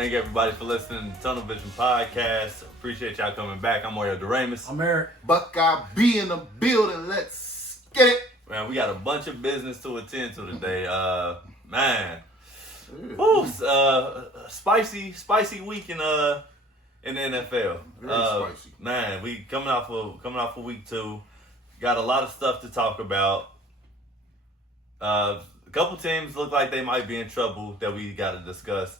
Thank everybody for listening to Tunnel Vision Podcast. Appreciate y'all coming back. I'm Mario Doremus. I'm Eric. Buckeye B in the building. Let's get it. Man, we got a bunch of business to attend to today. Man. Woo, spicy week in the NFL. Very spicy. Man, we coming off of week 2. Got a lot of stuff to talk about. A couple teams look like they might be in trouble that we got to discuss.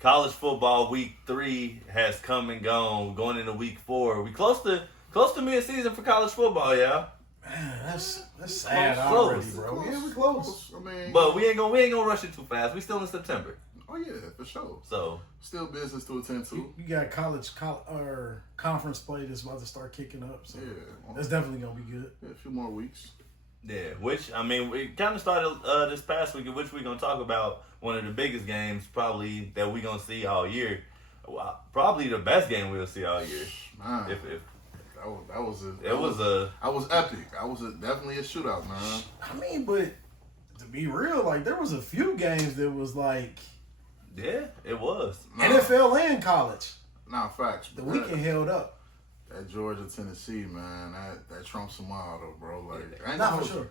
College football week 3 has come and gone. Going into week 4, we close to mid-season for college football, y'all. Man, that's sad Close. already, bro. Yeah, we close. I mean, But we ain't gonna rush it too fast. We still in September, oh yeah, for sure. so Still business to attend to. You got or conference play that's about to start kicking up, so Yeah, that's definitely gonna be good. a few more weeks. yeah. Which I mean, we kind of started this past week, in which we're gonna talk about one of the biggest games probably that we gonna see all year. Probably the best game we'll see all year. Man, If that was epic. I was definitely a shootout, man. I mean, but to be real, like there was a few games that was like yeah, it was. NFL and college. Nah, facts. The weekend held up. That Georgia Tennessee, man, that trumps them all though, bro. Like, I ain't Not gonna for hold sure. you.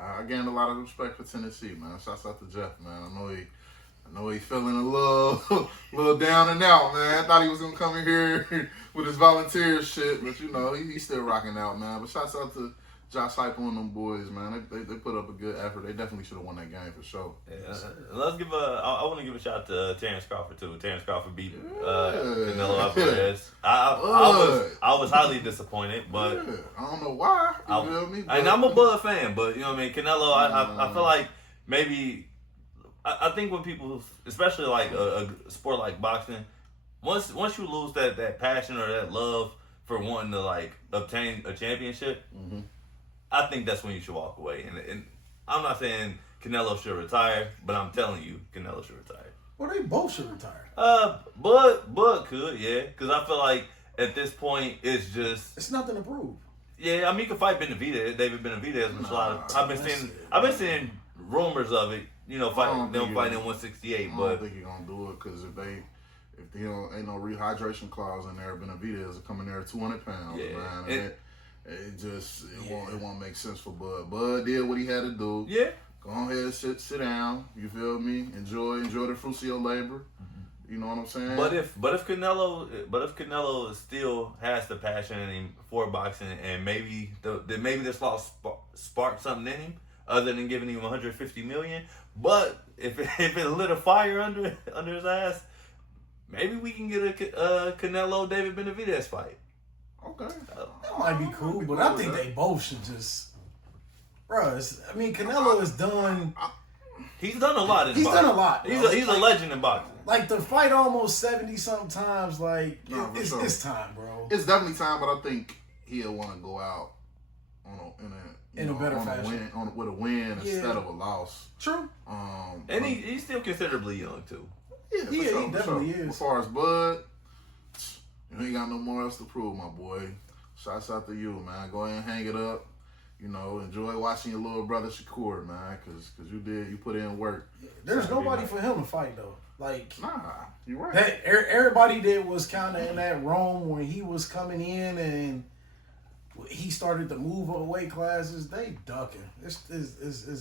I gained a lot of respect for Tennessee, man. Shouts out to Jeff, man. I know he feeling a little down and out, man. I thought he was gonna come in here with his volunteer shit, but you know he's still rocking out, man. But shouts out to Josh Heupel and them boys, man. They put up a good effort. They definitely should have won that game for sure. Yeah, I want to give a shout out to Terrence Crawford too. Terrence Crawford beat Canelo Alvarez. I was highly disappointed, but Yeah, I don't know why. You feel me? And I'm a Bud fan, but you know what I mean. Canelo, I feel like maybe I think when people, especially like a sport like boxing, once you lose that passion or that love for wanting to like obtain a championship, I think that's when you should walk away. And I'm not saying Canelo should retire, but I'm telling you, Canelo should retire. Well, they both should retire. Bud could, yeah, because I feel like at this point It's nothing to prove. yeah. I mean, you can fight David Benavidez, which I've been seeing rumors of it. You know, fighting 168, I but don't think he's gonna do it because if ain't no rehydration clause in there, Benavidez will come in there at 200 pounds, Yeah. man. It won't make sense for Bud. Bud did what he had to do. yeah. Go ahead and sit down. You feel me? Enjoy the fruits of your labor. You know what I'm saying? But if Canelo still has the passion in him for boxing, and maybe this loss sparked something in him other than giving him $150 million. But if it lit a fire under his ass, maybe we can get a Canelo David Benavidez fight. Okay. That might be cool, but I think they both should just, bro. Canelo is done. He's done a lot in boxing. He's done a lot. Bro. He's a legend in boxing. Like the fight almost 70-something times. Like sure. it's time, bro. It's definitely time, but I think he'll want to go out in a better fashion, with a win instead of a loss. True. And he's still considerably young too. Yeah, he definitely is. As far as Bud, you ain't got no more else to prove, my boy. Shouts out to you, man. Go ahead and hang it up. You know, enjoy watching your little brother Shakur, man, because you put in work. There's nobody for him to fight though. Like, nah, you're right. That everybody that was kind of in that realm when he was coming in and he started to move up weight classes, they ducking. Is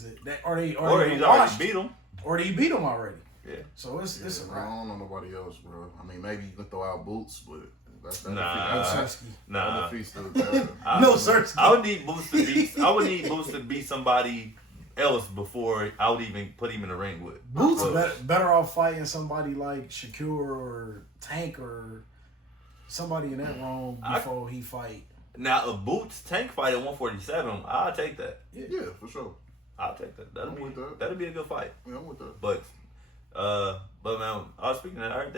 it that or he's already beat him, or he beat him already? Yeah. So it's a I wrap. don't know nobody else, bro. I mean, maybe you can throw out Boots, but that's Nah. No Sersky. I would need Boots to beat somebody else before I would even put him in the ring with. Boots better off fighting somebody like Shakur or Tank or somebody in that realm before he fight. Now, a Boots Tank fight at 147, I'll take that. Yeah, for sure. I'll take that. that. That'll be a good fight. Yeah, I'm with that. But man, I was speaking of that. I heard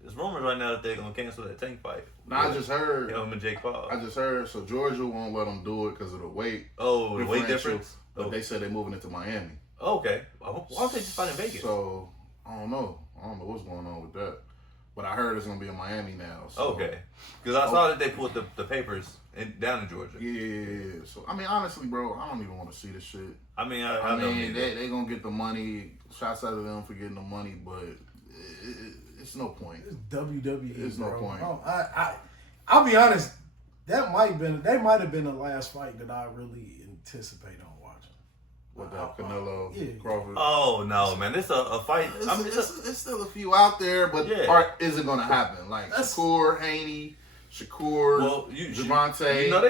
there's rumors right now that they're gonna cancel that Tank fight. Now I just heard. Him and Jake Paul. I just heard. So Georgia won't let them do it because of the weight. Oh, the weight difference. But they said they're moving it to Miami. Okay. Why don't they just fight in Vegas? So I don't know what's going on with that. But I heard it's gonna be in Miami now. So. Okay. Because I saw that they put the papers down in Georgia. Yeah. So I mean, honestly, bro, I don't even want to see this shit. I mean, I mean, they gonna get the money. Shouts out to them for getting the money, but it's no point. It's WWE. There's no point. I'll be honest. They might have been the last fight that I really anticipate on watching. What that Canelo yeah. Crawford? Oh no, man! It's a fight. It's still a few out there, but is it going to happen? Like Shakur, Haney, Javante. You know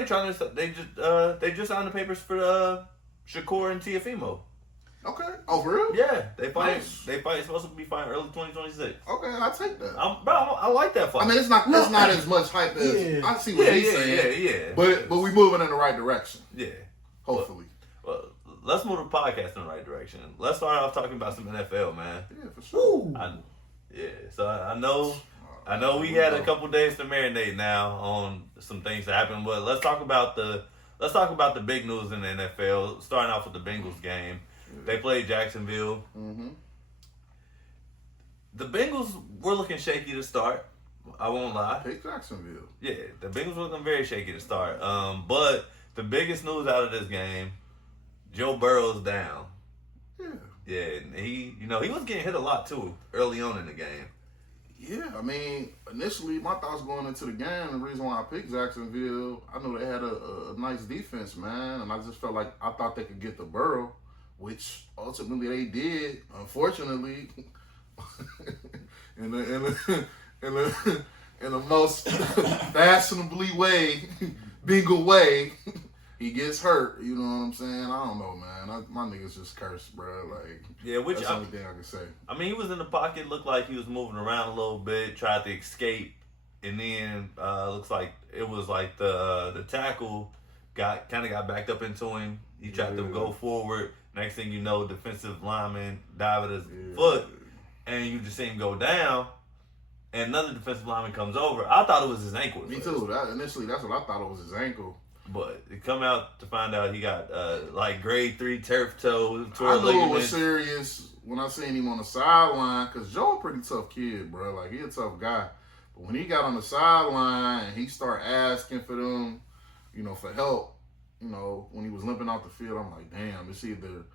they just signed the papers for Shakur and Tiafimo. Okay. Oh, for real? Yeah, they fight. Nice. They fight. It's supposed to be fighting early 2026. Okay, I'll take that. I like that fight. I mean, it's not as much hype as I see what he's saying. Yeah. But we moving in the right direction. Yeah. Hopefully. Well, let's move the podcast in the right direction. Let's start off talking about some NFL, man. Yeah, for sure. So I know we had a couple days to marinate now on some things that happened, but let's talk about the big news in the NFL. Starting off with the Bengals game. They played Jacksonville. Mm-hmm. The Bengals were looking shaky to start. I won't lie. Pick Jacksonville. Yeah, the Bengals were looking very shaky to start. But the biggest news out of this game, Joe Burrow's down. Yeah, and he was getting hit a lot too early on in the game. Yeah, I mean, initially my thoughts going into the game, the reason why I picked Jacksonville, I knew they had a nice defense, man, and I just felt like I thought they could get the Burrow, which ultimately they did. Unfortunately, in the most fashionably way, Bengal way, he gets hurt. You know what I'm saying? I don't know, man. My nigga's just cursed, bro. Like, that's the only thing I can say. I mean, he was in the pocket, looked like he was moving around a little bit, tried to escape, and then looks like it was like the tackle got backed up into him. He tried to go forward. Next thing you know, defensive lineman dive at his foot, and you just see him go down, and another defensive lineman comes over. I thought it was his ankle. Me too. Initially, that's what I thought it was his ankle. But it come out to find out he got like grade 3 turf toe. I knew it was serious when I seen him on the sideline, because Joe a pretty tough kid, bro. Like, he a tough guy. But when he got on the sideline and he started asking for them, for help, when he was limping off the field, I'm like, damn, it's either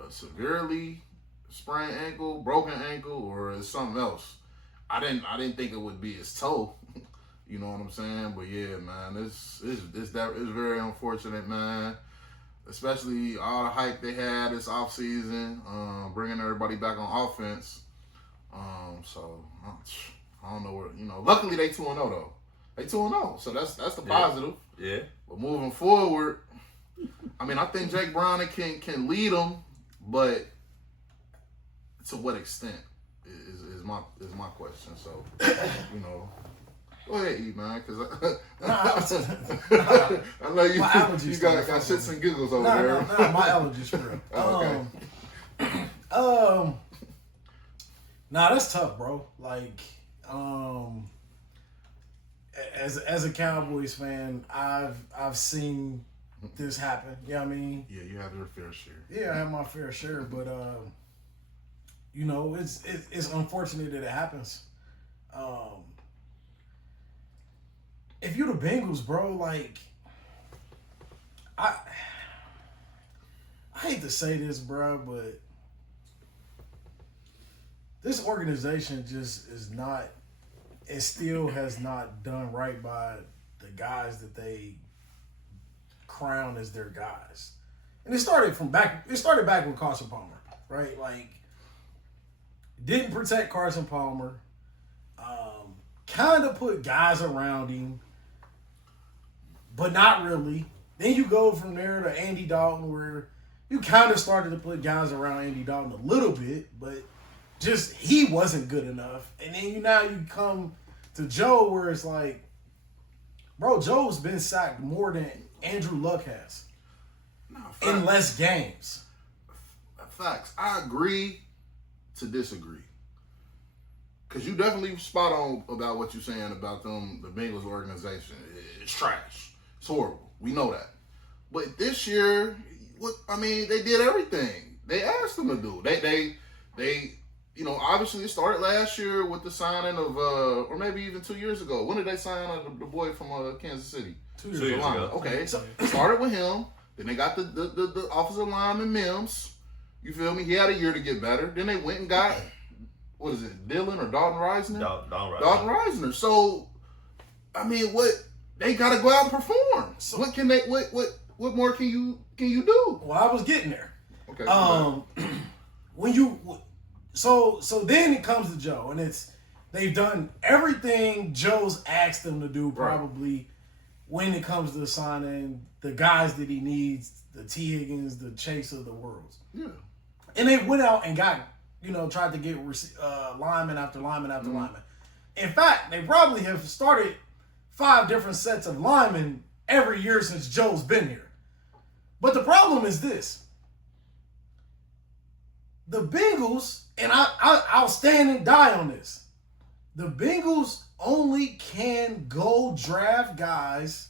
a severely sprained ankle, broken ankle, or it's something else. I didn't think it would be his toe. You know what I'm saying? But yeah, man, it's very unfortunate, man. Especially all the hype they had this offseason, bringing everybody back on offense. So I don't know where, luckily they 2-0 though. They 2-0, so that's the positive. Yeah. But moving forward, I mean, I think Jake Browning can lead them, but to what extent is my question. So, go ahead, E, man, because I know you got shits and giggles over there. Nah, my allergies for real. Okay. That's tough, bro. Like, as a Cowboys fan, I've seen this happen. You know what I mean? Yeah, you have your fair share. Yeah, I have my fair share, but it's unfortunate that it happens. If you're the Bengals, bro, like, I hate to say this, bro, but this organization just is not, it still has not done right by the guys that they crown as their guys. And it started back with Carson Palmer, right? Like, didn't protect Carson Palmer, kind of put guys around him, but not really. Then you go from there to Andy Dalton, where you kind of started to put guys around Andy Dalton a little bit, but just he wasn't good enough. And then now you come to Joe, where it's like, bro, Joe's been sacked more than Andrew Luck has in less games. Facts. I agree to disagree. Because you definitely spot on about what you're saying about them, the Bengals organization. It's trash. It's horrible. We know that. But this year, they did everything they asked them to do. They obviously it started last year with the signing of, or maybe even 2 years ago. When did they sign the boy from Kansas City? 2 years ago. Okay, so it started with him. Then they got the offensive lineman Mims. You feel me? He had a year to get better. Then they went and got what is it, Dylan or Dalton Reisner? Dalton Reisner. So, I mean, what they got to go out and perform. So what can they? What more can you do? Well, I was getting there. Okay. When you so then it comes to Joe, and they've done everything Joe's asked them to do probably when it comes to signing the guys that he needs, the T. Higgins, the Chase of the world. Yeah. And they went out and got, tried to get lineman after lineman after lineman. In fact, they probably have started 5 different sets of linemen every year since Joe's been here. But the problem is this. The Bengals, and I'll stand and die on this. The Bengals only can go draft guys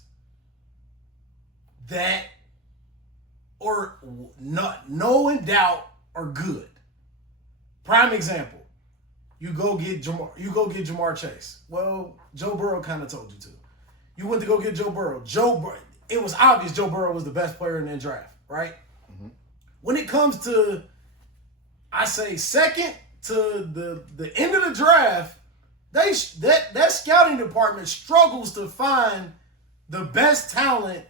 that are no in doubt are good. Prime example. You go get Jamar Chase. Well, Joe Burrow kind of told you to. You went to go get Joe Burrow. It was obvious Joe Burrow was the best player in that draft, right? Mm-hmm. When it comes to, I say, second to the end of the draft, that scouting department struggles to find the best talent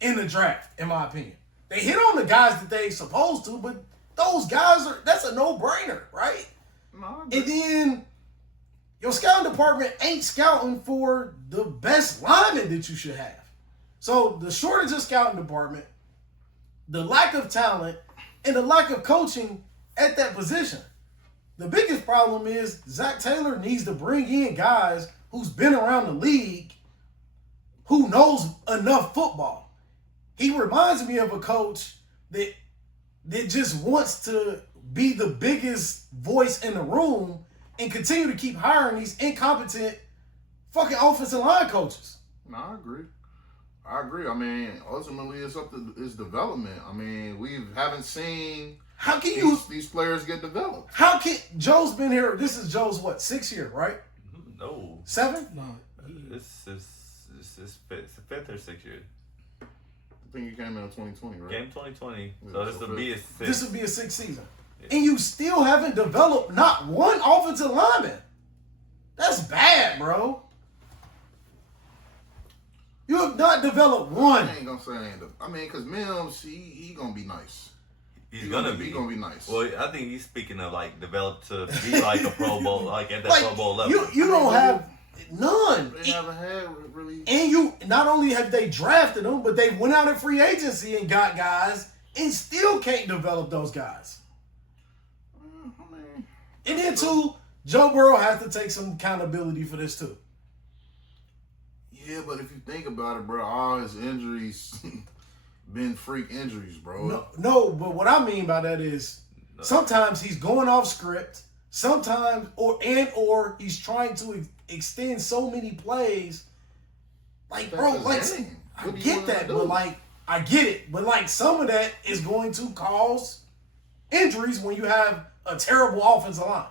in the draft, in my opinion. They hit on the guys that they supposed to, but those guys that's a no-brainer, right? No, and then your scouting department ain't scouting for the best lineman that you should have. So the shortage of scouting department, the lack of talent, and the lack of coaching at that position. The biggest problem is Zach Taylor needs to bring in guys who's been around the league, who knows enough football. He reminds me of a coach that just wants to be the biggest voice in the room and continue to keep hiring these incompetent fucking offensive line coaches. No, I agree. I mean, ultimately, it's up to his development. I mean, we haven't seen these players get developed. How can Joe's been here? This is Joe's 6th year, right? No, 7? No, it's his 5th or 6th year. I think he came in 2020, right? Came 2020, so this will be his 6th. This will be his 6th season, and you still haven't developed not one offensive lineman. That's bad, bro. You have not developed one. I ain't gonna say I mean, because Mims, he gonna be nice. He's gonna be nice. Well, I think he's speaking of develop to be like a Pro Bowl, at that Pro Bowl level. You don't have none. They haven't had really. And you not only have they drafted them, but they went out in free agency and got guys, and still can't develop those guys. I mean, and then too, Joe Burrow has to take some accountability for this too. Yeah, but if you think about it, bro, all his injuries been freak injuries, bro. No, but what I mean by that is sometimes he's going off script, sometimes or he's trying to extend so many plays. I get that, but I get it, but some of that is going to cause injuries when you have a terrible offensive line.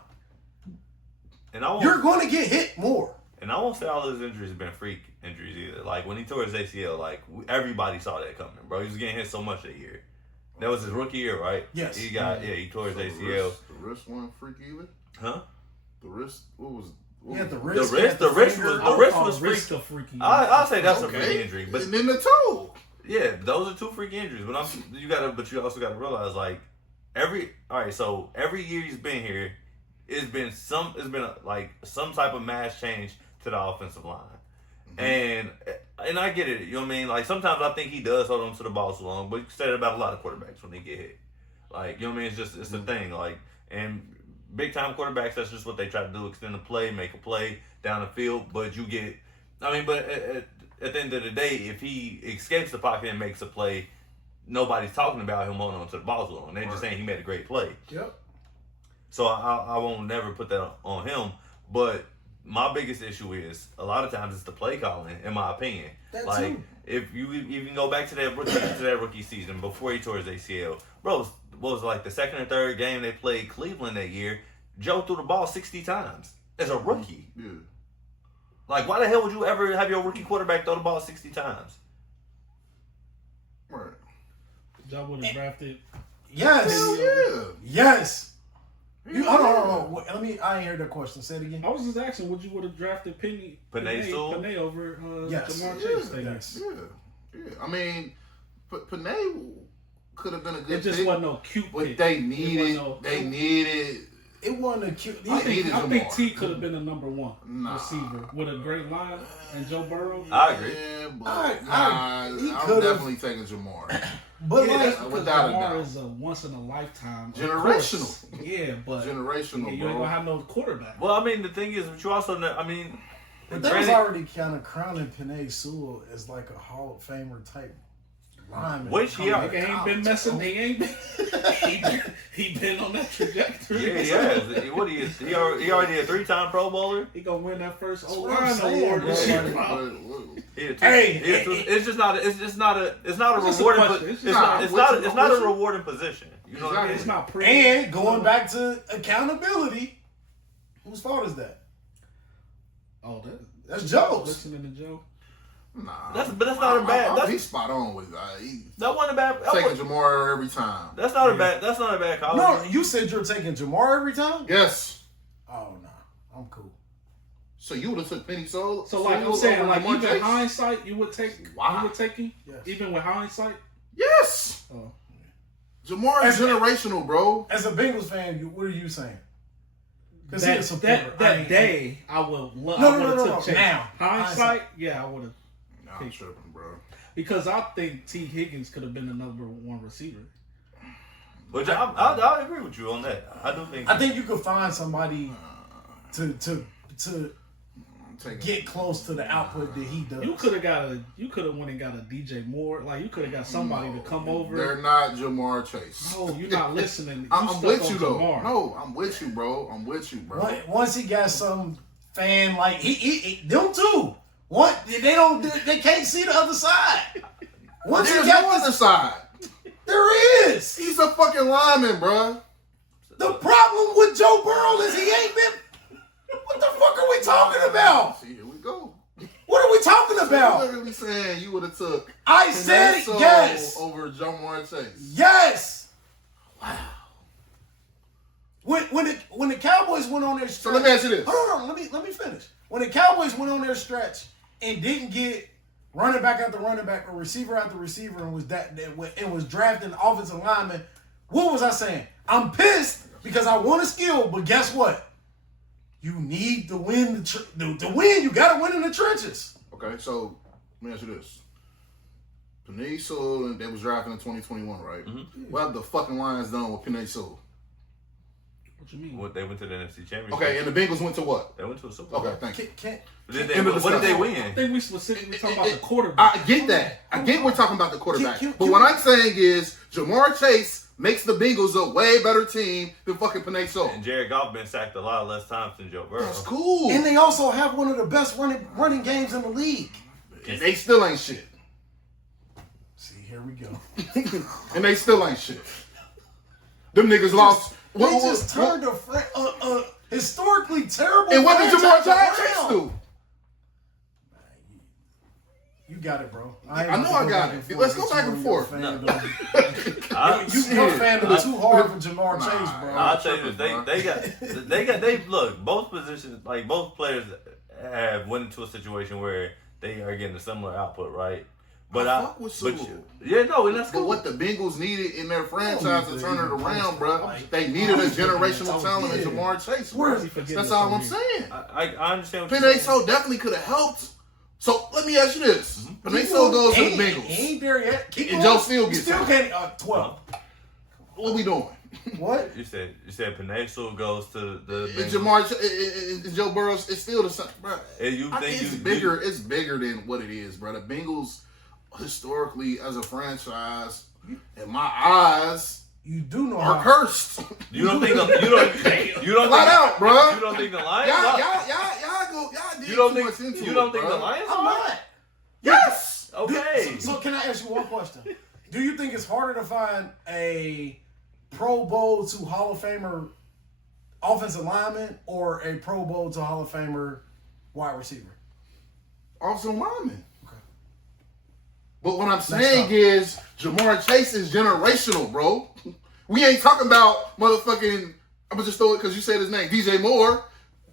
And you're going to get hit more. And I won't say all those injuries have been freak injuries either. When he tore his ACL, everybody saw that coming, bro. He was getting hit so much that year. That was his rookie year, right? Yes. He tore his ACL. The wrist wasn't freak either? The wrist, what was the wrist. The wrist was freaky. I'll say that's a freak injury. But and then the toe. Yeah, those are 2 freak injuries. But you also gotta realize every year he's been here, it's been some type of mass change to the offensive line. Mm-hmm. And I get it, you know what I mean? Sometimes I think he does hold on to the ball so long, but you say that about a lot of quarterbacks when they get hit. You know what I mean? It's a thing. And big time quarterbacks, that's just what they try to do, extend the play, make a play down the field. But at the end of the day, if he escapes the pocket and makes a play, nobody's talking about him holding on to the ball so long. They're just saying he made a great play. Yep. So I won't never put that on him. But my biggest issue is a lot of times it's the play calling, in my opinion. If you even go back to that rookie season before he tore his ACL, bro, what was the second or third game they played Cleveland that year? Joe threw the ball 60 times as a rookie. Yeah. Why the hell would you ever have your rookie quarterback throw the ball 60 times? Right. Joe would have drafted. Yes. Hell yeah. Yes. Hold on. Wait, I ain't heard that question. Say it again. I was just asking, would you would have drafted Penei over Yes. Jamar Chase? Yes. Yeah. I mean, Penei could have been a good It just pick, wasn't no cute but pick. they needed. It wasn't a cute. I think Jamar. T could have been the number one receiver with a great line and Joe Burrow. I agree. Yeah, but he I'm could've. definitely taking Jamar. But Yeah, that's like, because without a Jamar doubt. is a once in a lifetime. Generational. Yeah, but Generational, you ain't bro. gonna have no quarterback. Well, I mean, the thing is, but you also know, I mean, but that was already kind of crowning Penei Sewell as like a Hall of Famer type lineman. Which he Nigga ain't been messing. He ain't been. he been on that trajectory. Yeah, he has. What he is? He already a 3-time Pro Bowler. He gonna win that first That's O what I'm line saying, award bro. this year. It's just not. It's not a rewarding. It's not a rewarding position. You know what I mean? It's not pretty. And going back to accountability, whose fault is that? Oh, That's Joe's. Listening to Joe. Nah, That's not a bad. He's spot on with That wasn't a bad. taking Jamar every time. That's not a bad. That's not a bad call. No, you said you're taking Jamar every time? Yes. Oh, no. I'm cool. So you would have took Penei Sewell. So like I'm saying, like Jamar even Chase? hindsight, you would take. Wow. You would take him, Yes. even with hindsight. Yes. Oh. Jamar is generational, bro. As a Bengals fan, what are you saying? Because That, he's a supporter. that day, I would love. No. Chase. Now. Hindsight, yeah, I would have. Nah, I'm tripping, bro. Because I think T. Higgins could have been the number one receiver. Which I agree with you on that. I do think. I think you could find somebody to Taking get close to the output that he does. You could have went and got a DJ Moore. Like you could have got somebody to come over. They're not Jamar Chase. No, you're not listening. I'm stuck with on you though. Jamar. No, I'm with you, bro. I'm with you, bro. Once he got some fan like he them too. What they can't see the other side. Once There's he got no other side. there is. He's a fucking lineman, bro. The problem with Joe Burrow is he ain't been. What the fuck are we talking about? See, here we go. What are we talking You're about? literally saying you would have took I said Penei Sewell yes. over Jamar Chase. Yes. Wow. When the Cowboys went on their stretch. So let me ask you this. Hold on, let me finish. When the Cowboys went on their stretch and didn't get running back after running back or receiver after receiver and was drafting offensive linemen, what was I saying? I'm pissed because I want a skill, but guess what? You need to win to win. You got to win in the trenches. Okay, so let me ask you this. Penei Sewell, and they was drafting in 2021, right? Mm-hmm. What have the fucking Lions done with Penei Sewell? What you mean? What they went to the NFC Championship. Okay, and the Bengals went to what? They went to a Super Bowl. Okay, thank you. What did End of what did they discussion. win? I think we specifically talking about the quarterback. I get that. I get we're talking about the quarterback. Can- But what I'm saying is Jamar Chase makes the Bengals a way better team than fucking Penei Sewell. And Jared Goff been sacked a lot less times than Joe Burrow. That's cool. And they also have one of the best running games in the league. And they still ain't shit. See, here we go. And they still ain't shit. Them niggas lost. They just turned a historically terrible. And what did Jamar franchise Chase around. do? You got it, bro. I know I got it. Let's go back and forth. You're a Shit. fan of too hard for Jamar Chase, bro. I'll tell you this, they look, both positions, like both players have went into a situation where they are getting a similar output, right? But fuck with Sewell. and that's But cool. what the Bengals needed in their franchise to turn it around, bro, they needed a generational talent in Jamar Chase. Where Bro. is he forgetting That's this all on I'm you? saying. I understand what Penei you're saying. Sewell definitely could have helped. So let me ask you this: Penei Sewell goes to the Bengals. He ain't there yet. Keep And going. Joe still He gets still it. can't. 12. What we doing? What? You said Penei Sewell goes to the And Bengals. Jamar and Joe Burrow is still the same, bro. And you I think think it's bigger. It's bigger than what it is, bro. The Bengals, historically, as a franchise, in my eyes, You do know are how. cursed. You don't think you don't Flat think, out, bro. You don't think the Lions? Y'all dig You don't too think much into you don't it, think bro. the Lions? I'm are? not. Yes. Okay. So can I ask you one question? Do you think it's harder to find a Pro Bowl to Hall of Famer offensive lineman or a Pro Bowl to Hall of Famer wide receiver? Offensive lineman. Okay. But what I'm saying is Jamar Chase is generational, bro. We ain't talking about motherfucking I'm gonna just throw it because you said his name. DJ Moore,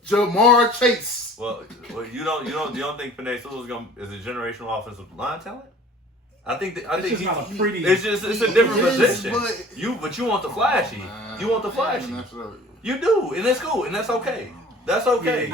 Jamar Chase. Well, you don't think Penei Sewell is a generational offensive line talent? I think It's not a pretty. it's a different is, position. but- But you want the flashy. Man, You want the flashy. ain't necessarily- You do, and that's cool, and that's okay. That's okay.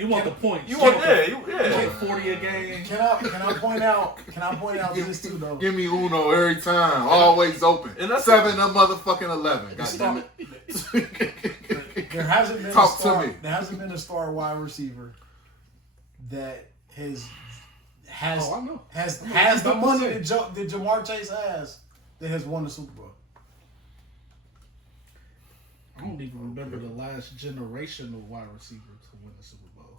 You want the points. You want You yeah. get 40 a game. Can I point out this too though? Give me Uno every time. Always open. And that's 7 to motherfucking 11. God damn it. There hasn't been Talk a star, to me. There hasn't been a star wide receiver that has Oh, I know. has I know. has the You about to money say. that Jamar Chase has that has won the Super Bowl. I don't even remember the last generation of wide receiver to win the Super Bowl.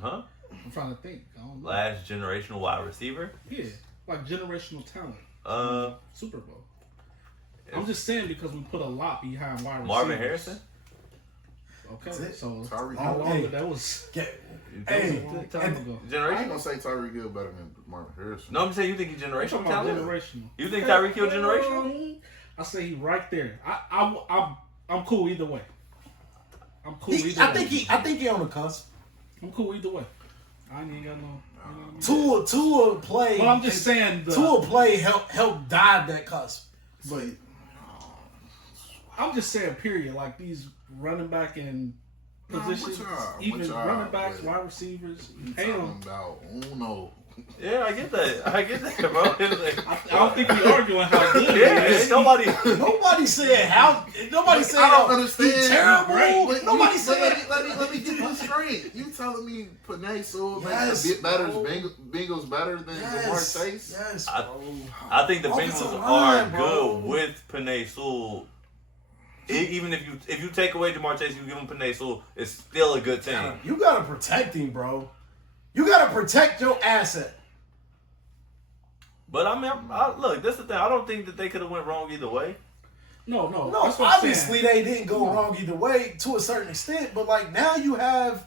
Huh? I'm trying to think. I don't know. Last generational wide receiver. Yeah, like generational talent. Super Bowl. I'm just saying because we put a lot behind wide receivers. Marvin Harrison. Okay, That's it. so Tyreek how Hill. long Hey. did that was? Hey, a long time ago. I ain't Generation. gonna say Tyreek Hill better than Marvin Harrison. No, I'm saying you think he's I'm generational talking about talent. generational. You think Tyreek Hill generational? I say he right there. I'm cool either way. I'm cool either I way. think he on the cusp. I'm cool either way. I ain't got no. Tua play. Well, I'm just saying. Tua play help guide that cusp. But I'm just saying. Period. Like these running back and Nah, positions, what even y'all running backs, with? wide receivers. You Hang talking on. about Uno. Yeah, I get that, bro. It's like, I don't think we're arguing how good he yeah, is. ain't nobody. nobody said how. Nobody said I don't how understand. he's terrible. But Nobody you- said. Let me get this straight. You telling me Penei Sewell Yes, makes a bit better, bro. Bengals better than Yes, Jamar Chase? yes, I- bro. I think the Offensive Bengals line, are bro. good with Penei Sewell. Even if you take away Jamar Chase, you give him Penei Sewell, it's still a good team. You gotta protect him, bro. You gotta protect your asset. But I mean, look, this is the thing. I don't think that they could have went wrong either way. No. No, That's what I'm obviously saying. they didn't go wrong either way to a certain extent, but like now you have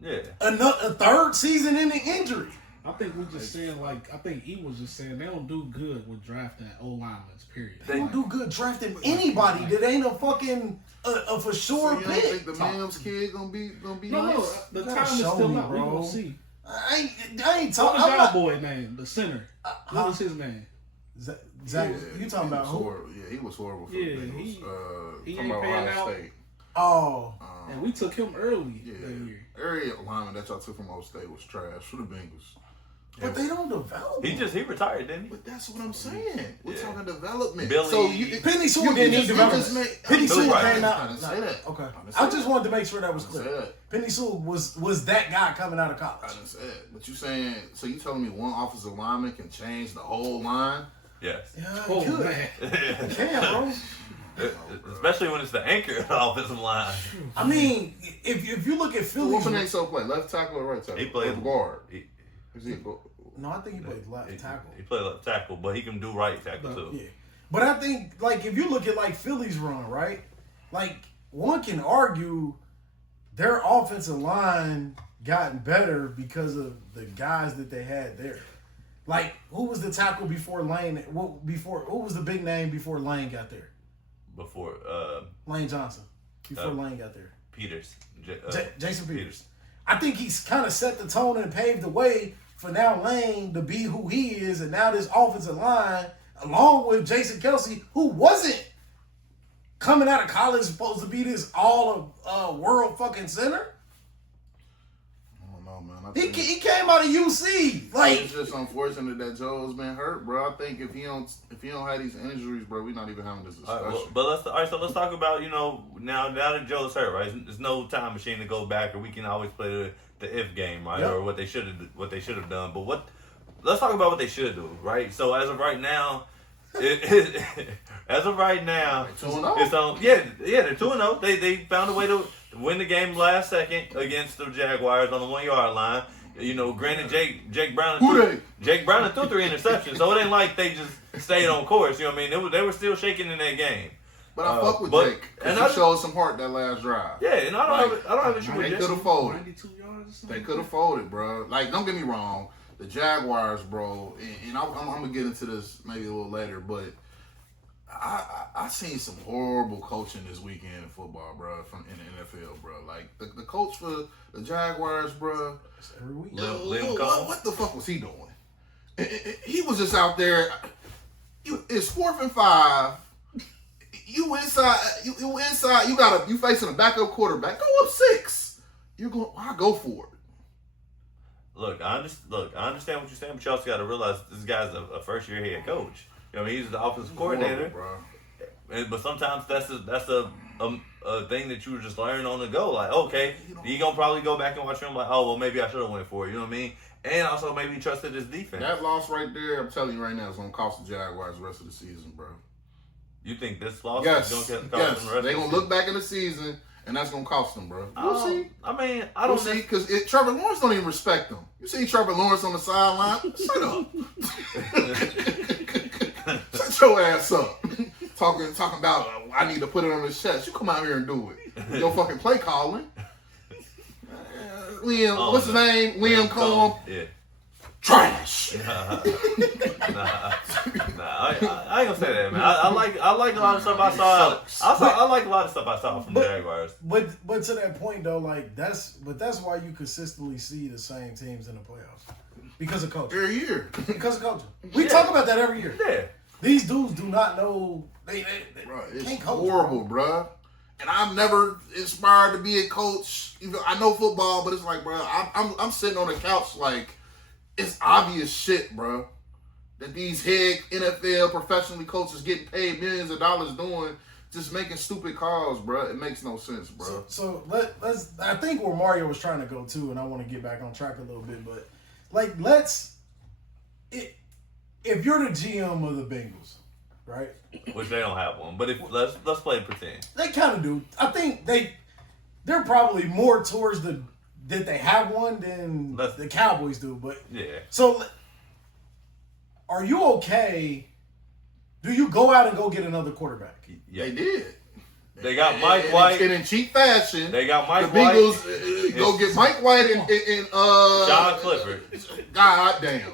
Yeah. a third season ending injury. I think we're just saying, like, I think he was just saying they don't do good with drafting O-linemen, period. They don't do good drafting anybody that ain't a fucking a for So sure you don't pick. think the Mims kid gonna be No, nice? the You gotta time is show still me, up. We're bro. going to see. I ain't What talking. was I'm y'all not. boy name? The center. What was his name? Zach, Yeah, you talking he about was who? horrible. Yeah, he was horrible for Yeah, the Bengals. he From ain't Ohio paying out. State. Oh, And we took him early Yeah, that year. every lineman that y'all took from Ohio State was trash for the Bengals. but they don't develop. He retired, didn't he? But that's what I'm saying. We're Yeah. talking development. Billy- So you, Penei Sewell you didn't need just development. Penei Billy Sewell White. came I out. didn't say that. Okay, I didn't say I just that. wanted to make sure that was I didn't clear. say that. Penei Sewell was that guy coming out of I college. didn't say that. But you saying, so you telling me one offensive lineman can change the whole line? Yes. Yeah, Oh, he could. man. He can, bro. Especially when it's the anchor of the offensive line. I mean, if you look at What Philly's, Penei Sewell play? Left tackle or right tackle? He played Or guard. He, Is he a guard? no, I think he played left tackle. he played left tackle, but he can do right tackle too. Yeah, but I think like if you look at like Philly's run, right? Like one can argue their offensive line gotten better because of the guys that they had there. Like who was the tackle before Lane? Who was the big name before Lane got there? Before Lane Johnson. Before Lane got there. Peters, Jason Peters. I think he's kind of set the tone and paved the way for now Lane to be who he is, and now this offensive line, along with Jason Kelsey, who wasn't coming out of college supposed to be this all world fucking center. I don't know, man. He came out of UC. Like It's just unfortunate that Joe's been hurt, bro. I think if he don't have these injuries, bro, we're not even having this discussion. So let's talk about now that Joe's hurt, right? There's no time machine to go back, or we can always play the if game, right? Yep. Or what they should have done. But let's talk about what they should do, right? So as of right now, as of right now, Like 2-0? it's on. Yeah, they're 2-0. They found a way to win the game last second against the Jaguars on the 1 yard line. Granted, Jake Brown threw 3 interceptions, so it ain't like they just stayed on course. You know what I mean? They were still shaking in that game. But I fuck with but- Jake. and And he I- showed some heart that last drive. Yeah, and I don't have an issue with They this. could have folded. 92 yards or something? They could have folded, bro. Like, don't get me wrong. The Jaguars, bro, and I'm going to get into this maybe a little later, but I seen some horrible coaching this weekend in football, bro, in the NFL, bro. Like the coach for the Jaguars, bro. Every week. What the fuck was he doing? He was just out there. It's 4th and 5. You inside. You inside. You facing a backup quarterback. Go up 6. You're going. Why go for it? Look, I understand what you're saying, but you also got to realize this guy's a first-year head coach. You know, he's the offensive coordinator, bro. But sometimes that's a thing that you just learn on the go. Like, okay, you gonna probably go back and watch him. Like, oh well, maybe I should have went for it. You know what I mean? And also maybe he trusted his defense. That loss right there, I'm telling you right now, is gonna cost the Jaguars the rest of the season, bro. You think this loss is gonna cost them the yes. rest of the season? They're gonna look back in the season, and that's gonna cost them, bro. We'll see. I mean, I don't see because Trevor Lawrence don't even respect them. You see Trevor Lawrence on the sideline? Shut up. Shut your ass up. Talking about I need to put it on his chest. You come out here and do it. Your fucking play calling. Liam, what's his nane? Liam Cohen. Yeah. Trash. Nah, I ain't gonna say that, man. I like a lot of stuff I saw. I like a lot of stuff I saw from the Jaguars. But to that point though, like that's why you consistently see the same teams in the playoffs because of coaching. Every year. Because of coaching. We talk about that every year. Yeah. These dudes do not know. They bro, it's can't coach, horrible, bro. And I'm never inspired to be a coach. You know, I know football, but it's like, bro, I'm sitting on the couch like it's obvious shit, bro. That these head NFL professionally coaches getting paid millions of dollars doing, just making stupid calls, bro. It makes no sense, bro. So let's. I think where Mario was trying to go to, and I want to get back on track a little bit, but like if you're the GM of the Bengals, right? Which they don't have one, but let's play pretend. They kind of do. I think they're probably more towards that they have one than the Cowboys do. But yeah. So, are you okay? Do you go out and go get another quarterback? Yeah. They did. They got Mike White. And in cheap fashion. They got Mike the White. The Bengals go get Mike White and Sean Clifford. God damn.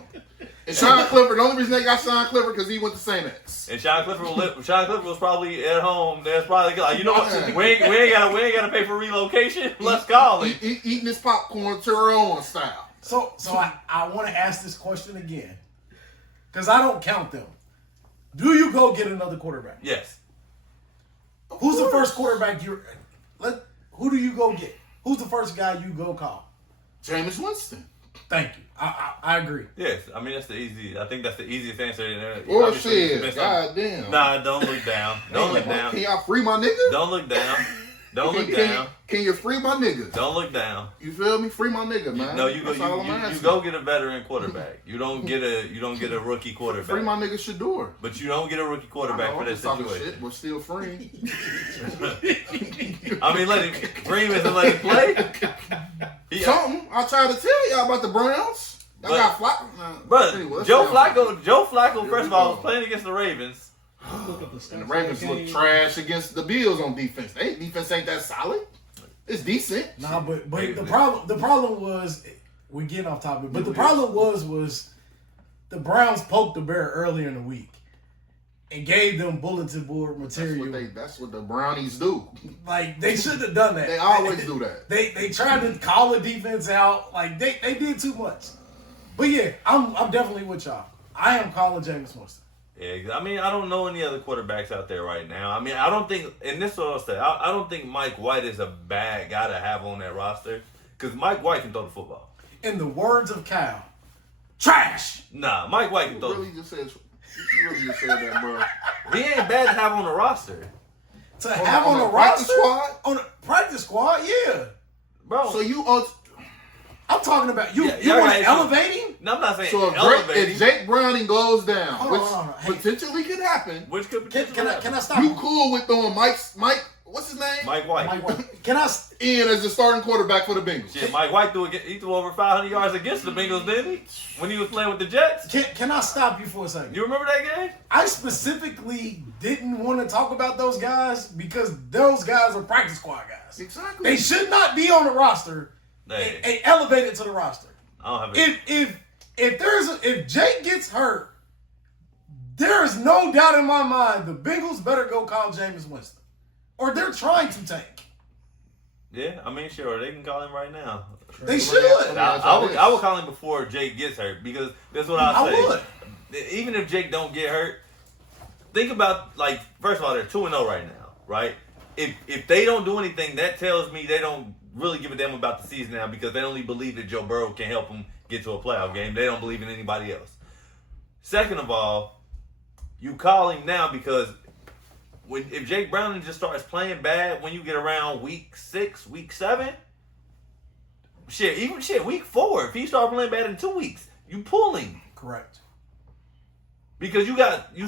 And Sean Clifford, the only reason they got Sean Clifford because he went to St. X. And Sean Clifford was probably at home. That's probably like, you know what? We ain't gotta pay for relocation. Let's call it. Eating his popcorn Tyrone style. So I want to ask this question again because I don't count them. Do you go get another quarterback? Yes. Who's the first quarterback who do you go get? Who's the first guy you go call? Jameis Winston. Thank you. I agree. Yes, I mean I think that's the easiest answer. Or shit, goddamn. Nah, don't look down. Don't look down. Can y'all free my nigga? Don't look down. Don't look down. Can you free my nigga? Don't look down. You feel me? Free my nigga, man. No, you go get a veteran quarterback. You don't get a rookie quarterback. Free my nigga Shador. But you don't get a rookie quarterback for that situation. Shit, we're still free. I mean, Green isn't let him play. Something. I tried to tell y'all about the Browns. Y'all got Flacco. But anyway, Joe Flacco, first of all, was playing against the Ravens. And the Ravens look trash against the Bills on defense. Their defense ain't that solid. It's decent. Nah, but the problem was we getting off topic. But the problem was the Browns poked the bear earlier in the week and gave them bulletin board material. That's what the Brownies do. Like they shouldn't have done that. They always do that. They tried to call the defense out. Like they did too much. But yeah, I'm definitely with y'all. I am calling Jameis Winston. Yeah, I mean, I don't know any other quarterbacks out there right now. I mean, I don't think, and this is what I'll say, I don't think Mike White is a bad guy to have on that roster because Mike White can throw the football. In the words of Cal, trash. Nah, Mike White can throw. You really just said that, bro. He ain't bad to have on the roster. To have on the roster? Squad? On the practice squad, yeah. Bro. So you I'm talking about you want to elevate him? No, I'm not saying so if Jake Browning goes down, which potentially could happen. Which could potentially can I stop? You cool with throwing Mike, what's his name? Mike White. Can I in as the starting quarterback for the Bengals? Yeah, Mike White threw over 500 yards against the Bengals, didn't he? When he was playing with the Jets. Can I stop you for a second? You remember that game? I specifically didn't want to talk about those guys because those guys are practice squad guys. Exactly. They should not be on the roster. And elevated to the roster. I don't have if Jake gets hurt, There is no doubt in my mind the Bengals better go call Jameis Winston. Or they're trying to tank. Yeah, I mean, sure, they can call him right now. They should. I would call him before Jake gets hurt because that's what I say. I would. Even if Jake don't get hurt, think about, like, first of all, they're 2-0 right now, right? If they don't do anything, that tells me they don't really give a damn about the season now because they only believe that Joe Burrow can help them get to a playoff game. They don't believe in anybody else. Second of all, you call him now because if Jake Browning just starts playing bad when you get around week 6, week 7, week 4, if he starts playing bad in 2 weeks, you pull him. Correct. Because you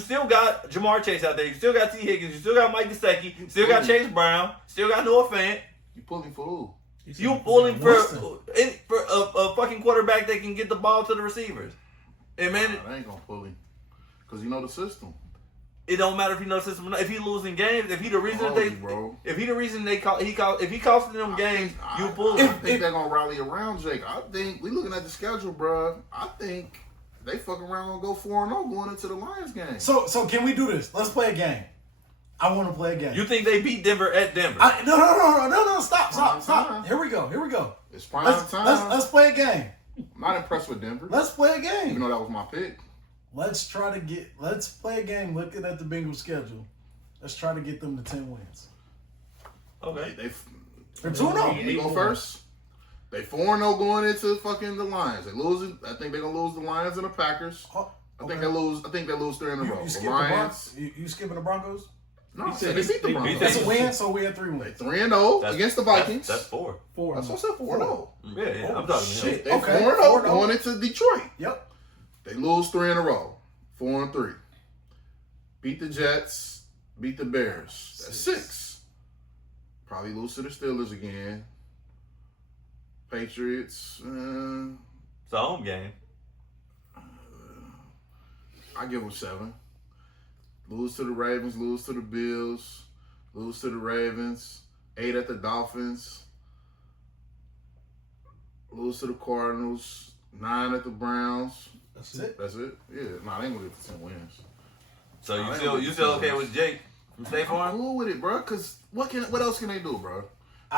still got Jamar Chase out there, you still got T. Higgins, you still got Mike Gesicki, you still got Chase Brown, still got Noah Fant. You pull him for who? You pull him for a fucking quarterback that can get the ball to the receivers. And man, I ain't gonna pull him because you know the system. It don't matter if he knows the system or not. If he losing games, if he the reason if he the reason if he costing them games, you pull him. I think they're gonna rally around Jake. I think we looking at the schedule, bro. I think they fucking around gonna go 4-0 going into the Lions game. So can we do this? Let's play a game. I want to play a game. You think they beat Denver at Denver? No, stop. Here we go. It's prime time. Let's play a game. I'm not impressed with Denver. Let's play a game. Even though that was my pick. Let's play a game looking at the Bengals schedule. Let's try to get them to 10 wins. Okay. They're 2-0. You go first. They 4-0 going into fucking the Lions. They losing. I think they're gonna lose the Lions and the Packers. I think they lose 3 in a row. The Lions. You skipping the Broncos? No, I said they beat the Broncos. That's a win, so we had 3 wins. 3-0 against the Vikings. That's 4. That's what I said, 4-0. Yeah, I'm talking shit. They Okay, 4-0 going into Detroit. Yep. They lose 3 in a row. 4-3. Beat the Jets. Beat the Bears. That's 6. Probably lose to the Steelers again. Patriots. It's a home game. I give them 7. Lose to the Ravens, lose to the Bills, lose to the Ravens, 8 at the Dolphins, lose to the Cardinals, 9 at the Browns. That's it. Yeah, nah, they ain't gonna get to 10 wins. So you still okay with Jake from State Farm? I'm cool with it, bro. Cause what else can they do, bro?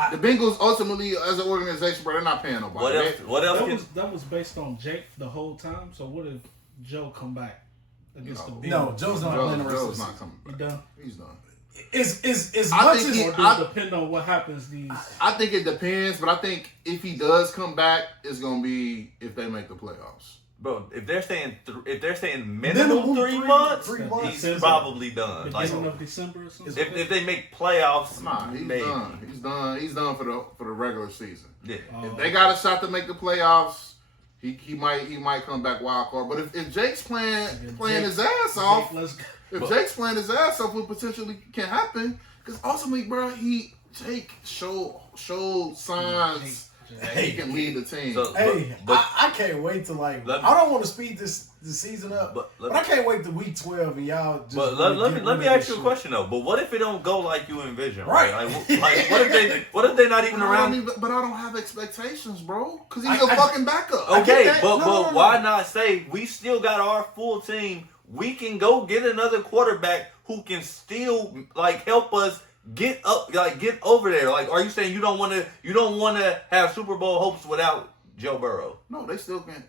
The Bengals ultimately, as an organization, bro, they're not paying nobody. What else? That was based on Jake the whole time. So what if Joe come back against the Bengals? No, Joe's not playing the rest of the season. Not coming back. He done. He's done. Is I much think as he- Or does it depend on what happens these? I think it depends, but I think if he does come back, it's gonna be if they make the playoffs. Bro, if they're saying minimum 3 months, 3 months. he's probably done. Like, Beginning of December or something. if they make playoffs, Nah, he's maybe. done. He's done for the regular season. Yeah. If they got a shot to make the playoffs, he might come back wild card. But if Jake's playing his ass off, if Jake's playing his ass off, what potentially can happen? Because ultimately, bro, Jake showed signs that he can lead the team. So, I can't wait to I don't want to speed this season up, but I can't wait to week 12 and y'all just. But let me ask you a question though. But what if it don't go like you envision? Right. Like what if they not even around? But I don't have expectations, bro. Because he's a fucking backup. Okay, but why not say we still got our full team? We can go get another quarterback who can still help us get up, get over there. Are you saying you don't want to have Super Bowl hopes without Joe Burrow? No, they still can.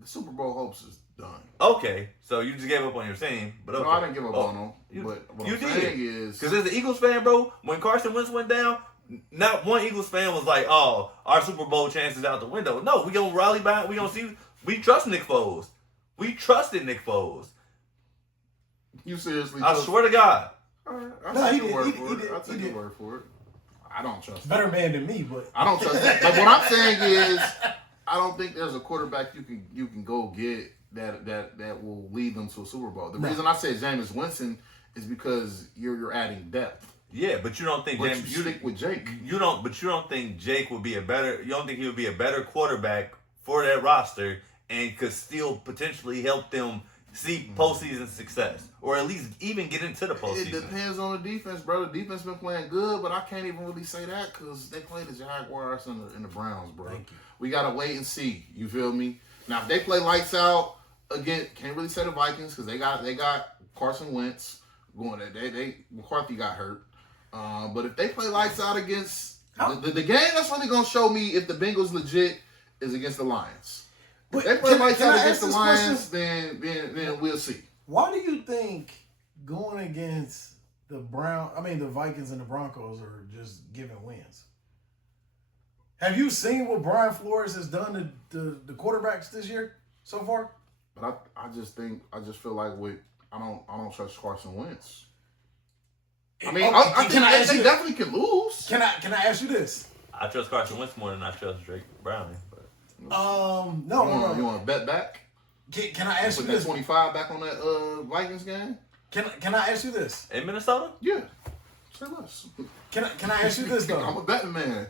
The Super Bowl hopes is done. Okay, so you just gave up on your team, but okay. No, I didn't give up on them. But what I'm saying is, because as an Eagles fan, bro, when Carson Wentz went down, not one Eagles fan was like, "Oh, our Super Bowl chances out the window." No, we gonna rally back. We gonna see. We trust Nick Foles. We trusted Nick Foles. You seriously? I swear to God. I'll take your word for it. I don't trust him. Better man than me, but I don't trust him. But what I'm saying is, I don't think there's a quarterback you can go get that will lead them to a Super Bowl. The reason I say Jameis Winston is because you're adding depth. Yeah, but you don't think you stick with Jake. You don't think Jake would be you don't think he would be a better quarterback for that roster and could still potentially help them see postseason success, or at least even get into the postseason. It depends on the defense, bro. The defense been playing good, but I can't even really say that because they play the Jaguars and the Browns, bro. We gotta wait and see. You feel me? Now, if they play lights out, again, can't really say the Vikings because they got Carson Wentz going. They McCarthy got hurt. But if they play lights out against the game, that's really gonna show me if the Bengals legit is against the Lions. If they play lights out against the Lions, then we'll see. Why do you think going against the Vikings and the Broncos are just giving wins? Have you seen what Brian Flores has done to the quarterbacks this year so far? But I just feel like I don't trust Carson Wentz. I mean, I think they definitely can lose. Can I ask you this? I trust Carson Wentz more than I trust Drake Browning. But No. You want to bet back? Can I ask you this? Put that 25 back on that Vikings game? Can I ask you this? In Minnesota? Yeah. Say less. Can I ask you this though? I'm a betting man.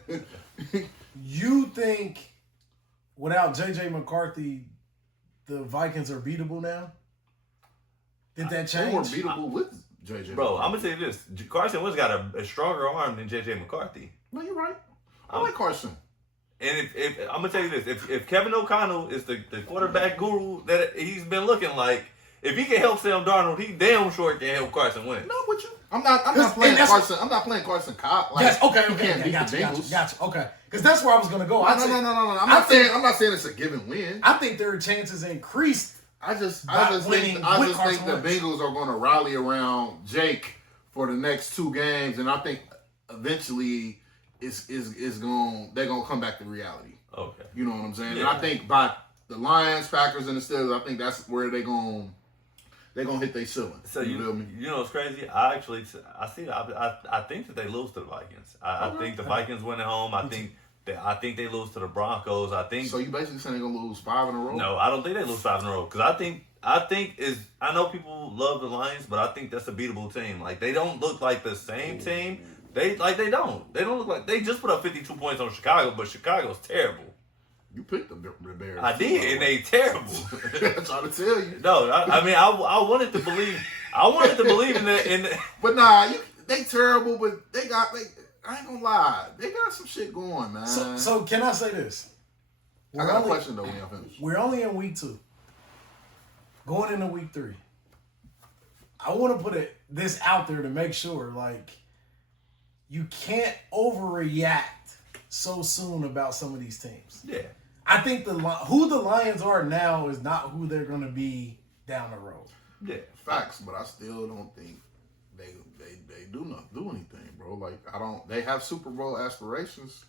You think without JJ McCarthy, the Vikings are beatable now? Did that change? They were beatable with JJ. Bro, I'm gonna tell you this: Carson Wentz got a stronger arm than JJ McCarthy. No, you're right. I like Carson. And if I'm gonna tell you this, if Kevin O'Connell is the quarterback guru that he's been looking like, if he can help Sam Darnold, he damn sure can help Carson Wentz. No, with you. I'm not playing Carson. I'm not playing Carson Cobb. Like, yes, okay, can't beat gotcha, the Bengals. Gotcha. Okay, because that's where I was gonna go. No. I'm not saying it's a given win. I think their chances increased. I just think the Bengals are going to rally around Jake for the next 2 games, and I think eventually they're going to come back to reality. Okay, you know what I'm saying? Yeah. And I think by the Lions, Packers, and the Steelers, I think that's where they're going to hit their ceiling. So you feel me? You know what's crazy? I think that they lose to the Vikings. I think the Vikings win at home. I think they lose to the Broncos. So you basically saying they're gonna lose 5 in a row? No, I don't think they lose 5 in a row because I know people love the Lions, but I think that's a beatable team. Like they don't look like the same team. They don't look like they just put up 52 points on Chicago, but Chicago's terrible. You picked the Bears. I did, and they terrible. I'm trying to tell you. No, I wanted to believe. I wanted to believe in that. But nah, they terrible. But I ain't gonna lie, they got some shit going, man. So can I say this? I got a question though when y'all finish. We're only in week 2. Going into week 3. I want to put this out there to make sure, like, you can't overreact so soon about some of these teams. Yeah. I think who the Lions are now is not who they're going to be down the road. Yeah. Facts, but I still don't think they do anything, bro. Like they have Super Bowl aspirations.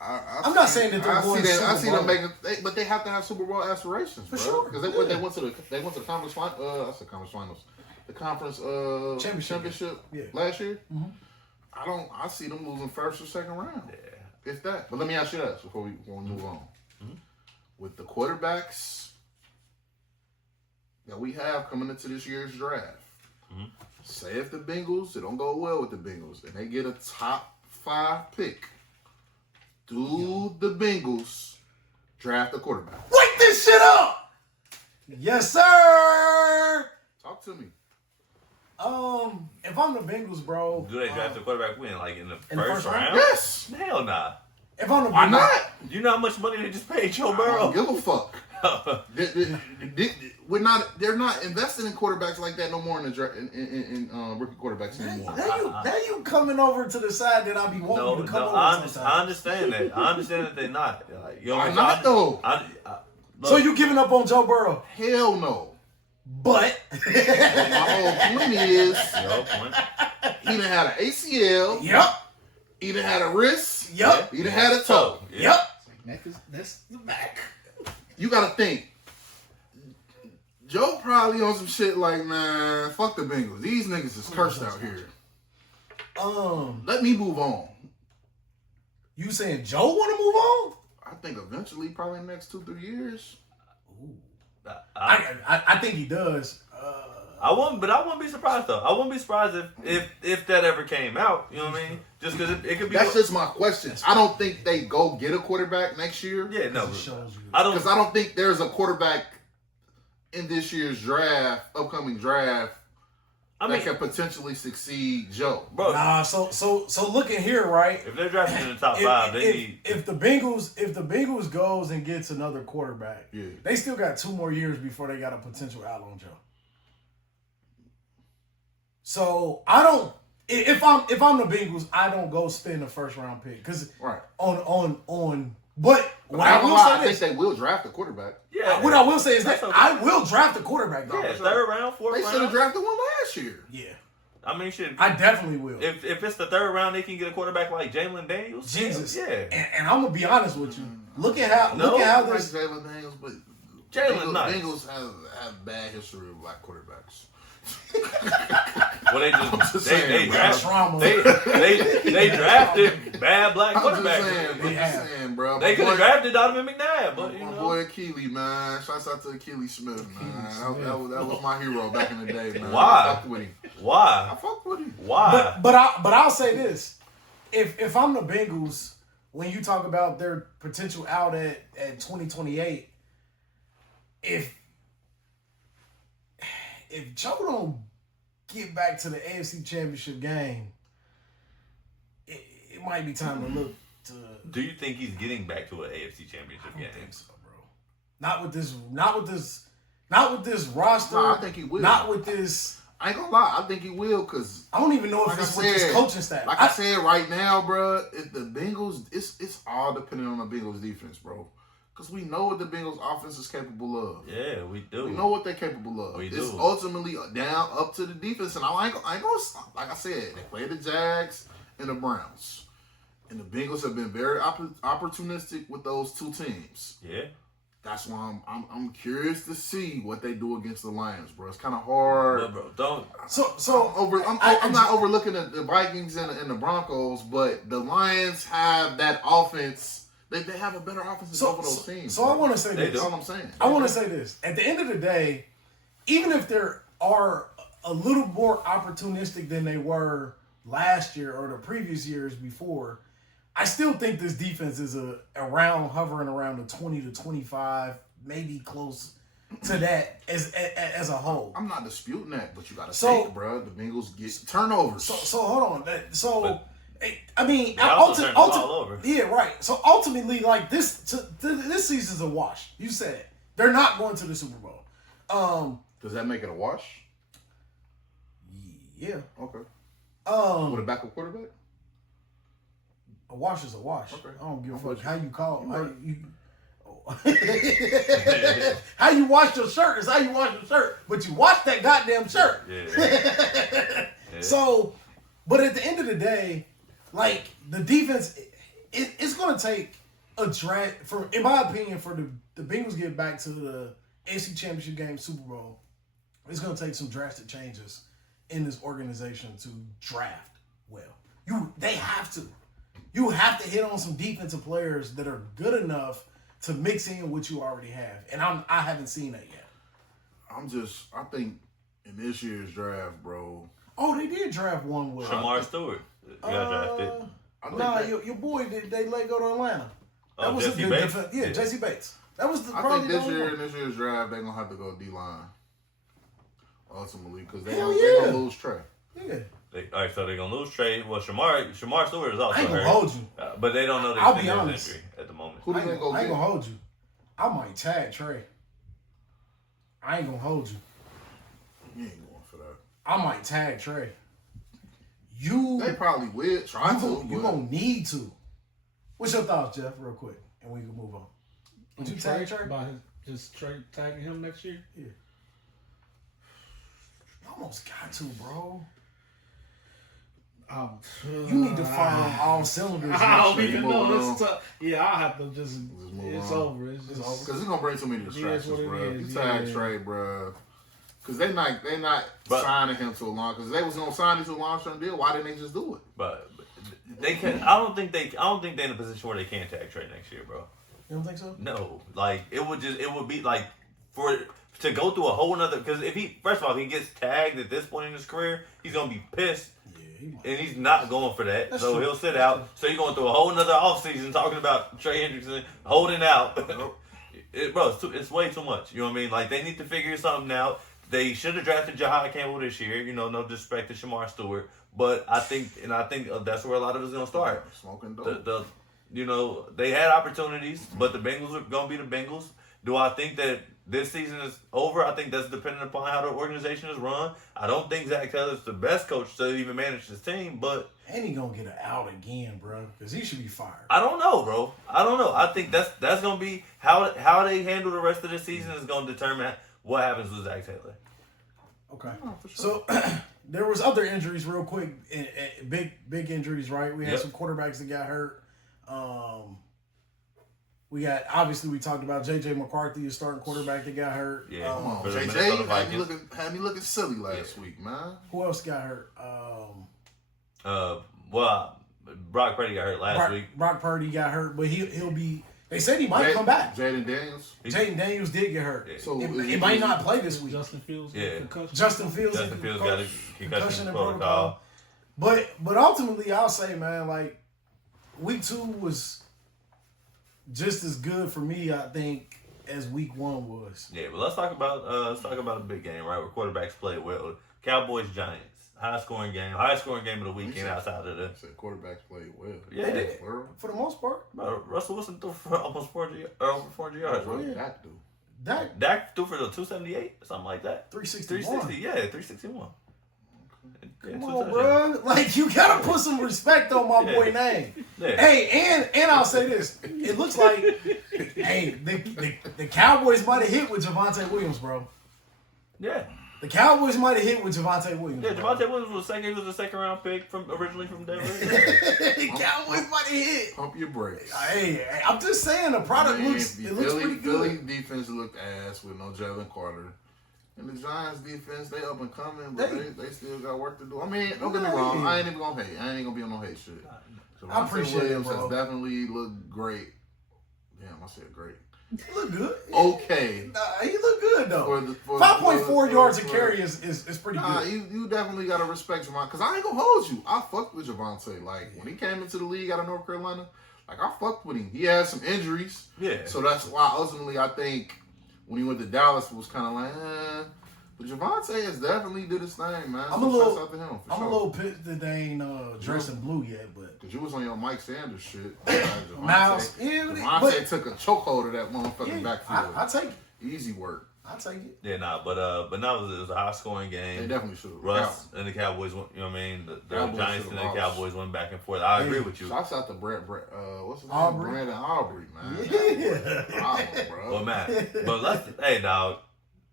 I'm not saying that they're going to Super Bowl. I see them making, but they have to have Super Bowl aspirations, for bro. sure. Because they went to the conference finals. The conference championship last year. Mm-hmm. I see them losing first or second round. Yeah. If that. But let me ask you this before we move on. Mm-hmm. With the quarterbacks that we have coming into this year's draft, say if the Bengals, it don't go well with the Bengals, and they get a top 5 pick, do the Bengals draft a quarterback? Wake this shit up! Yes, sir! Talk to me. If I'm the Bengals, bro. Do they draft a quarterback win like in the first round? round? Yes. Hell nah. If I'm the Bengals, why not? You know how much money they just paid Joe I Burrow? don't give a fuck. They're not investing in quarterbacks like that no more in rookie quarterbacks anymore. Now you coming over to the side that I be wanting you to come over sometimes. I understand that. I understand that they're not. Like, you know Why not though? So you giving up on Joe Burrow? Hell no. But my whole point is he done had an ACL. Yep. He done had a wrist. Yep. He done had a toe. Yep. That's the back. You gotta think. Joe probably on some shit like, man, fuck the Bengals. These niggas is cursed out here. Let me move on. You saying Joe want to move on? I think eventually, probably in the next 2-3 years. Ooh. I think he does. I wouldn't be surprised though. I wouldn't be surprised if that ever came out. You know what I mean? Just because it could be. That's just my question. I don't think they go get a quarterback next year. Yeah, no. I don't think there's a quarterback in this year's upcoming draft. that can potentially succeed Joe. Bro, Nah, so looking here, right? if they're drafting in the top 5, they need. If the Bengals goes and gets another quarterback, they still got 2 more years before they got a potential out on Joe. So I don't. If I'm the Bengals, I don't go spend a first round pick because on. But what I will say I think they will draft a quarterback. Yeah. What I will say is that okay. I will draft a quarterback. Though. Yeah, 3rd round, 4th round. They should have drafted one last year. Yeah. I mean, shit. I definitely will. If it's the 3rd round, they can get a quarterback like Jalen Daniels. Jesus. Yeah. And I'm gonna be honest with you. Look at how this. Jalen Daniels, but Jalen nice. Bengals have bad history of black quarterbacks. Well, they saying, they drafted bad black quarterbacks. I'm just saying, bro. They could have drafted Donovan McNabb, but my boy Keely, man. Shouts out to Keely Smith, man. That was my hero back in the day, man. Why? I fucked with him. Why? I fucked with him. Why? But I'll say this: if I'm the Bengals, when you talk about their potential out at 2028, if Joe don't get back to the AFC Championship game, it might be time to look to. Do you think he's getting back to an AFC Championship game? I don't think so, bro. Not with this roster. No, I think he will. Not with this. I ain't gonna lie, I think he will because I don't even know if it's with this coaching staff. Like I said right now, bro, if the Bengals, it's all depending on the Bengals defense, bro. Because we know what the Bengals offense is capable of. Yeah, we do. We know what they're capable of. It's ultimately down up to the defense. And I ain't gonna, like I said, they play the Jags and the Browns. And the Bengals have been very opportunistic with those 2 teams. Yeah. That's why I'm curious to see what they do against the Lions, bro. It's kind of hard. But bro, don't. I'm not overlooking the Vikings and the Broncos, but the Lions have that offense. They have a better offense than both of those teams. So I want to say this. That's all I'm saying. I want to say this. At the end of the day, even if they are a little more opportunistic than they were last year or the previous years before, I still think this defense is hovering around the 20 to 25, maybe close to that as a whole. I'm not disputing that, but you got to think, bro. The Bengals get turnovers. So hold on. I mean, all over. Yeah, right. So ultimately, like this season's a wash. You said it. They're not going to the Super Bowl. Does that make it a wash? Yeah. Okay. With a backup quarterback? A wash is a wash. Okay. I don't give a fuck how you call it. How you wash your shirt is how you wash your shirt. But you wash that goddamn shirt. Yeah. So, but at the end of the day, like the defense, it's going to take a drag. In my opinion, for the Bengals get back to the AFC Championship game, Super Bowl, it's going to take some drastic changes in this organization to draft well. They have to. You have to hit on some defensive players that are good enough to mix in what you already have, and I haven't seen that yet. I think in this year's draft, bro. Oh, they did draft one with Jamar Stewart. Got drafted. Your boy, they let go to Atlanta. That was Jesse Bates? Yeah, Jesse Bates. That was I think this year's draft, they're going to have to go D-line. Ultimately, because they're going to lose Trey. Yeah. All right, so they're going to lose Trey. Well, Shamar Stewart is also I ain't hurt. gonna hold you. But they don't know I'll the be honest. injury at the moment. Who they going to go I ain't get? gonna hold you. I might tag Trey. I ain't gonna hold you. You ain't going for that. I might tag Trey. They probably will try to. You gonna need to. What's your thoughts, Jeff, real quick, and we can move on. Would you tag Trey? Just Trey tagging him next year? Yeah. You almost got to, bro. You need to fire on all cylinders. I don't even know. It's tough. Yeah, I'll have to just move it's on. Over. It's over. Because it's going to bring too many distractions, bro. You tag Trey, bro. Because they not signing him to a long. Because they was going to sign him to a long-term deal. Why didn't they just do it? But they can. I don't think they're in a position where they can tag Trey next year, bro. You don't think so? No. Like it would be like to go through a whole nother. Because if first of all, if he gets tagged at this point in his career, he's gonna be pissed. And he's not going for that. That's so true. He'll sit out. So you're going through a whole nother offseason talking about Trey Hendrickson holding out. Bro, it's way too much. You know what I mean? Like, they need to figure something out. they should have drafted Jahad Campbell this year. You know, no disrespect to Shamar Stewart, but I think that's where a lot of it's gonna start. Smoking dope. You know, they had opportunities, but the Bengals are gonna be the Bengals. Do I think that this season is over? I think that's dependent upon how the organization is run. I don't think Zach Taylor's the best coach to even manage this team, but and he gonna get an out again, bro, because he should be fired. I don't know, bro. I don't know. I think that's gonna be how they handle the rest of the season is gonna determine what happens with Zach Taylor. Okay, for sure. So there was other injuries, real quick, big injuries, right? We had Yep. some quarterbacks that got hurt. We got, obviously, we talked about J.J. McCarthy, a starting quarterback that got hurt. Yeah. Come on, For the JJ Minnesota had me looking silly last week, man. Who else got hurt? Well, Brock Purdy got hurt last week. Brock Purdy got hurt, but he'll be. They said he might come back. Jaden Daniels. Jaden Daniels did get hurt. Yeah. So It might not play this week. Justin Fields, Yeah. concussion. Justin Fields got a concussion protocol. But ultimately, I'll say, man, like week 2 was just as good for me, I think, as week 1 was. Yeah, but let's talk about a big game, right? Where quarterbacks play well. Cowboys Giants, highest scoring game of the weekend outside of the. Said quarterbacks played well. Yeah, they did. For the most part. Russell Wilson threw for almost 400 yards. What Right? did that do? Dak Threw for the 278, something like that. 361. 360, yeah, 361. Come on, bro. Like, you gotta put some respect on my boy name. Yeah. Hey, and I'll say this. It looks like, hey, the Cowboys might have hit with Javonte Williams, bro. Yeah. The Cowboys might have hit with Javonte Williams. Yeah, bro. Javonte Williams was second. He was a second round pick originally from Denver. The Cowboys might have hit. Pump your brakes. Hey, I'm just saying the product looks pretty good. Philly defense looked ass with no Jalen Carter. And the Giants defense, they up and coming, but they still got work to do. I mean, don't get me wrong. I ain't even gonna hate. I ain't gonna be on no hate shit. I appreciate Williams it, bro. has definitely looked great. Damn, I said great. He look good. Okay. He look good though. For 5.4 yards a carry is pretty good. You definitely gotta respect Javonte. Cause I ain't gonna hold you. I fucked with Javonte. Like when he came into the league out of North Carolina, like I fucked with him. He had some injuries. Yeah. So that's why ultimately I think when he went to Dallas it was kind of like, But Javonte has definitely did his thing, man. I'm so a little, shouts out to him, for I'm sure. a little pissed that they ain't dressing blue yet, but Cause you was on your Mike Sanders shit. Miles, Javonte took a chokehold of that motherfucking backfield. I take it. Easy work. I take it. Yeah, but now it was a high scoring game. They definitely should have. Russ and the Cowboys, you know what I mean? The Cowboys Giants and the should've Cowboys went back and forth. I agree with you. Shouts out to what's his name? Aubrey. Brandon Aubrey, man. Yeah. Problem, bro. Well, man, but hey, dog,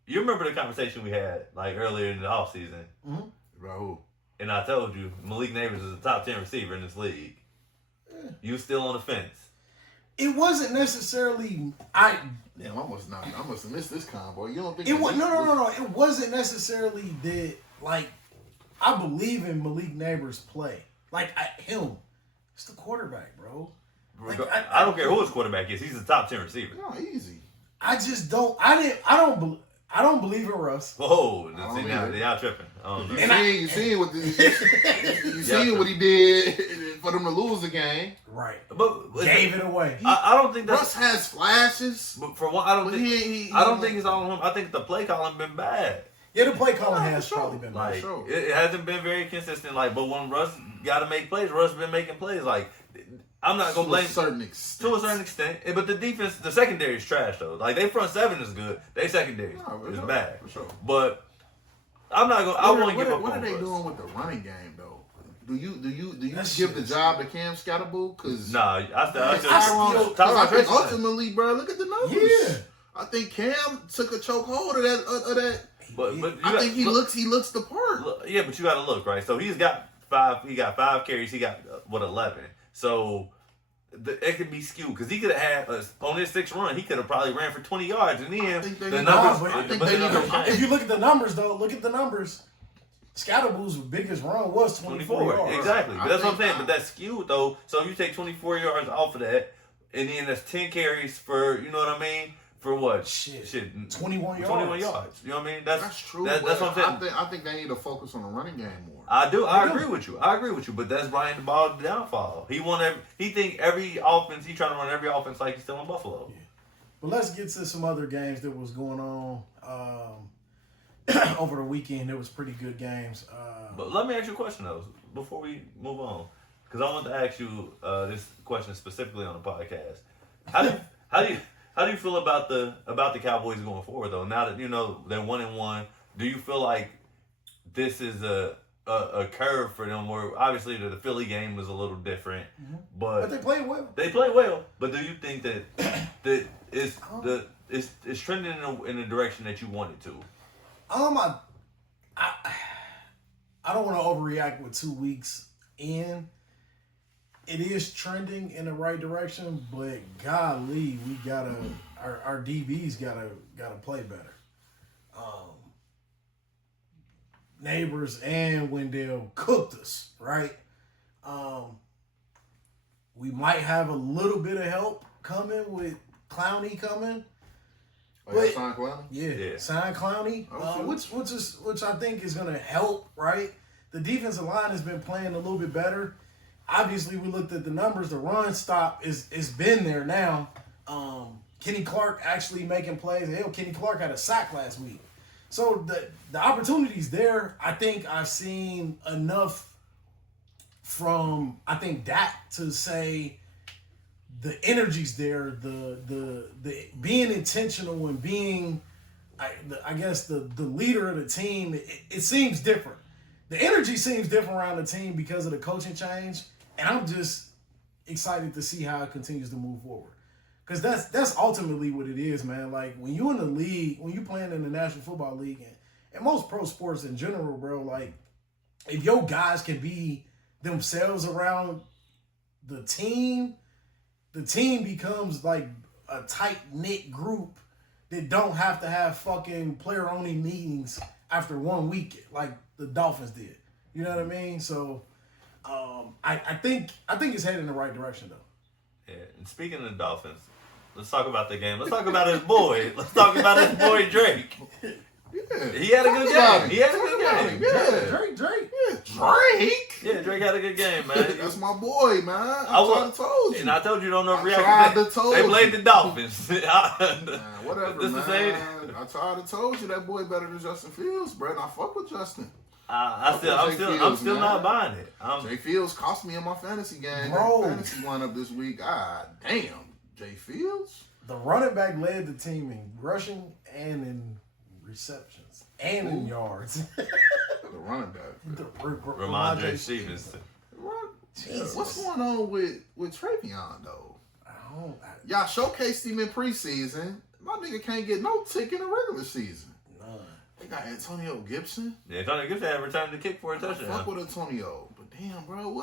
you remember the conversation we had like earlier in the offseason? Mm-hmm. About who? And I told you Malik Neighbors is a top 10 receiver in this league. You still on the fence? It wasn't necessarily Damn, I must have missed this combo. You don't think It was no. It wasn't necessarily that. Like, I believe in Malik Neighbors' play. Like him, it's the quarterback, bro. Like, I don't care who his quarterback is. He's a top 10 receiver. No, easy. I just don't. I don't believe in Russ. Whoa, don't now either. y'all tripping. You seen what what he did for them to lose the game. Right. But Gave it away. I don't think that's. Russ has flashes. But for one, I don't But think. I don't think it's all on him. I think the play calling been bad. Yeah, the play calling for has sure. probably been Like bad. sure. it hasn't been very consistent. Like, but when Russ got to make plays, Russ been making plays. Like, I'm not gonna blame to a certain extent. to a certain extent. But the defense, the secondary is trash though. Like, they front seven is good. They secondary is sure, bad. for sure. But I'm not gonna. I won't give up What on are they Russ. doing with the running game though? Do you That give shit the is- job to Cam Scatterbull? Cause Nah, I Because still I think ultimately, bro, look at the numbers. Yeah. I think Cam took a chokehold of that. But I think he looks the part. Look, yeah, but you got to look, right. So he's got 5. He got 5 carries. He got 11. So it could be skewed because he could have had on his 6th run. He could have probably ran for 20 yards, and then think they the need- numbers. I think but they the need numbers to- changed. If you look at the numbers, though, Scatterbull's biggest run was 24 yards. Exactly. I That's what I'm think- saying. But that's skewed though. So if you take 24 yards off of that, and then that's 10 carries for, you know what I mean? For what? Shit. 21 yards. 21 yards. You know what I mean? That's true. That's what I'm saying. I think they need to focus on the running game more. I do. I agree with you. But that's Brian the ball downfall. He think every offense. He trying to run every offense like he's still in Buffalo. But let's get to some other games that was going on. over the weekend, there was pretty good games. But let me ask you a question though, before we move on, because I want to ask you this question specifically on the podcast. How do you feel about the Cowboys going forward though? Now that they're 1-1, do you feel like this is a curve for them? Where obviously the Philly game was a little different, but they played well. They played well, but do you think that it's trending in the direction that you want it to? I don't want to overreact with 2 weeks in. It is trending in the right direction, but golly, we gotta our DBs gotta play better. Neighbors and Wendell cooked us, right? We might have a little bit of help coming with Clowney coming. Sign Clowney? Yeah, sign Clowney, which I think is going to help, right? The defensive line has been playing a little bit better. Obviously, we looked at the numbers. The run stop is been there now. Kenny Clark actually making plays. Hell, Kenny Clark had a sack last week. So the opportunity's there. I think I've seen enough from Dak to say the energy's there, the being intentional and being, I guess the leader of the team. It seems different. The energy seems different around the team because of the coaching change, and I'm just excited to see how it continues to move forward. Because that's ultimately what it is, man. Like, when you in the league, when you playing in the National Football League, and most pro sports in general, bro, like, if your guys can be themselves around the team becomes, like, a tight-knit group that don't have to have fucking player-only meetings after 1 week like the Dolphins did. You know what I mean? So, I think it's headed in the right direction, though. Yeah, and speaking of the Dolphins, let's talk about the game. Let's talk about his boy. Let's talk about his boy Drake. Yeah. He had a good game. He had a good game. Yeah. Drake. Yeah. Drake. Yeah, Drake had a good game, man. That's my boy, man. I told you. And I told you don't know reaction. They played the Dolphins. Man, whatever, This man. I tried to told you that boy better than Justin Fields, bro. And I fuck with Justin. I'm still not buying it. Jay Fields cost me in my fantasy game. Bro. Fantasy lineup this week. God damn. Jay Fields? The running back led the team in rushing and in receptions and in yards. The running back. Ramondre Stevenson. Jesus. What's going on with Travion, though? Y'all showcased him in preseason. My nigga can't get no tick in the regular season. None. They got Antonio Gibson. Yeah, Antonio Gibson had returned the kick for a I touchdown. fuck with Antonio. But damn, bro,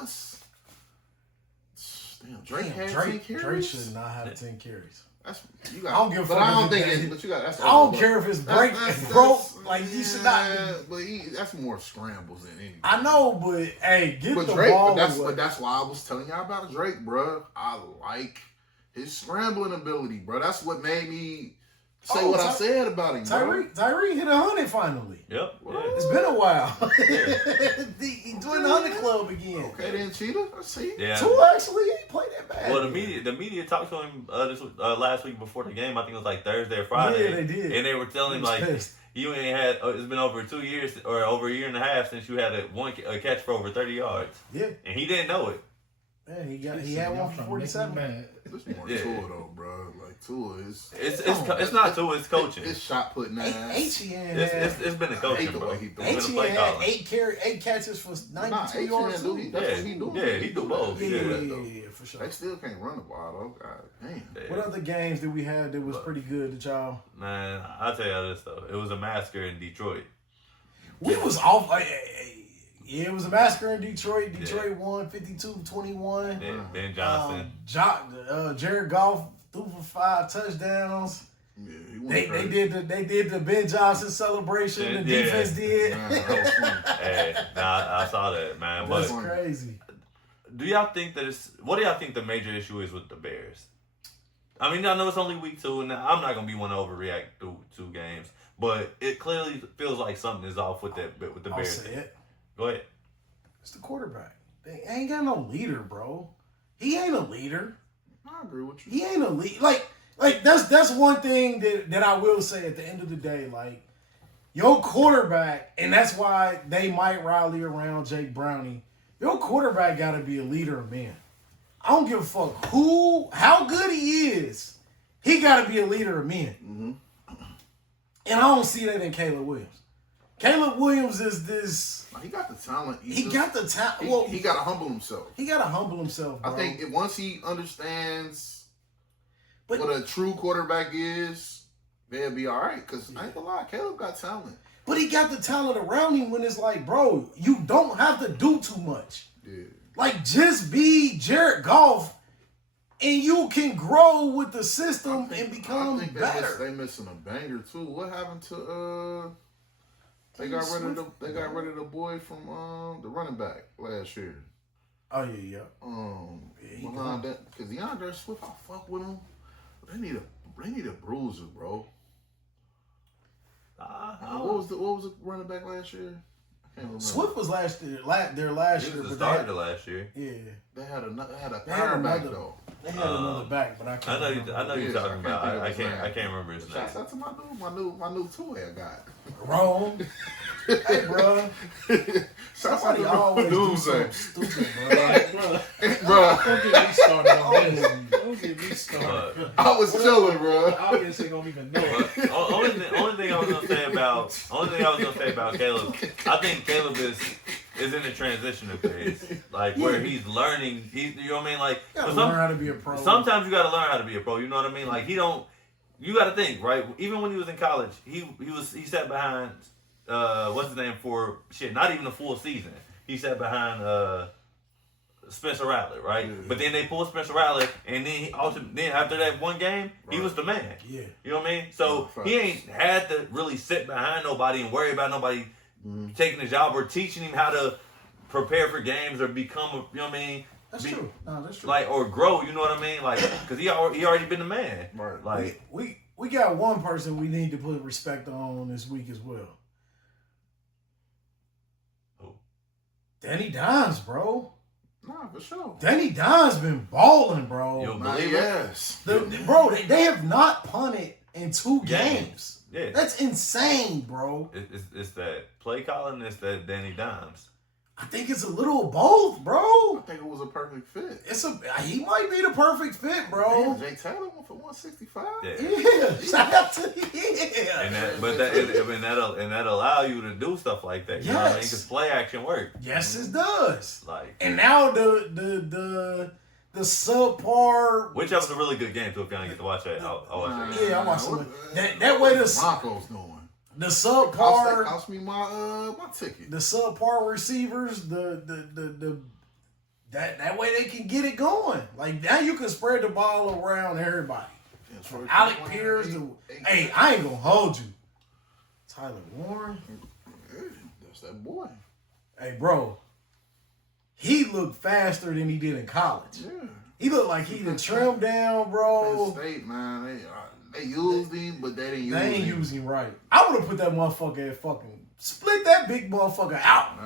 Drake had 10 carries? Drake should not have 10 carries. That's you got. I don't give a fuck. But I don't think it. But you got. That's. I don't care if it's broke. Like, he should not. But that's more scrambles than anything. I know, but hey, get the Drake, ball. but that's why I was telling y'all about Drake, bro. I like his scrambling ability, bro. That's what made me say what I said about him, bro. Tyree hit 100 finally. Yep. Yeah. It's been a while. He joined the 100 club again. Okay, then Cheetah. I see. Yeah. Two actually, he ain't played that bad. Well, the media talked to him last week before the game. I think it was like Thursday or Friday. Yeah, they did. And they were telling him like, pissed. you ain't had. It's been over 2 years or over a year and a half since you had a catch for over 30 yards. Yeah. And he didn't know it. Man, he had one for 47. It's more Tua though, bro. Like Tua is. It's not Tua. It's coaching. It's shot putting ass. It's been the coaching, bro. Etienne had 8 catches for 92 yards. That's what he doing. Yeah, he do both. Yeah, for sure. They still can't run the ball though. God damn. Yeah. What other games did we have that was pretty good that y'all? Man, I'll tell you this though. It was a massacre in Detroit. We was off. Yeah, it was a massacre in Detroit. Detroit won 52-21. Yeah, Ben Johnson. Jared Goff threw for 5 touchdowns. Yeah, they did the Ben Johnson celebration. The defense did. Man, that was funny. Hey, I saw that, man. That's But crazy. what do y'all think the major issue is with the Bears? I mean, I know it's only week 2, and I'm not gonna be one to overreact through 2 games, but it clearly feels like something is off with the Bears. I'll say it. Go ahead. It's the quarterback. They ain't got no leader, bro. He ain't a leader. I agree with you. He ain't a leader. Like that's one thing that I will say at the end of the day. Like, your quarterback, and that's why they might rally around Jake Browning. Your quarterback got to be a leader of men. I don't give a fuck how good he is. He got to be a leader of men. Mm-hmm. And I don't see that in Caleb Williams. Caleb Williams is this. He got the talent. He got the talent. He got to humble himself. He got to humble himself, bro. I think once he understands But, what a true quarterback is, they'll be all right. Because I ain't gonna lie, Caleb got talent. But he got the talent around him when it's like, bro, you don't have to do too much. Yeah. Like, just be Jared Goff, and you can grow with the system and become better. They missing a banger too. What happened to They got rid of the boy from the running back last year. Oh yeah. Behind that, because DeAndre Swift, I fuck with him. But they need a bruiser, bro. What was the running back last year? I can't remember. Swift was last year, He started last year. Yeah. They had a cornerback though. They had another back, but I can't. I know you're talking about. I can't remember his name. Shouts out to my new toy I got. Wrong. Hey, bro. Somebody always do something stupid, Bro. Don't get me started on this. Don't get me started. I was chilling, bro. The audience ain't gonna even know it. Only thing I was gonna say about Caleb, I think Caleb is in the transitional phase, like where he's learning. You know what I mean? Like, you gotta learn how to be a pro. Sometimes you gotta learn how to be a pro. You know what I mean? Like you gotta think, right? Even when he was in college, he sat behind what's his name for not even a full season. He sat behind Spencer Rattler, right? Yeah. But then they pulled Spencer Rattler, and then then after that one game, he was the man. Yeah, you know what I mean. So he ain't had to really sit behind nobody and worry about nobody taking the job or teaching him how to prepare for games or become you know what I mean. That's true. No, that's true. Like, or grow, you know what I mean? Like, because he already been the man. Right. Like we got one person we need to put respect on this week as well. Danny Dimes, bro. Nah, for sure. Danny Dimes been balling, bro. You believe yes. Bro, they have not punted in 2 games. Yeah. That's insane, bro. It's that play calling, it's that Danny Dimes. I think it's a little of both, bro. I think it was a perfect fit. He might be the perfect fit, bro. Man, Jay Taylor went for 165. Yeah. Shout out to And that allow you to do stuff like that. You know what I mean? Because play action work. Yes, it does. Like, and now the subpar. Which was a really good game too. If y'all get to watch that, I'll watch it. Yeah, I watched it. That way the Broncos doing. The subpar cost me my ticket. The subpar receivers, that way they can get it going. Like now you can spread the ball around everybody. From Alec Pierce to hey, I ain't gonna hold you. Tyler Warren. That's that boy. Hey bro. He looked faster than he did in college. Yeah. He looked like he done trimmed down, bro. Penn State, man, they used him, but they didn't use him right. I would have put that motherfucker at fucking split that big motherfucker out.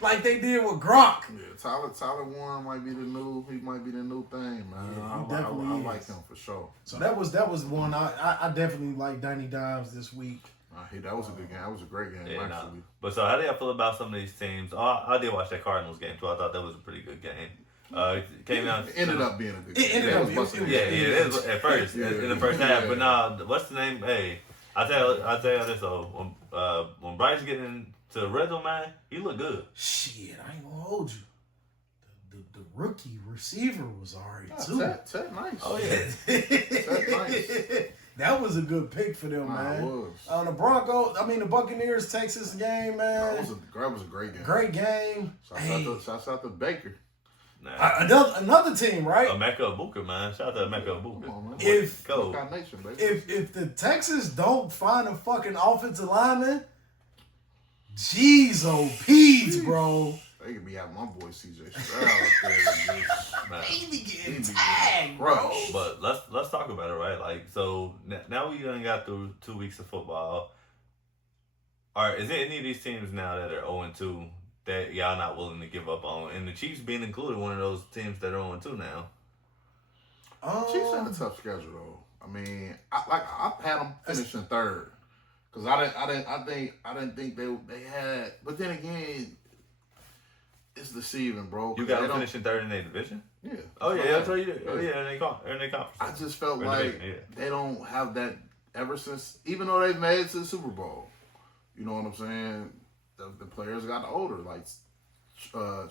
Like they did with Gronk. Yeah, Tyler Warren might be the new thing, man. Yeah, I like him for sure. So that was one I definitely like Danny Dimes this week. That was a good game. That was a great game, actually. Nah. But so how do y'all feel about some of these teams? I did watch that Cardinals game too. I thought that was a pretty good game. It ended up being a good game. It was at first in the first half. But nah, what's the name? Hey, I tell you this though. When Bryce getting to the red zone, man, he looked good. Shit, I ain't gonna hold you. The rookie receiver was already too. Ted nice. Oh yeah, Ted nice. That was a good pick for them, man. It was. The Buccaneers Texas game, man. That was a great game. Great game. Shouts out to Baker. Another team, right? Emeka Ibuka, man. Shout out to Emeka Ibuka. If the Texans don't find a fucking offensive lineman, jeez, P's, bro. They could be having my boy CJ Stroud. He be getting tagged, bro. But let's talk about it, right? Like, so now we done got through 2 weeks of football. All right, is there any of these teams now that are 0-2 that y'all not willing to give up on? And the Chiefs being included, one of those teams that are 0-2 now. Chiefs had a tough schedule, though. I mean, I had them finishing third. Because I didn't think they had. But then again, it's deceiving, bro. You got them finishing third in their division? Yeah. Oh, yeah, that's what you did. Oh, yeah, in their conference. I just felt like they don't have that ever since, even though they've made it to the Super Bowl. You know what I'm saying? The players got older. Like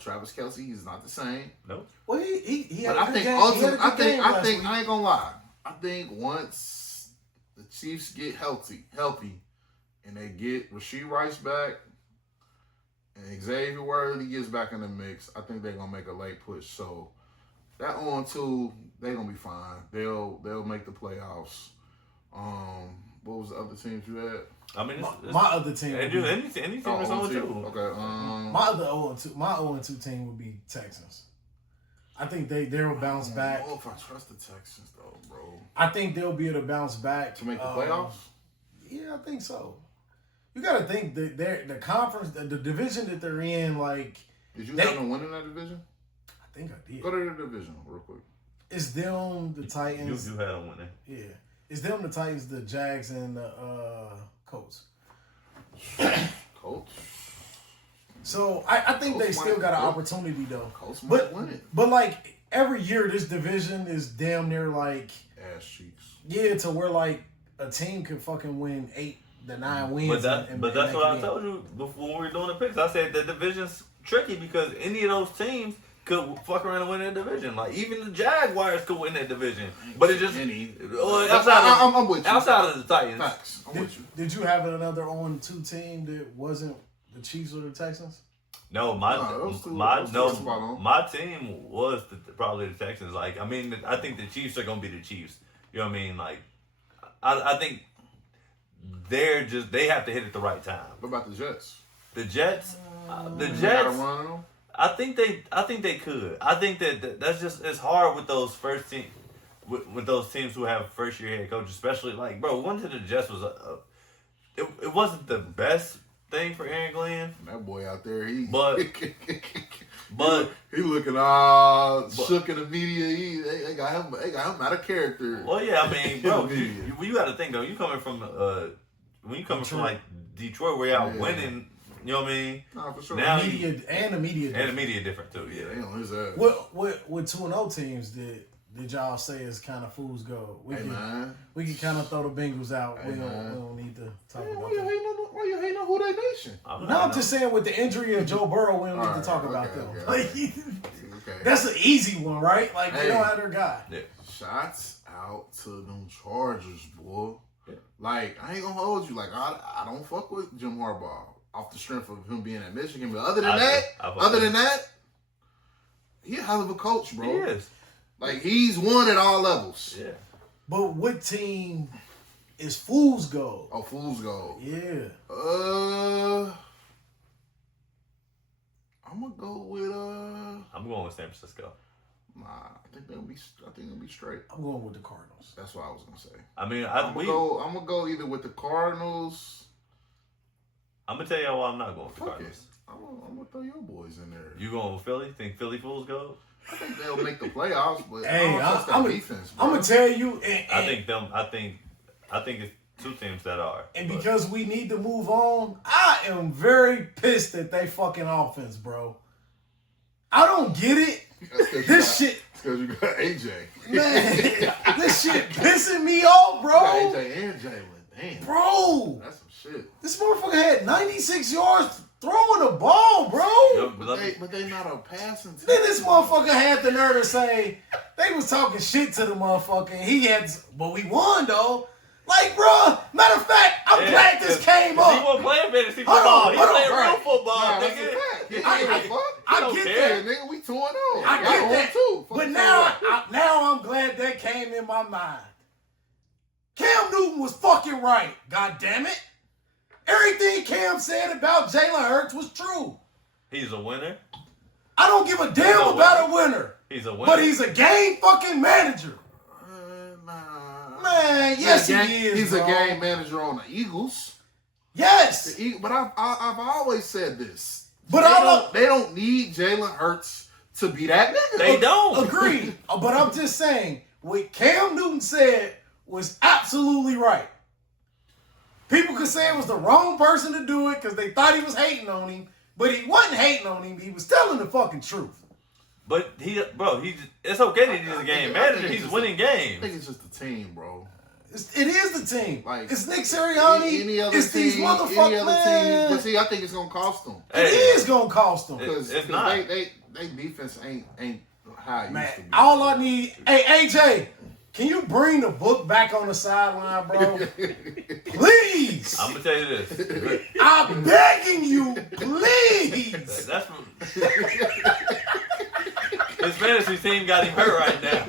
Travis Kelce, he's not the same. Nope. Well, he had But a good game. I think I ain't gonna lie. I think once the Chiefs get healthy, and they get Rashee Rice back, and Xavier Worthy gets back in the mix, I think they're gonna make a late push. So that 0-2, they're gonna be fine. They'll make the playoffs. What was the other teams you had? I mean, my other team. Any team is 0-2. Okay. My other 0-2, my 0-2 team would be Texans. I think they'll bounce back. I don't know if I trust the Texans though, bro. I think they'll be able to bounce back To make the playoffs? Yeah, I think so. You got to think that the conference, the division that they're in, like. Did you have them winning that division? I think I did. Go to the division real quick. It's them, the Titans. You had them winning. Yeah. It's them, the Titans, the Jags, and the Colts. Colts. So I think Colts they still got an might- opportunity though. Colts might But win it. but like every year, this division is damn near like Ass cheeks. yeah to where like a team could fucking win 8 to 9 wins. But that's what I told you before when we were doing the picks. I said the division's tricky because any of those teams could fuck around and win that division. Like even the Jaguars could win that division, but it just I'm with you. outside of the Titans. Facts. I'm with you. Did you have another 0-2 team that wasn't the Chiefs or the Texans? No, my team was probably the Texans. Like I mean, I think the Chiefs are gonna be the Chiefs. You know what I mean? Like I think they have to hit at the right time. What about the Jets? The Jets. Gotta run them? I think they could. I think that's just it's hard with those first team with those teams who have first year head coach, especially like bro. One to the Jets was it wasn't the best thing for Aaron Glenn. That boy out there, he looking all shook in the media. They got him out of character. Well, yeah, I mean, bro, you got to think though. You coming from when you coming from like Detroit, where y'all winning. You know what I mean? Nah, for sure. Now the media different too. Yeah, they on his ass. What 2-0 teams did y'all say is kind of fool's gold? We can kind of throw the Bengals out. Hey, we don't need to talk about why that. you hating on who they nation? I'm just saying with the injury of Joe Burrow, we don't need to talk about them. Okay. That's an easy one, right? Like they don't have their guy. Yeah. Shots out to them Chargers, boy. Yeah. Like I ain't gonna hold you. Like I don't fuck with Jim Harbaugh off the strength of him being at Michigan. But other than that, he a hell of a coach, bro. He is. Like he's won at all levels. Yeah. But what team is fool's gold? Oh, fool's gold. Yeah. I'm gonna go with I'm going with San Francisco. Nah, I think they'll be straight. I'm going with the Cardinals. That's what I was gonna say. I mean, I'm gonna go either with the Cardinals. I'm gonna tell y'all why I'm not going with the Cardinals. I'm gonna throw your boys in there. You going with Philly? Think Philly Fools go? I think they'll make the playoffs, but hey, I don't trust that defense. Bro. I'm gonna tell you. I think it's two teams that are. And because we need to move on, I am very pissed at they fucking offense, bro. I don't get it. This shit. Because you got AJ. Man, this shit pissing me off, bro. AJ and Jalen. Damn. Bro. That's some shit. This motherfucker had 96 yards throwing the ball, bro. But they not a passing team. Then this motherfucker had the nerve to say they was talking shit to the motherfucker. And but we won, though. Like, bro, matter of fact, I'm glad this came up. He won't play fantasy football. He playing real football, nigga. I get that. Nigga, we 2-0. I get that. Too. But now I'm glad that came in my mind. Cam Newton was fucking right. God damn it. Everything Cam said about Jalen Hurts was true. He's a winner. I don't give a damn about a winner. He's a winner. But he's a game fucking manager. Nah. Man, yes he is. He's bro. a game manager on the Eagles. Yes. But I've always said this. But they don't need Jalen Hurts to be that nigga. They don't. Agreed. But I'm just saying, what Cam Newton said was absolutely right. People could say it was the wrong person to do it because they thought he was hating on him, but he wasn't hating on him. He was telling the fucking truth. But it's okay that he's a game manager. He's winning games. I think it's just the team, bro. It is the team. Like, it's Nick Sirianni. Any other it's team, these motherfuckers, man. But see, I think it's gonna cost them. It is gonna cost them because they defense ain't how it used to be. All I need, hey AJ, can you bring the book back on the sideline, bro? Please. I'm gonna tell you this. I'm begging you, please. That's his fantasy team got him hurt right now.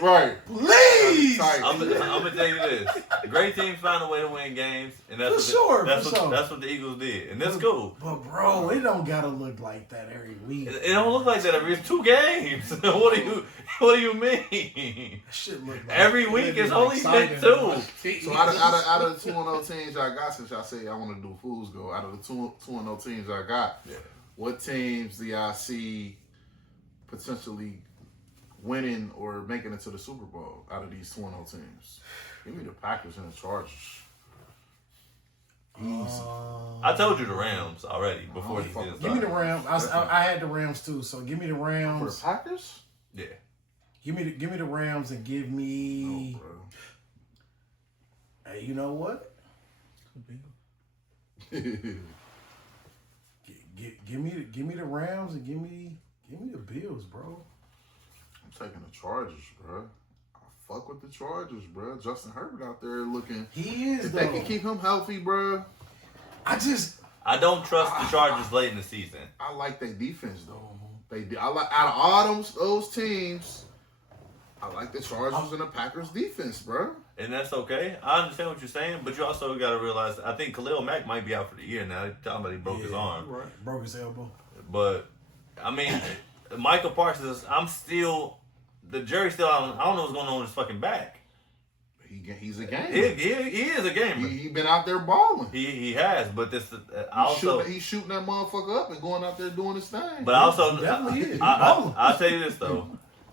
Right. Please. I'm gonna tell you this: great teams find a way to win games, and that's that's what the Eagles did, and that's cool. But bro, it don't gotta look like that every week. It don't look like that every 2 games. What do you mean? That shit look like every week is only been 2. So out of the 2-0 teams I got, since y'all say I want to do Fools Go, out of the 2-0 teams I got, what teams do y'all see potentially winning or making it to the Super Bowl out of these 2-0 teams? Give me the Packers and the Chargers. Easy. I told you the Rams already before the season Give me the Rams. I had the Rams too, so give me the Rams. For the Packers? Yeah. Give me the Rams and give me. Hey, you know what? Give me the Rams and give me the Bills, bro. I'm taking the Chargers, bro. I fuck with the Chargers, bro. Justin Herbert out there looking. He is. If though. they can keep him healthy, bro. I don't trust the Chargers late in the season. I like their defense though. I like out of all those teams. I like the Chargers and the Packers defense, bro. And that's okay. I understand what you're saying, but you also got to realize, I think Khalil Mack might be out for the year now. They're talking about he broke his arm. Right. Broke his elbow. But, I mean, Michael Parsons, the jury's still out. I don't know what's going on with his fucking back. He's a gamer. He is a gamer. He been out there balling. He has, but this He's shooting that motherfucker up and going out there doing his thing. But also, He definitely is. I'll tell you this, though.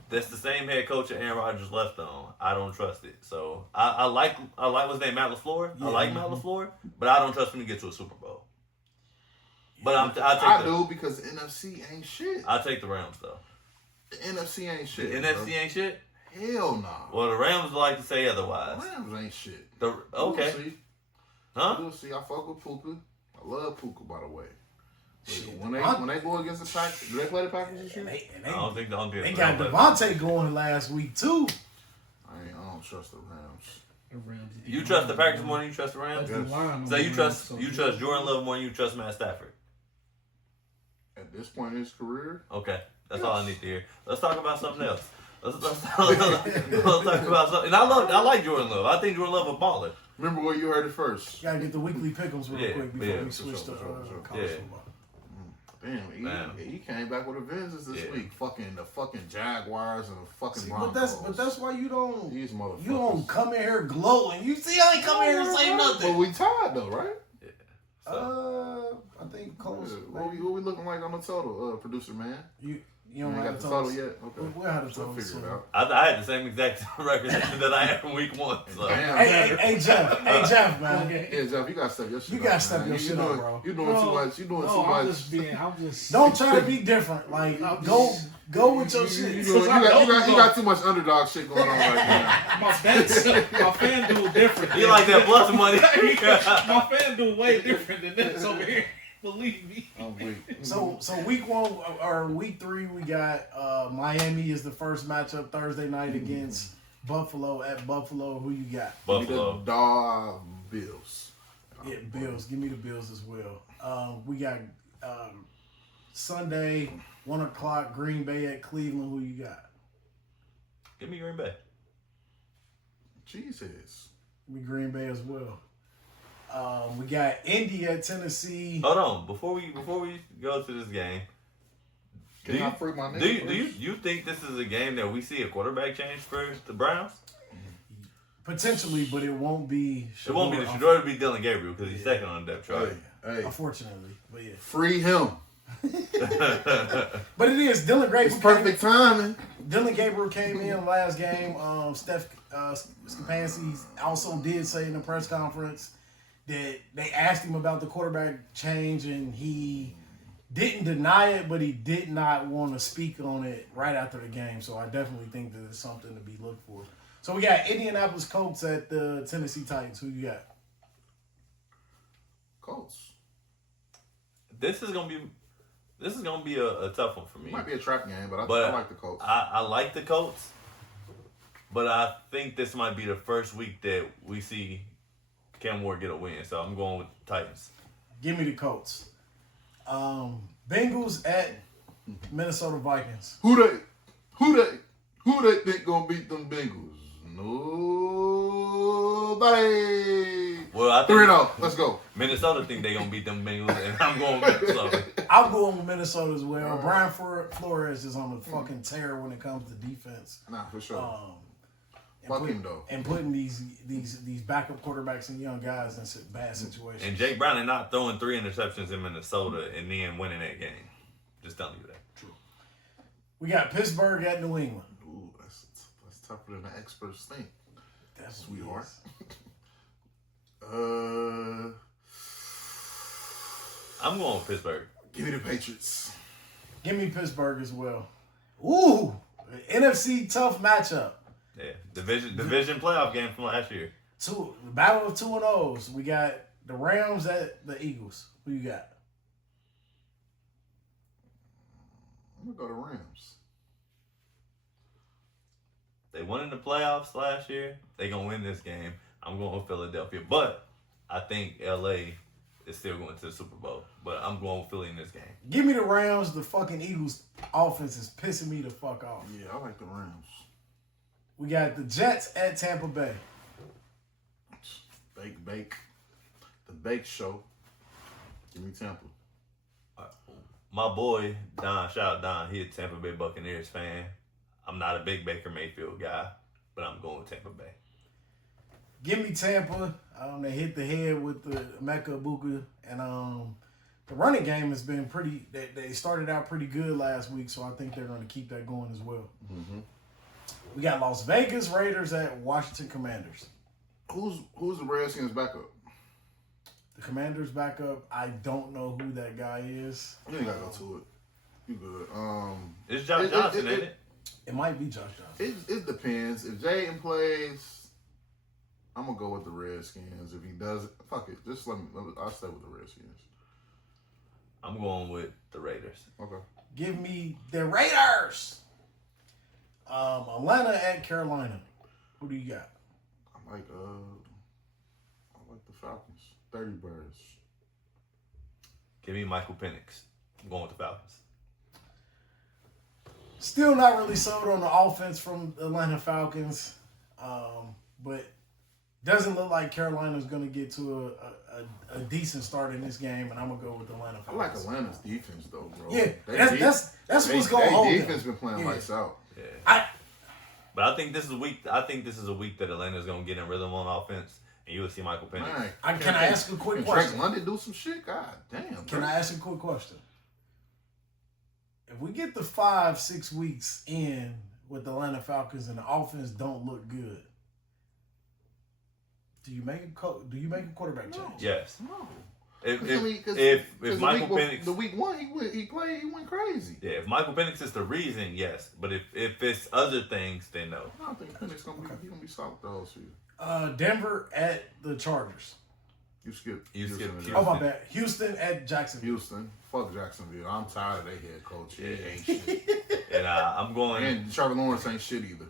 That's the same head coach that Aaron Rodgers left on. I don't trust it. So I like what's his name, Matt LaFleur. Yeah. I like Matt LaFleur, but I don't trust him to get to a Super Bowl. But I do because the NFC ain't shit. I'll take the Rams though. The NFC ain't shit. The NFC ain't shit? Hell no. Well, the Rams like to say otherwise. The Rams ain't shit. Okay. We'll see. Huh? We'll see. I fuck with Puka. I love Puka, by the way. Shit, When they go against the Packers, do they play the Packers this year? I don't think they got Devontae going last week too. I don't trust the Rams. You trust the Packers more than you trust the Rams? Yes. So you trust Jordan Love more than you trust Matt Stafford? At this point in his career? Okay. That's all I need to hear. Let's talk about something else. Let's talk about something. And I like JordanOve. I think Jordan Love a baller. Remember where you heard it first. Gotta get the weekly pick'ems real quick before we switch to college football. Damn, he came back with a vengeance this week. The fucking Jaguars and the fucking See, Broncos. but that's why you don't. These motherfuckers. You don't come in here glowing. You see, I ain't coming here to say nothing. But we tied though, right? I think close. What we looking like on the total, producer man? You don't got the total yet? Okay. We'll have the total. Figure it out. I had the same exact record that I had in week 1. So. Hey Jeff, man. Yeah, Jeff, you gotta step your shit up. You gotta step your shit up, bro. You doing too much. You doing too much. I'm just. Don't try to be different. Like go with your shit. You got too much underdog shit going on right now. My fan do different. You like that plus money? My fan do way different than this over here. Believe me. I'm weak. So week 1 or week 3 we got Miami is the first matchup Thursday night against Buffalo at Buffalo. Who you got? Buffalo. The Bills. Yeah, Bills. Give me the Bills as well. We got Sunday 1:00 Green Bay at Cleveland. Who you got? Give me Green Bay. Jesus. Give me Green Bay as well. We got Indy at Tennessee. Hold on, before we go to this game, do you think this is a game that we see a quarterback change for the Browns? Potentially, but it won't be. It won't be the Shador. It'll be Dylan Gabriel because he's second on the depth chart. Hey, unfortunately, but yeah. Free him. But it is Dylan Gabriel. It's perfect timing. Dylan Gabriel came in last game. Stefanski also did say in the press conference that they asked him about the quarterback change, and he didn't deny it, but he did not want to speak on it right after the game. So I definitely think that it's something to be looked for. So we got Indianapolis Colts at the Tennessee Titans. Who you got? Colts. This is gonna be a tough one for me. It might be a trap game, but I like the Colts. I like the Colts, but I think this might be the first week that we see Cam Ward get a win. So I'm going with the Titans. Give me the Colts. Bengals at Minnesota Vikings. Who they think gonna beat them Bengals? Nobody. Well, I think 3-0. Let's go. Minnesota think they gonna beat them Bengals, and I'm going with Minnesota. I'm going with Minnesota as well. Brian Flores is on a fucking tear when it comes to defense. Nah, for sure. And him though. And putting these backup quarterbacks and young guys in bad situations. And Jake Brown is not throwing 3 interceptions in Minnesota and then winning that game. Just telling you that. True. We got Pittsburgh at New England. Ooh, that's tougher than the experts think. That's Sweetheart. I'm going with Pittsburgh. Give me the Patriots. Give me Pittsburgh as well. Ooh, NFC tough matchup. Yeah, division playoff game from last year. Battle of 2-0s. We got the Rams at the Eagles. Who you got? I'm gonna go to Rams. They won in the playoffs last year. They gonna win this game. I'm going with Philadelphia, but I think LA is still going to the Super Bowl. But I'm going with Philly in this game. Give me the Rams. The fucking Eagles offense is pissing me the fuck off. Yeah, I like the Rams. We got the Jets at Tampa Bay. Bake. The Bake Show. Give me Tampa. My boy, Don, shout out Don, he a Tampa Bay Buccaneers fan. I'm not a big Baker Mayfield guy, but I'm going with Tampa Bay. Give me Tampa. They hit the head with the Mecca Ibuka. And the running game has been pretty, they started out pretty good last week, so I think they're going to keep that going as well. Mm-hmm. We got Las Vegas Raiders at Washington Commanders. Who's the Redskins backup? The Commanders backup, I don't know who that guy is. You ain't gotta go to it. You good. It's Josh Johnson, ain't it? It might be Josh Johnson. It depends. If Jaden plays, I'm gonna go with the Redskins. If he doesn't, fuck it. Just I'll stay with the Redskins. I'm going with the Raiders. Okay. Give me the Raiders. Atlanta at Carolina. Who do you got? I like the Falcons. 30 birds. Give me Michael Penix. I'm going with the Falcons. Still not really sold on the offense from the Atlanta Falcons, but doesn't look like Carolina's going to get to a decent start in this game, and I'm going to go with the Atlanta Falcons. I like Atlanta's defense, though, bro. Yeah, that's what's going to hold them. Defense been playing lights out. Yeah. But I think this is a week. I think this is a week that Atlanta's going to get in rhythm on offense, and you will see Michael Penix. Man, can I ask a quick can question? Drake London do some shit? God damn. Can I ask a quick question? If we get the 5-6 weeks in with the Atlanta Falcons and the offense don't look good, do you make a quarterback change? Yes. No. If Michael Penix, the week one he went crazy. Yeah, if Michael Penix is the reason, yes. But if it's other things, then no. I don't think Penix gonna be solid the whole season. Denver at the Chargers. You skipped. Oh my bad. Houston at Jacksonville. Houston. Fuck Jacksonville. I'm tired of their head coach. He ain't shit. And I'm going. And Trevor Lawrence ain't shit either.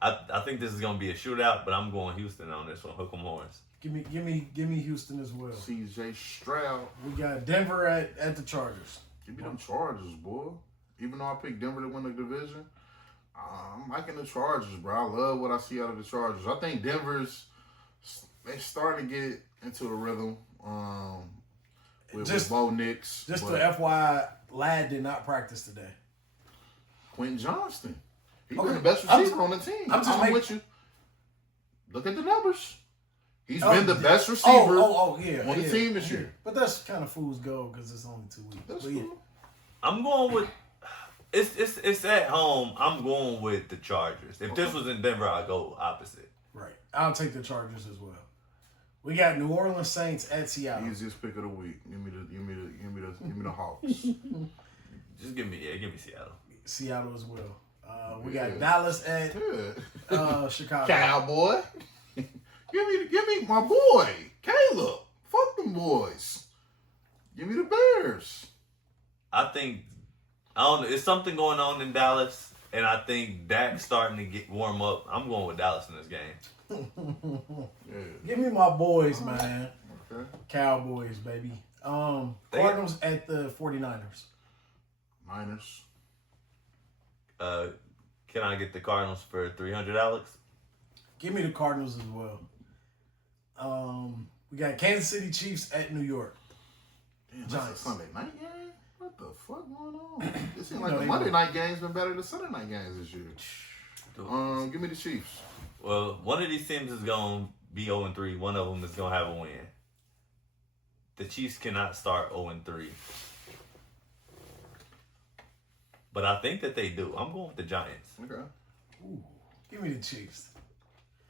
I think this is gonna be a shootout, but I'm going Houston on this one. Hook 'em horns. Give me Houston as well. CJ Stroud. We got Denver at the Chargers. Give me them Chargers, boy. Even though I picked Denver to win the division, I'm liking the Chargers, bro. I love what I see out of the Chargers. I think they starting to get into a rhythm with Bo Nix. Just for FYI, Ladd did not practice today. Quentin Johnston. He's been the best receiver on the team. I'm with you. Look at the numbers. He's been the best receiver on the team this year. But that's kind of fool's gold because it's only 2 weeks. That's cool. I'm going with it's at home. I'm going with the Chargers. If this was in Denver, I'd go opposite. Right. I'll take the Chargers as well. We got New Orleans Saints at Seattle. Easiest pick of the week. Give me the Hawks. Just give me Seattle. Seattle as well. We got Dallas at Chicago. Cowboy. give me my boy Caleb. Fuck them boys. Give me the Bears. I think it's something going on in Dallas, and I think Dak's starting to get warm up. I'm going with Dallas in this game. Give me my boys, man. Okay. Cowboys, baby. Cardinals at the 49ers. Niners. Can I get the Cardinals for $300, Alex? Give me the Cardinals as well. We got Kansas City Chiefs at New York. Damn, Giants. that's a Sunday night game? What the fuck going on? It seems like the Monday night game's been better than Sunday night games this year. Give me the Chiefs. Well, one of these teams is going to be 0-3. One of them is going to have a win. The Chiefs cannot start 0-3. But I think that they do. I'm going with the Giants. Okay. Ooh, give me the Chiefs.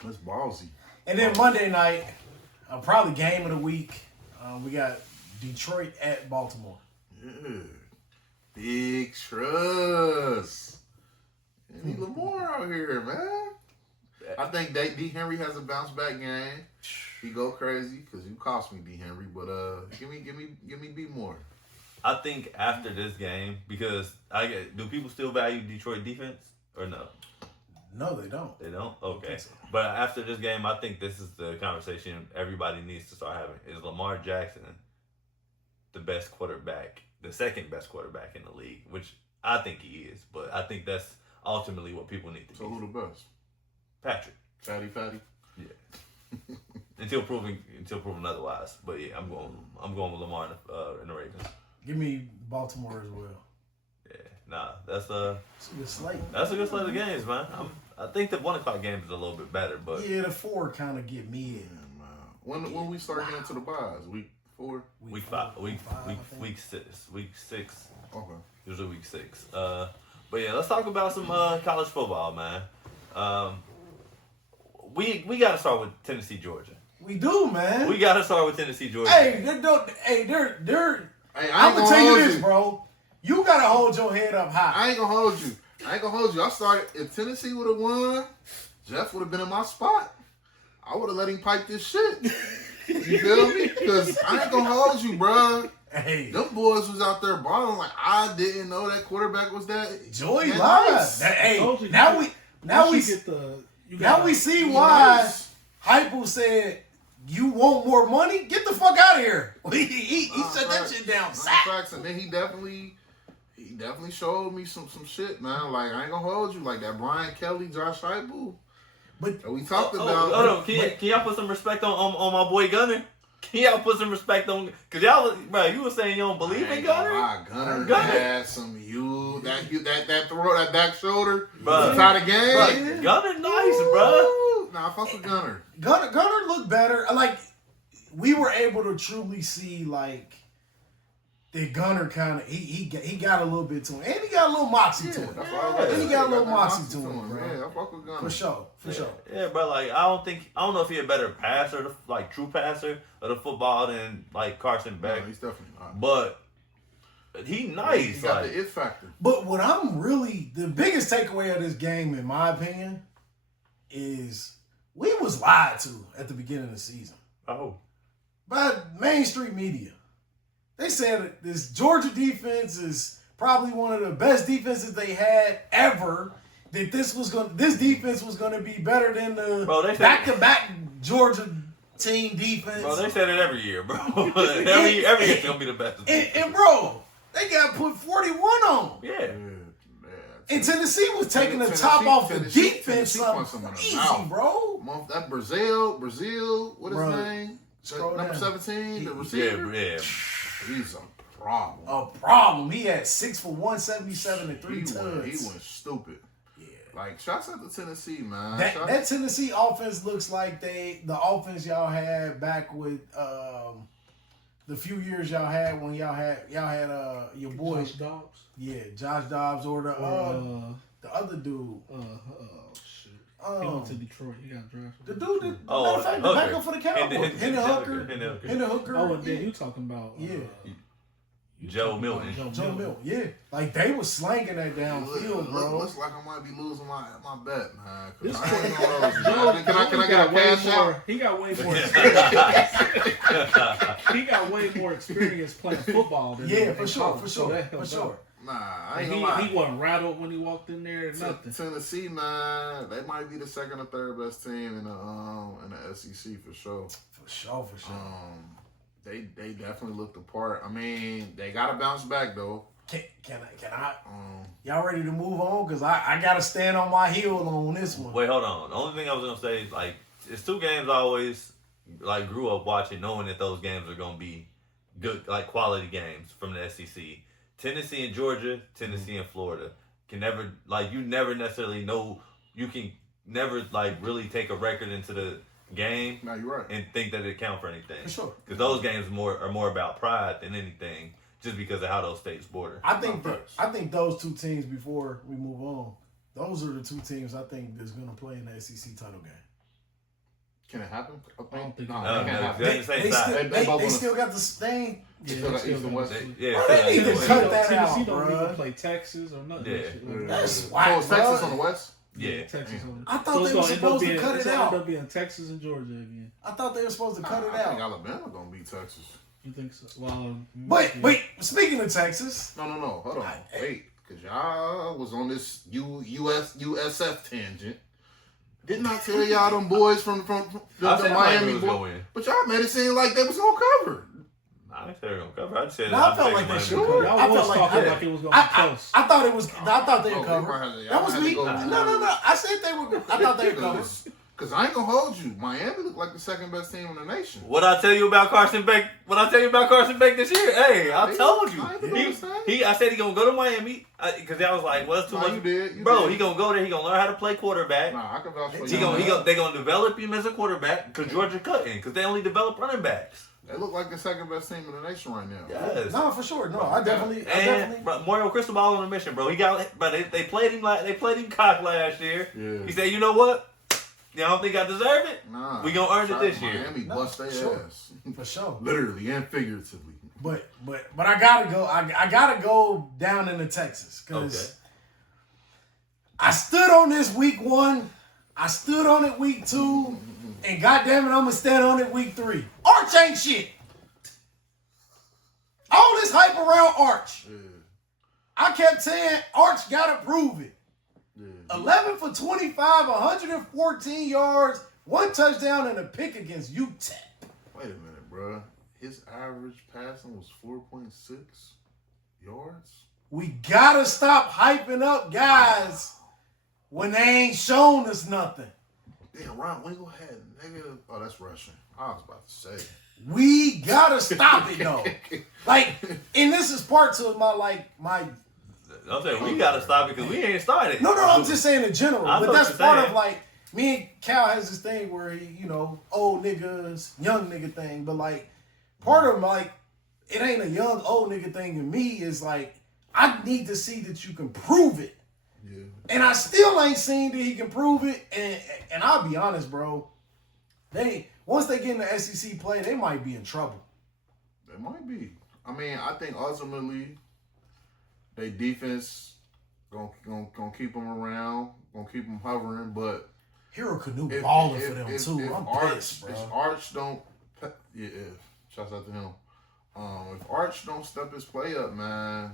That's ballsy. And then Monday night, probably game of the week, we got Detroit at Baltimore. Yeah. Big trust. Need Lamar out here, man. I think D. Henry has a bounce back game. He go crazy because you cost me D. Henry, but give me B more. I think after this game, because do people still value Detroit defense or no? No, they don't. They don't? Okay. So. But after this game, I think this is the conversation everybody needs to start having. Is Lamar Jackson the best quarterback, the second best quarterback in the league? Which I think he is, but I think that's ultimately what people need to be. So who the best? Patrick. Fatty? Yeah. until proven otherwise. But yeah, I'm going with Lamar in the Ravens. Give me Baltimore as well. Yeah. Nah, that's It's a good slate. That's a good slate of games, man. I think the 1 o'clock game is a little bit better, but yeah, the 4 kind of get me in. When we start getting to the buys, week 4, week 5, week 6, week 6. Okay. Usually week 6. But yeah, let's talk about some college football, man. We got to start with Tennessee, Georgia. We do, man. We got to start with Tennessee, Georgia. Hey, they're. I'm gonna tell you this, bro. You gotta hold your head up high. I ain't gonna hold you. I started. If Tennessee would have won, Jeff would have been in my spot. I would have let him pipe this shit. You feel me? Because I ain't gonna hold you, bro. Hey, them boys was out there balling like I didn't know that quarterback was that. Joey that lies. nice. Hey, now we see why Hypo said. You want more money? Get the fuck out of here. He shut that shit down. Facts. And then he definitely showed me some shit, man. Like, I ain't gonna hold you. Like that Brian Kelly, Josh Heupel. But we talked about. Hold on. Can y'all put some respect on my boy Gunner? Can y'all put some respect on? Cause y'all, bro, you were saying you don't believe in Gunner. Gunner had some that back shoulder, bro. Tie the game. Bro, Gunner nice, bro. Nah, fuck with Gunner. Gunner looked better. Like we were able to truly see like the Gunner kind of he got a little bit to him, and he got a little moxie to him. And he got a little moxie to him, bro. Yeah, I fuck with Gunner for sure. Yeah, bro. Like I don't know if he a better passer, like true passer of the football than like Carson Beck. No, he's definitely not. But he nice. He got the it factor. But what I'm really the biggest takeaway of this game, in my opinion, is we was lied to at the beginning of the season. Oh. By mainstream media. They said this Georgia defense is probably one of the best defenses they had ever. That this defense was gonna be better than the back-to-back Georgia team defense. Bro, they said it every year, bro. every year it's gonna be the best. And bro, they got put 41 on. Yeah. And Tennessee was taking the top off the defense easy, bro. That Brazil, what is his name? Number 17, the receiver. Yeah. He's a problem. A problem. He had 6 for 177 and 3 tugs. He went stupid. Yeah. Like, shouts out to Tennessee, man. That Tennessee offense looks like the offense y'all had back with the few years y'all had when y'all had your boy Josh Dobbs. Yeah, Josh Dobbs or the other dude. Shit. He went to Detroit. He got drafted. The dude that Oh, matter of fact, the backup for the Cowboys. Henry Hooker. Henry Hooker. Oh, and then you talking about Joe Milton. Joe Milton, yeah. Like, they was slanging that downfield, bro. Looks like I might be losing my bet, man. This I ain't gonna lose, man. Can I get a cash out? He got way more experience. He got way more experience playing football than for sure. Nah, I ain't And gonna lie. he wasn't rattled when he walked in there or nothing. Tennessee, man, they might be the second or third best team in the SEC for sure. For sure. They definitely looked the part. I mean, they gotta bounce back though. Can I? Y'all ready to move on? Cause I gotta stand on my heel on this one. Wait, hold on. The only thing I was gonna say is like it's two games I always like grew up watching, knowing that those games are gonna be good, like quality games from the SEC. Tennessee and Georgia, Tennessee and Florida can never you never necessarily know. You can never really take a record into the game. No, you're right. And think that it count for anything. For sure. Because those games are more about pride than anything, just because of how those states border. I think those two teams, before we move on, those are the two teams I think that's gonna play in the SEC title game. Can it happen? I don't think no, No, it can't no, happen. they're the same side. They still got the stain. They still got East and West. They need to cut that out, Tennessee don't bro. even play Texas or nothing. Yeah. That's Oh, whack, it's Texas bro. on the West? Yeah. Texas on I thought they were supposed to cut it out. End up being Texas and Georgia again. I thought they were supposed to cut it I think out. Alabama gonna beat Texas. You think so? Well, Wait. Speaking of Texas, No. Hold on. Wait. Because y'all was on this USF tangent. Didn't I tell y'all them boys from the Miami boys? But y'all made it seem like they was gonna cover. I didn't say they were gonna cover. I just said I felt like they should. I Y'all was felt talking like like it was gonna be close. I thought they would cover. y'all That was had to me. go- No. I said they were. I thought they would cover. Because I ain't gonna hold you. Miami looked like the second best team in the nation. What I tell you about Carson Beck? What I tell you about Carson Beck this year? Hey, I told you. I said he gonna go to Miami because I was like, well, that's too much. You did. Bro, he gonna go there. He gonna learn how to play quarterback. Nah, I can vouch for They gonna develop him as a quarterback because Georgia couldn't because they only develop running backs. They look like the second best team in the nation right now. Yes. No, for sure. No, I definitely. Bro, Mario Cristobal on a mission, bro. They played him cock last year. Yeah. He said, you know what? Y'all don't think I deserve it? Nah. We gonna earn it this year. Miami bust their ass. For sure. Literally and figuratively. But I gotta go. I gotta go down into Texas because I stood on this week 1. I stood on it week 2, and goddamn it, I'm gonna stand on it week 3. Arch ain't shit. All this hype around Arch. Yeah. I kept saying Arch gotta prove it. Yeah. 11 for 25, 114 yards, 1 touchdown, and a pick against UTEP. Wait a minute, bro. His average passing was 4.6 yards. We gotta stop hyping up guys when they ain't shown us nothing. Damn, Ron Wingle had negative. Oh, that's Russian. I was about to say. We gotta stop it though. And this is part to my. I'm saying we gotta stop it because we ain't started. No, I'm just saying in general. I know But that's what you're part saying. of me and Cal has this thing where he, old niggas, young nigga thing. But part of it ain't a young old nigga thing in me. Is I need to see that you can prove it. Yeah. And I still ain't seen that he can prove it. And I'll be honest, bro. Once they get in the SEC play, they might be in trouble. They might be. I mean, I think ultimately, they defense gonna keep them around, gonna keep them hovering. But Hero Canoe balling for them too. If I'm pissed, bro. If Arch don't, shouts out to him. If Arch don't step his play up, man.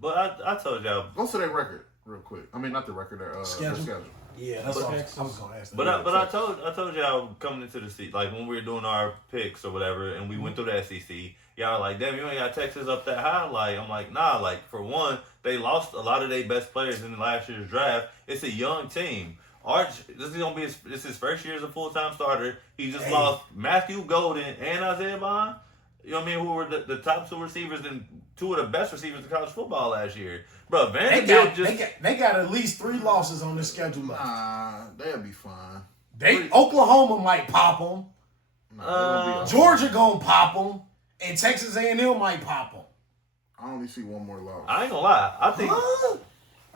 But I told y'all. Go to their record real quick. I mean, not the record. Their schedule. Yeah, that's what I was gonna ask. That. But I told y'all coming into the seat, when we were doing our picks or whatever, and we went through the SEC, y'all were like, damn, you ain't got Texas up that high. I'm like, nah. For one, they lost a lot of their best players in last year's draft. It's a young team. Arch, this is his first year as a full-time starter. He just lost Matthew Golden and Isaiah Bond. You know what I mean? Who were the top 2 receivers and 2 of the best receivers in college football last year. Bro, Vanderbilt they got at least 3 losses on this schedule left. Nah, they'll be fine. Oklahoma might pop them. Nah, Georgia gonna pop them, and Texas A&M might pop them. I only see one more loss. I ain't gonna lie. I think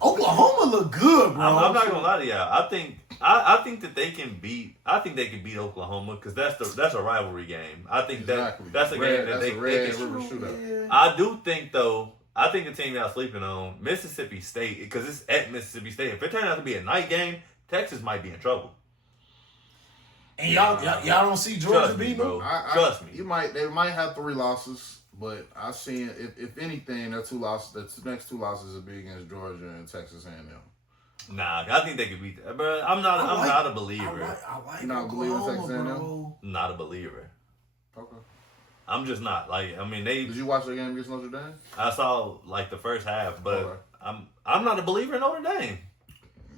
Oklahoma look good, bro. I'm not gonna lie to y'all. I think that they can beat. I think they can beat Oklahoma because that's a rivalry game. I think that's a game that they can. River shootout. I do think though. I think the team y'all sleeping on Mississippi State because it's at Mississippi State. If it turns out to be a night game, Texas might be in trouble. And y'all don't see Georgia beating them? Trust me. They might have 3 losses, but I seen if anything, their 2 losses, the next 2 losses will be against Georgia and Texas A&M. Nah, I think they could beat that, bro. I'm not a believer. I like You're not a believer in Texas A&M? bro. Not a believer. Okay. I'm just not Did you watch the game against Notre Dame? I saw like the first half, but Okay. I'm not a believer in Notre Dame.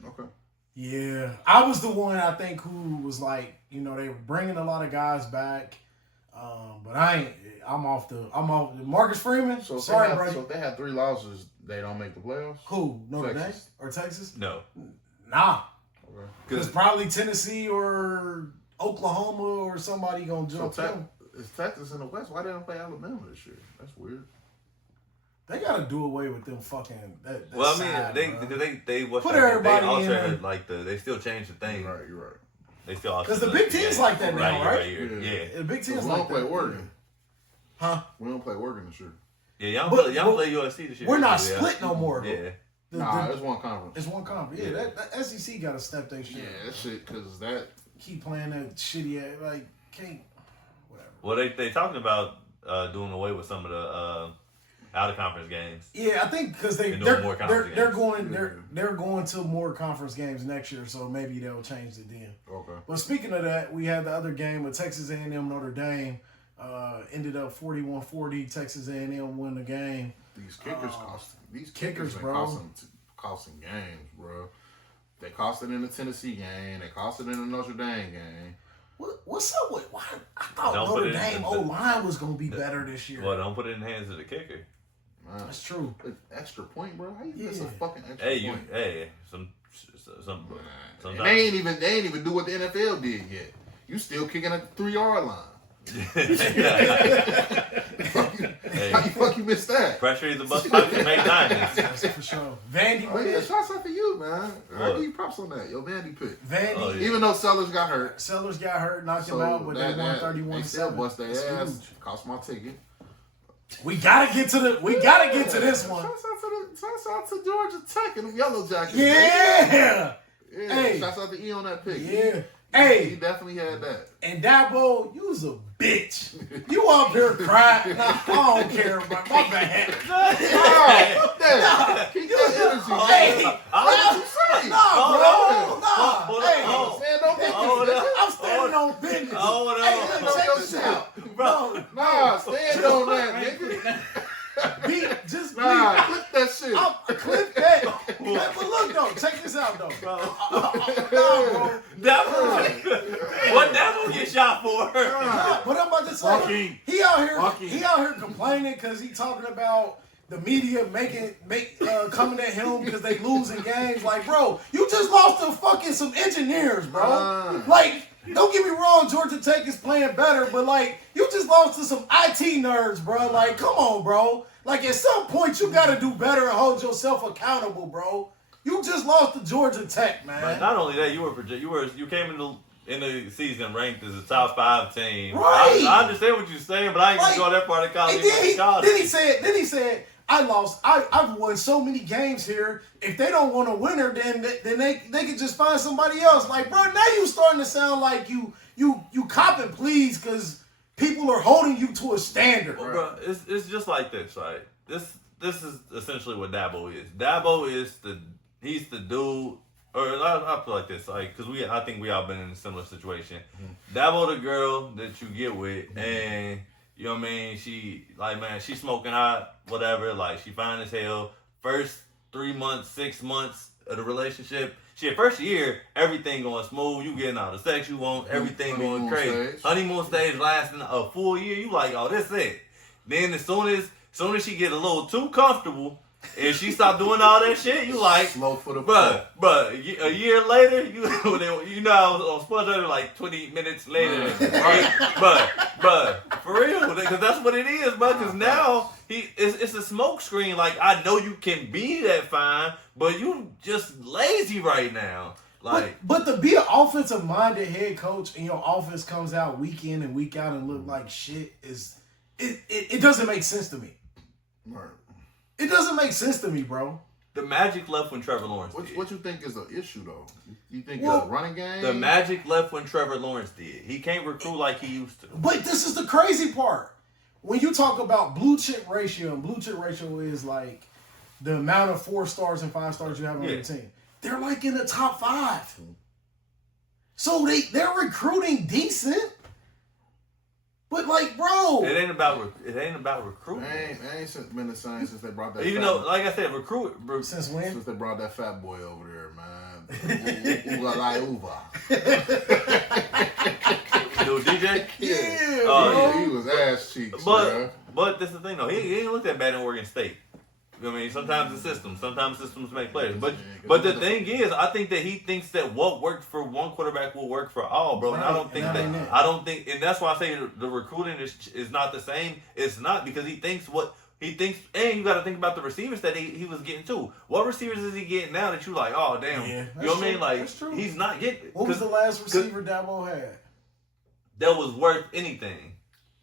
Okay. Yeah, I was the one I think who was like, they were bringing a lot of guys back, but I'm off Marcus Freeman. So Sorry, if they had 3 losses, they don't make the playoffs. Who? Notre Dame Texas. or Texas? No, Nah, Okay. because probably Tennessee or Oklahoma or somebody gonna So jump them. it's Texas in the West. Why they don't play Alabama this year? That's weird. They gotta do away with them fucking. That well, I side, mean, bro. they Put everybody in there. they still changed the thing. You're right. They still altered Because the Big Ten's like that now, right? Yeah. The Big Ten's We like don't play that. Oregon. Huh? We don't play Oregon this year. Yeah, y'all But- play USC this year. We're not Yeah. split no more. Yeah. It's one conference. It's one conference. Yeah, that SEC got to step their shit. Yeah, that shit, because that. Keep playing that shitty ass, like, can't, whatever. Well, they talking about doing away with some of the out of conference games. Yeah, I think because they're more conference they're going to more conference games next year, so maybe they'll change it then. Okay. But speaking of that, we had the other game with Texas A&M Notre Dame. Ended up 41-40. Texas A&M win the game. These kickers These kickers, been bro. costing games, bro. They cost it in the Tennessee game. They cost it in the Notre Dame game. What's up with why? I thought Don't Notre put it in Dame the- O-line was gonna be better this year. Well, don't put it in the hands of the kicker. Man, That's true. an extra point, bro. How you miss a Yeah. fucking extra point? Some. And they ain't even do what the NFL did yet. You still kicking at the 3-yard line. How the fuck you missed that? Pressure is a bust to make diamonds. That's for sure. Vandy Oh yeah, with shots out for you, man. I What? give you props on that. Yo, Vandy pick. Vandy. Oh, yeah. Even though Sellers got hurt, Sellers got hurt, knocked him so out, but they won they 31-7. still bust their That's ass. huge. Cost my ticket. We gotta get to this one. Shouts out to Georgia Tech and them Yellow Jackets. Yeah. Yeah. Hey. Shouts out to E on that pick. Yeah. He Hey, definitely had that. and Dabo, you was a bitch. You up here crying. Nah, I don't care about my bad. Oh, fuck that. Keep that energy. Hey, What you say? nah, bro. Hold Nah. on, Hey, hold on. Man, don't think Hold this. up. I'm standing on business. Hold on. Hey, Stand check on this your out. shit. Bro, Nah, stand on that, nigga. just Nah, be. clip that shit. I'll clip that. But look though, check this out though. Nah, bro. What devil get shot for? Nah, but I'm about to say, Fucking. he out here complaining because he talking about the media coming at him because they losing games. Like, bro, you just lost to fucking some engineers, bro. Like, don't get me wrong, Georgia Tech is playing better, but like, you just lost to some IT nerds, bro. Like, come on, bro. Like, at some point, you gotta do better and hold yourself accountable, bro. You just lost to Georgia Tech, man. But not only that, you came in the season ranked as a top 5 team. Right. I understand what you're saying, but I ain't gonna go that part of college. And then he said, I've won so many games here. If they don't want a winner, then they can just find somebody else. Like, bro, now you starting to sound like you cop and please because people are holding you to a standard. Well, bro, it's just like this, right? This is essentially what Dabo is. Dabo is he's the dude, or I feel like this, like, because I think we all been in a similar situation. Dabo the girl that you get with, and you know what I mean, she smoking hot, whatever, like she fine as hell. First 3 months, 6 months of the relationship, first year, everything going smooth, you getting all the sex you want, everything going crazy. Honeymoon stage lasting a full year, you like, oh, this it. Then as soon as she get a little too comfortable, and she stop doing all that shit, you like, Slow for the but a year later, you know, I was on SpongeBob like 20 minutes later, right? But for real, because that's what it is, bro. Because now it's a smoke screen. Like, I know you can be that fine, but you just lazy right now. Like, but to be an offensive minded head coach and your offense comes out week in and week out and look like shit it doesn't make sense to me. Right. It doesn't make sense to me, bro. the Magic left when Trevor Lawrence What did. you think is the issue though? You think Well, it's a running game? The Magic left when Trevor Lawrence did. He can't recruit like he used to. But this is the crazy part. When you talk about blue chip ratio, and blue chip ratio is like the amount of 4 stars and 5 stars you have on your team. They're like in the top 5. So they're recruiting decent. But like, bro, It ain't about recruiting. It ain't been the same since they brought that. Even though, like I said, since when? Since they brought that fat boy over there, man. Uva like Uva. Dude, DJ. Yeah, Oh, He was ass cheeks, But this is the thing though. He ain't looked that bad in Oregon State. I mean, sometimes the systems make players. But the thing is, I think that he thinks that what worked for one quarterback will work for all, bro. And I don't think and that's why I say the recruiting is not the same. It's not because he thinks, and you got to think about the receivers that he was getting too. What receivers is he getting now that you like, oh damn, Yeah, you know what I mean? Like, that's true. he's not getting. What was the last receiver Dabo had? That was worth anything.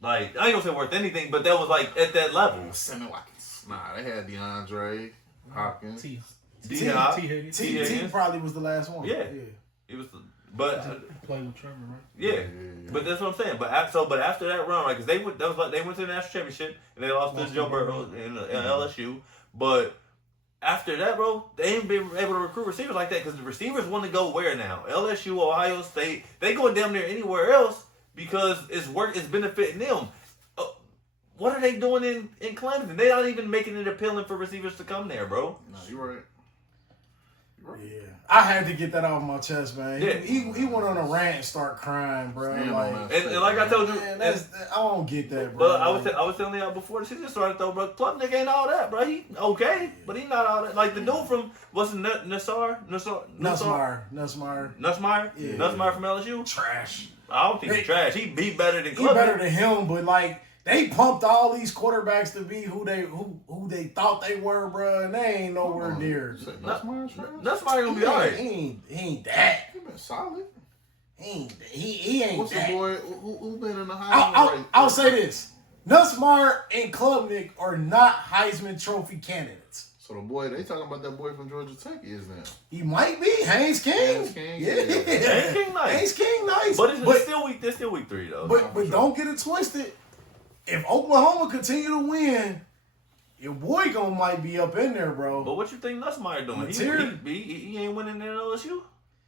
Like, I ain't gonna say worth anything, but that was like at that level. Sammy Watkins. Nah, they had DeAndre Hopkins. T. T probably was the last one. Yeah. It was, but played with Trevor, right? yeah. But that's what I'm saying. But after that run, right? Because they went to the national championship and they lost to Joe Burrow in LSU. But after that, bro, they ain't been able to recruit receivers like that because the receivers want to go where now? LSU, Ohio State, they go damn near anywhere else because it's benefiting them. What are they doing in Clemson? They're not even making it appealing for receivers to come there, bro. No, you're right. Yeah, I had to get that off my chest, man. Yeah. He went on a rant and start crying, bro. And like I told you, man, I don't get that, bro. But I was telling y'all before the season started though, bro. Klubnik ain't all that, bro. He okay, but he not all that. Like the dude from Nussmeyer. Yeah. Nussmeyer from LSU. Trash. I don't think he's trash. He better than He Klubnik. better than him, but like they pumped all these quarterbacks to be who they thought they were, bro, and they ain't nowhere near. Nussmeyer gonna be alright. He ain't that. He been solid. He ain't What's that. the boy who been in the Heisman race? I'll say this: Nussmeyer and Klubnik are not Heisman Trophy candidates. So the boy, they talking about that boy from Georgia Tech is now. He might be Haynes King. Yeah. Haynes King nice. Haynes King nice. But it's still week 3 though. But don't get it twisted. If Oklahoma continue to win, your boy might be up in there, bro. But what you think Nussmeyer doing? He ain't winning in LSU.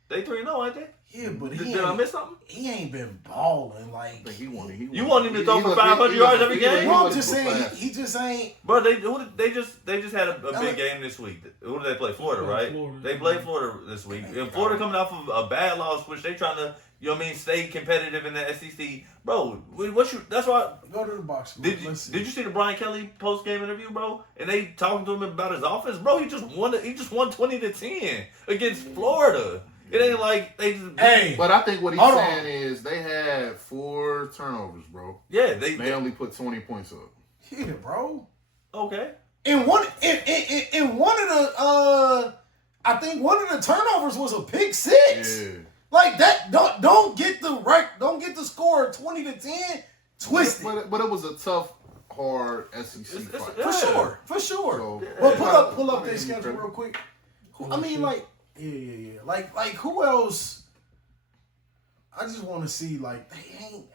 They 3-0, ain't they? Yeah, but did I miss something? He ain't been balling like. I think he won. You want him to throw for 500 yards every game? No, I'm just saying he just ain't. Bro, they just had a big game this week. Who did they play? Florida, right? They played Florida this week. And Florida coming off of a bad loss, which they trying to, you know what I mean, stay competitive in the SEC. Bro, that's why. Go to the box. Did you see the Brian Kelly post game interview, bro? And they talking to him about his offense, bro. He just won 20-10 against Florida. It ain't like they just. Hey, but I think what he's saying is they had 4 turnovers, bro. Yeah, they only put 20 points up. Yeah, bro. Okay. In one of the I think one of the turnovers was a pick 6. Yeah. Like that. Don't get the score 20-10 twisted. But it was a tough, hard SEC fight. For sure. So, but pull up their schedule real quick. I mean, like. Yeah. Like who else? I just want to see like they ain't.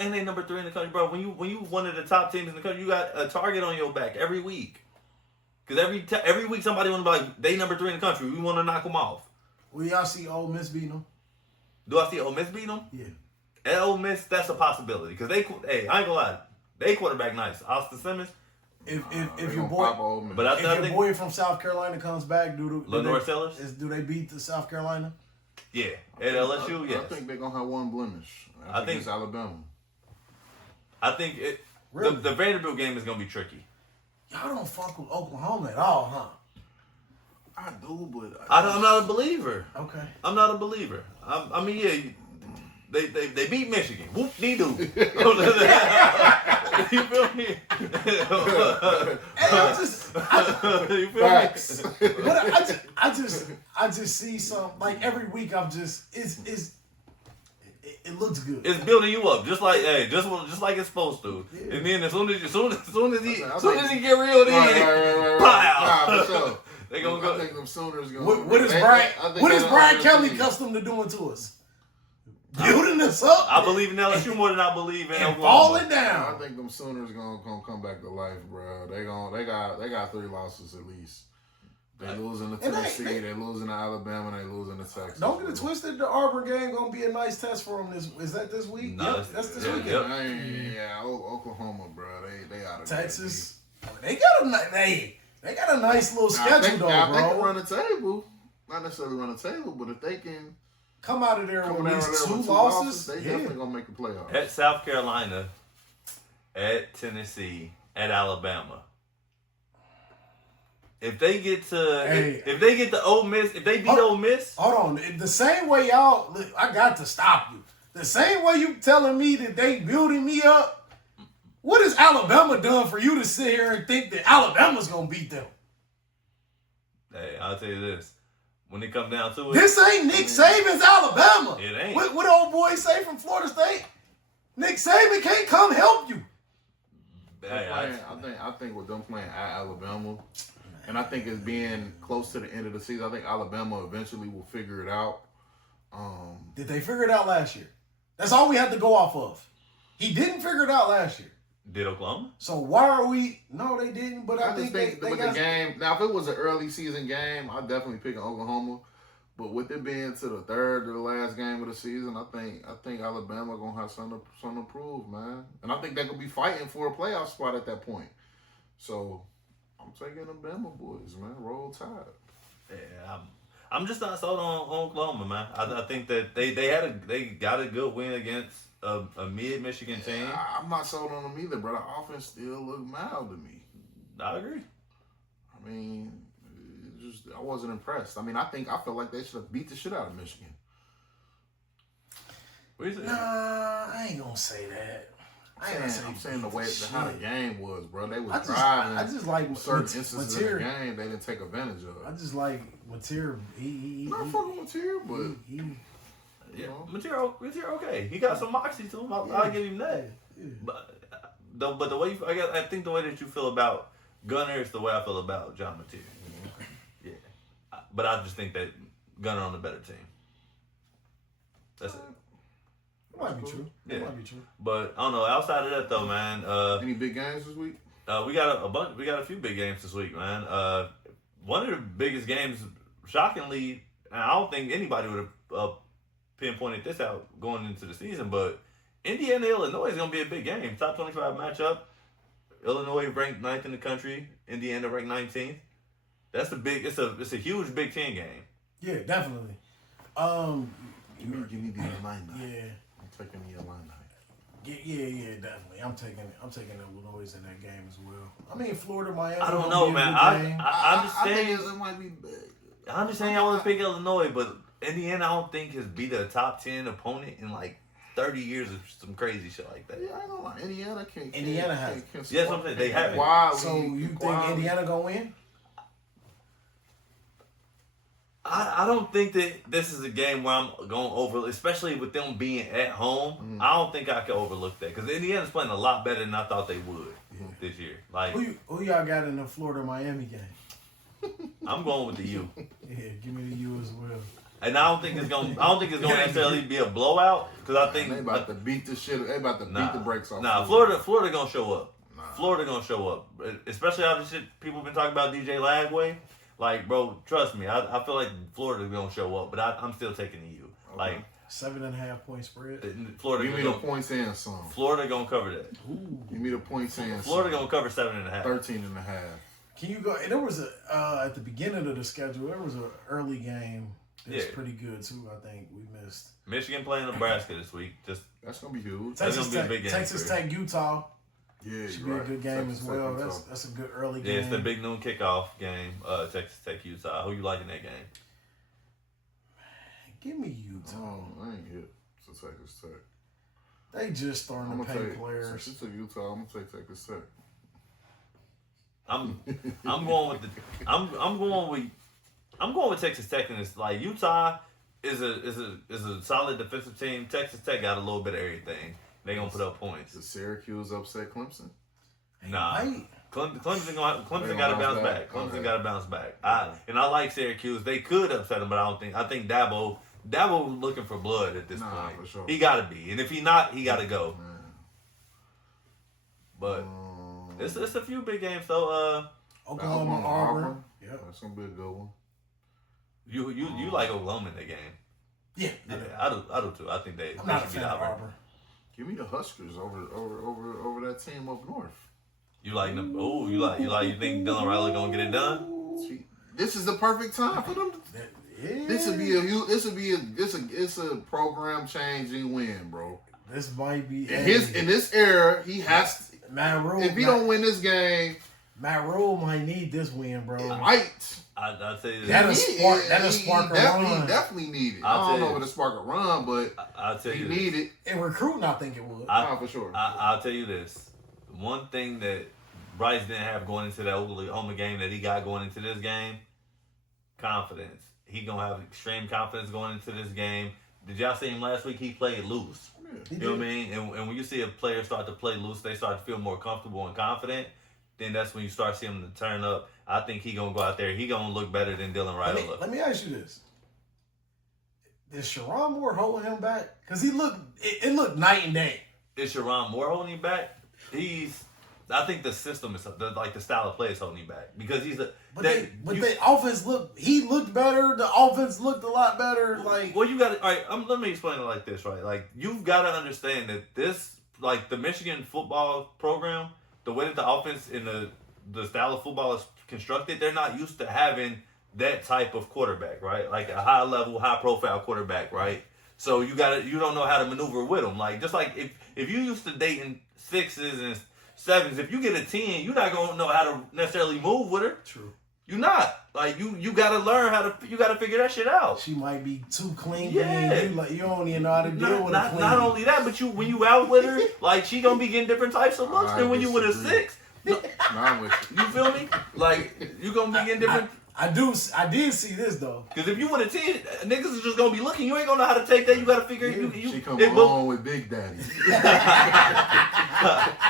And they number 3 in the country, bro. When you one of the top teams in the country, you got a target on your back every week. Because every week somebody want to be like, they number 3 in the country. We want to knock them off. Will y'all see Ole Miss beating them? Do I see Ole Miss beating them? Yeah. At Ole Miss, that's a possibility. Because I ain't gonna lie, they quarterback nice. Austin Simmons. If your boy, but if your boy from South Carolina comes back, Lenore Sellers, do they beat the South Carolina? Yeah, at LSU, yes. I think they're gonna have one blemish. I think it's Alabama. I think the Vanderbilt game is gonna be tricky. Y'all don't fuck with Oklahoma at all, huh? I do, but I'm not a believer. Okay, I'm not a believer. I mean, yeah. They beat Michigan. Whoop-dee-doo. You feel me? And You feel Facts. me? but I just see some like every week. It looks good. It's building you up, just like just like it's supposed to. Yeah. And then as soon as he get real, then Nah, for sure. they gonna I go. think them Sooners gonna. What is Brian Kelly accustomed to doing to us? Building us up. I believe in LSU more than I believe in and Oklahoma. falling I down. think them Sooners gonna come back to life, bro. They got 3 losses at least. They losing to Tennessee, they losing to Alabama, they losing to Texas. Don't get it twisted. The Auburn game gonna be a nice test for them. Is that this week? No, Yep, that's this yeah, weekend. Yeah, Oklahoma, bro. They out of Texas. They got a nice little schedule though, I bro. think they run the table. Not necessarily run the table, but if they can come out of there come with out at of least there 2 with 2 losses. they definitely gonna make the playoffs. At South Carolina, at Tennessee, at Alabama. If they get to Ole Miss, if they beat Ole Miss, Hold on. The same way y'all, I got to stop you. The same way you telling me that they building me up. What has Alabama done for you to sit here and think that Alabama's gonna beat them? hey, I'll tell you this: when it comes down to it, This ain't Nick Saban's Alabama. It ain't. What old boy say from Florida State? Nick Saban can't come help you. hey, I think with them playing at Alabama, and I think it's being close to the end of the season, I think Alabama eventually will figure it out. Did they figure it out last year? That's all we had to go off of. He didn't figure it out last year. did Oklahoma? So why are we? No, they didn't. But I just think they with got the game. Now, if it was an early season game, I'd definitely pick Oklahoma. But with it being to the third or the last game of the season, I think Alabama gonna have something to prove, man. And I think they could be fighting for a playoff spot at that point. So I'm taking the Bama boys, man. Roll Tide. Yeah, I'm just not sold on Oklahoma, man. I think that they got a good win against a mid Michigan team. I'm not sold on them either, but the offense still look mild to me. I agree. I mean, I wasn't impressed. I mean, I feel like they should have beat the shit out of Michigan. What do you say? Nah, I ain't gonna say that. I'm saying the way how the game was, bro. They was I driving. just like certain instances of the material. game they didn't take advantage of. I just like material. Not fucking material, but Yeah, material okay. He got some moxie to him. I'll give him that. Yeah. But the way I think the way that you feel about Gunner is the way I feel about John Material. Yeah, but I just think that Gunner on the better team. That's it. It might be true. Yeah. It might be true. But I don't know. Outside of that, though, man, any big games this week? we got a bunch. We got a few big games this week, man. One of the biggest games, shockingly, and I don't think anybody would have pinpointed this out going into the season, but Indiana Illinois is going to be a big game. Top 25 matchup. Illinois ranked 9th in the country. Indiana ranked 19th. That's a big. It's a huge Big Ten game. Yeah, definitely. Give me the Illini. Yeah. I'm taking the Illini. Yeah, definitely. I'm taking Illinois in that game as well. I mean, Florida, Miami. I don't gonna know, be a man. good game. I understand. it might be big. I understand y'all want to pick Illinois, but Indiana, I don't think has beat a top 10 opponent in like 30 years of some crazy shit like that. Yeah, I ain't gonna lie. Indiana can't. Indiana has. Yes, that's what I'm saying. They have it. Wildly, So you think wildly. Indiana gonna win? I don't think that this is a game where I'm going over, especially with them being at home. I don't think I can overlook that because Indiana's playing a lot better than I thought they would this year. Like Who y'all got in the Florida Miami game? I'm going with the U, Yeah, give me the U as well. and I don't think it's going to necessarily be a blowout because I think They about to beat the shit. They about to beat the brakes off. Nah, Florida gonna show up. Florida gonna show up, especially after shit people been talking about DJ Lagway. Like, bro, trust me, I feel like Florida's gonna show up, but I'm still taking the U. Okay. Like 7.5 point spread. Florida. Give me the points and some. Florida gonna cover that. Ooh. Give me the points and Florida some. gonna cover 7.5. 13.5. Can you go? And there was at the beginning of the schedule, there was an early game that's pretty good too. I think we missed. Michigan playing Nebraska this week. That's gonna be huge. That's gonna be a big game. Texas Tech, Utah. Yeah, Should be a good game as well. That's a good early game. Yeah, it's the big noon kickoff game. Texas Tech, Utah. Who you liking that game? Give me Utah. Oh, I ain't hit to Texas Tech. They just starting to pay players. Since you took Utah, I'm gonna take Texas Tech. I'm going with Texas Tech, and it's like Utah is a solid defensive team. Texas Tech got a little bit of everything. They gonna put up points. Does Syracuse upset Clemson? Nah. Clemson got to bounce back. Clemson got to bounce back. I like Syracuse. They could upset them, but I think Dabo looking for blood at this point. For sure. He got to be, and if he not, he got to go. But it's a few big games though. Oklahoma, Auburn. Yep, that's gonna be a good one. You like Oklahoma in the game? Yeah, I do too. I think they I'm not a should fan beat of Auburn. Auburn. Give me the Huskers over that team up north. You like them? Oh, you think Dylan Riley gonna get it done? See, this is the perfect time for them. This would be a program changing win, bro. This might be in this era. He has to, Matt Rule. If he don't win this game, Matt Rule might need this win, bro. Might. I'll tell you That'll this. spark a run. He definitely need it. I don't know if it'll spark a run, but I'll tell you he need it. And recruiting, I think it would. For sure. I'll tell you this. One thing that Bryce didn't have going into that Oklahoma game that he got going into this game, confidence. He gonna have extreme confidence going into this game. Did y'all see him last week? He played loose. You know what I mean? And when you see a player start to play loose, they start to feel more comfortable and confident. Then that's when you start seeing him to turn up. I think he gonna go out there. He gonna look better than Dylan Riley. Let me ask you this: is Sharon Moore holding him back? Because it looked night and day. Is Sharon Moore holding him back? I think the system is the style of play is holding him back because he's the. The offense he looked better. The offense looked a lot better. Like, well, you got to. All right, let me explain it like this, right? Like, you've got to understand that this, like, the Michigan football program, the way that the offense and the style of football is constructed, they're not used to having that type of quarterback, right? Like a high level, high profile quarterback, right? So you don't know how to maneuver with them. Like, just like if you used to dating 6s and 7s, if you get a 10, you're not gonna know how to necessarily move with her. True. You're not. Like, you gotta learn you gotta figure that shit out. She might be too clean. Yeah. You don't even know how to deal with her. Not only that, but when you out with her, like, she gonna be getting different types of looks than when you with a 6. I'm with you. You feel me? Like, you gonna be getting different. I did see this though. Because if you with a 10, niggas is just gonna be looking. You ain't gonna know how to take that. You gotta figure. She come along with Big Daddy.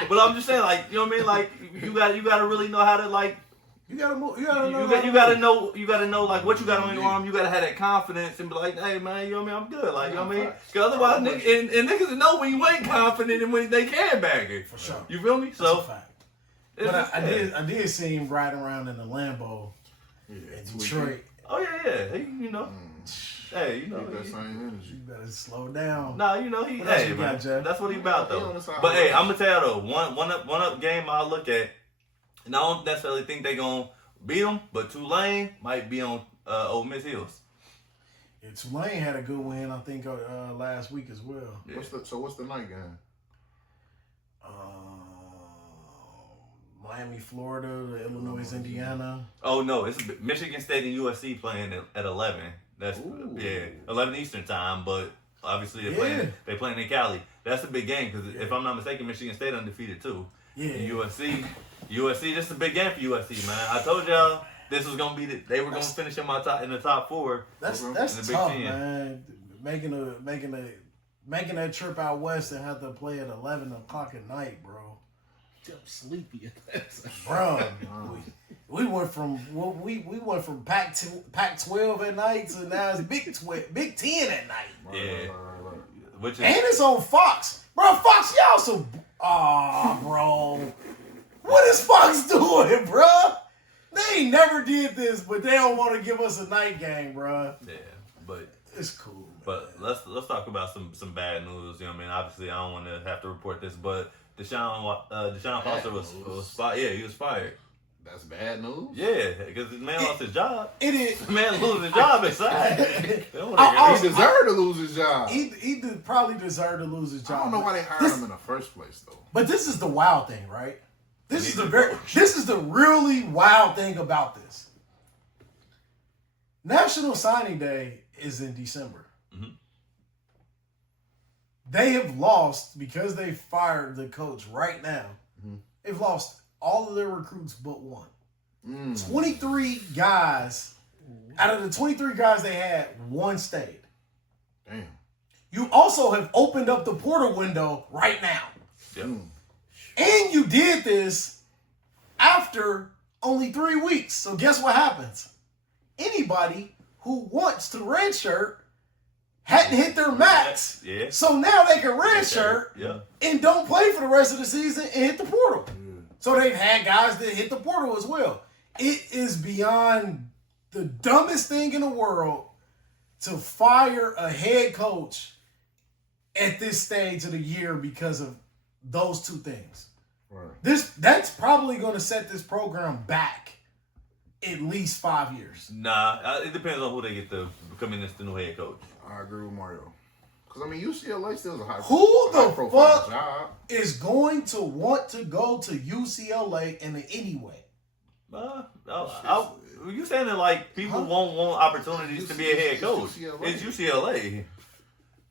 But I'm just saying, like, you know what I mean? Like, you gotta really know how to, like. You gotta know like what you got on your arm. You gotta have that confidence and be like, hey man, you know what I mean? I'm good. Like, you know what I mean? Because otherwise, niggas know when you ain't confident and when they can bag it. For sure. You feel me? That's So. a fact. But I did see him riding around in the Lambo in Detroit. Oh yeah. You know. Hey, you know. That same energy. You better slow down. Nah, you know he. Hey man, that's what he about though. But hey, I'm gonna tell you though, one up game I'll look at. And I don't necessarily think they're going to beat them, but Tulane might be on Ole Miss heels. Yeah, Tulane had a good win, I think, last week as well. Yeah. What's the night game? Miami, Florida, Illinois, Indiana. Oh, no. It's Michigan State and USC playing at 11. That's 11 Eastern time, but obviously they're playing in Cali. That's a big game because if I'm not mistaken, Michigan State undefeated too. Yeah. And USC, this is a big game for USC, man. I told y'all this was gonna be they were gonna finish in the top 4. That's Big tough, 10. man. Making that trip out west and have to play at 11 o'clock at night, bro. I'm sleepy at that Bro, we went from Pac-12 at night to now it's Big 10 at night. Yeah. And it's on Fox, bro. Fox, y'all so bro. What is Fox doing, bro? They ain't never did this, but they don't want to give us a night game, bro. Yeah, but it's cool. Man. But let's talk about some bad news. You know what I mean? Obviously, I don't want to have to report this, but Deshaun Foster was fired. Yeah, he was fired. That's bad news? Yeah, because the man lost his job. It is. The man losing his job inside. He deserved to lose his job. He probably deserved to lose his job. I don't know why they hired him in the first place, though. But this is the wild thing, right? This is the really wild thing about this. National Signing Day is in December. Mm-hmm. they have lost because they fired the coach right now. Mm-hmm. They've lost all of their recruits but one. Mm. 23 guys. Out of the 23 guys they had, one stayed. Damn. You also have opened up the portal window right now. Yeah. And you did this after only 3 weeks. So guess what happens? Anybody who wants to redshirt hadn't hit their max. Yeah. So now they can redshirt and don't play for the rest of the season and hit the portal. So they've had guys that hit the portal as well. It is beyond the dumbest thing in the world to fire a head coach at this stage of the year because of those two things. Right. That's probably going to set this program back at least 5 years. Nah, it depends on who they get to come in as the new head coach. I agree with Mario. Because, I mean, UCLA still is a high Who the profile fuck job. is going to want to go to UCLA in any way? You saying that like people won't want opportunities to be a head coach? It's UCLA.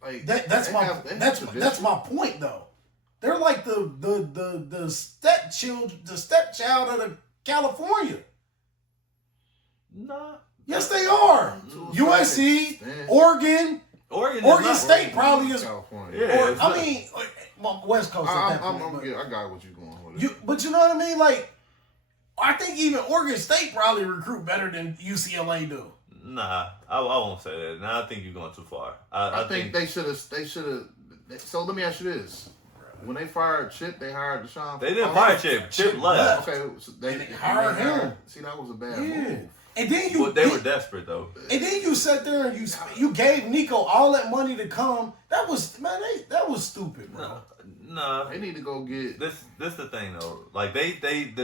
Like, That's my point though. They're like the stepchild of the California. Nah. Yes, they are. USC, Oregon State probably is. California. Yeah, West Coast. I got what you're going with. But you know what I mean? Like, I think even Oregon State probably recruit better than UCLA do. Nah, I won't say that. Nah, I think you're going too far. I think they should have. So let me ask you this: when they fired Chip, they hired Deshaun. They didn't fire Chip. Chip left. Okay, so they hired him. See, that was a bad move. And then they were desperate though. And then you sat there and you gave Nico all that money to come. That was stupid, bro. Nah, they need to go get this. This the thing though. Like the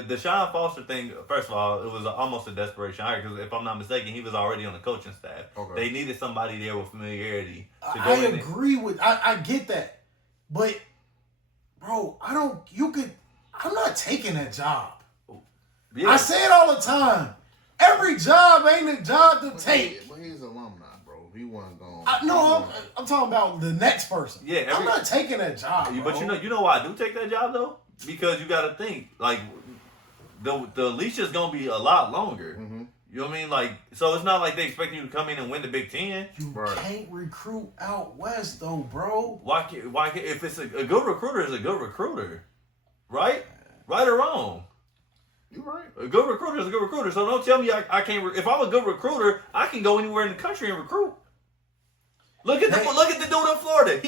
Deshaun Foster thing. First of all, it was almost a desperation hire because if I'm not mistaken, he was already on the coaching staff. Okay. They needed somebody there with familiarity. I agree with. I get that, but bro, I'm not taking that job. Yeah. I say it all the time. Every job ain't a job to take. But he's alumni, bro. He wasn't going. I'm talking about the next person. Yeah, I'm not taking that job. Bro. But you know why I do take that job though? Because you got to think like the leash is gonna be a lot longer. Mm-hmm. You know what I mean? Like, so it's not like they expect you to come in and win the Big Ten. You can't recruit out west though, bro. Why can't if it's a good recruiter is a good recruiter, right? Right or wrong? You're right. A good recruiter is a good recruiter. So don't tell me I can't. If I'm a good recruiter, I can go anywhere in the country and recruit. Look at the dude in Florida.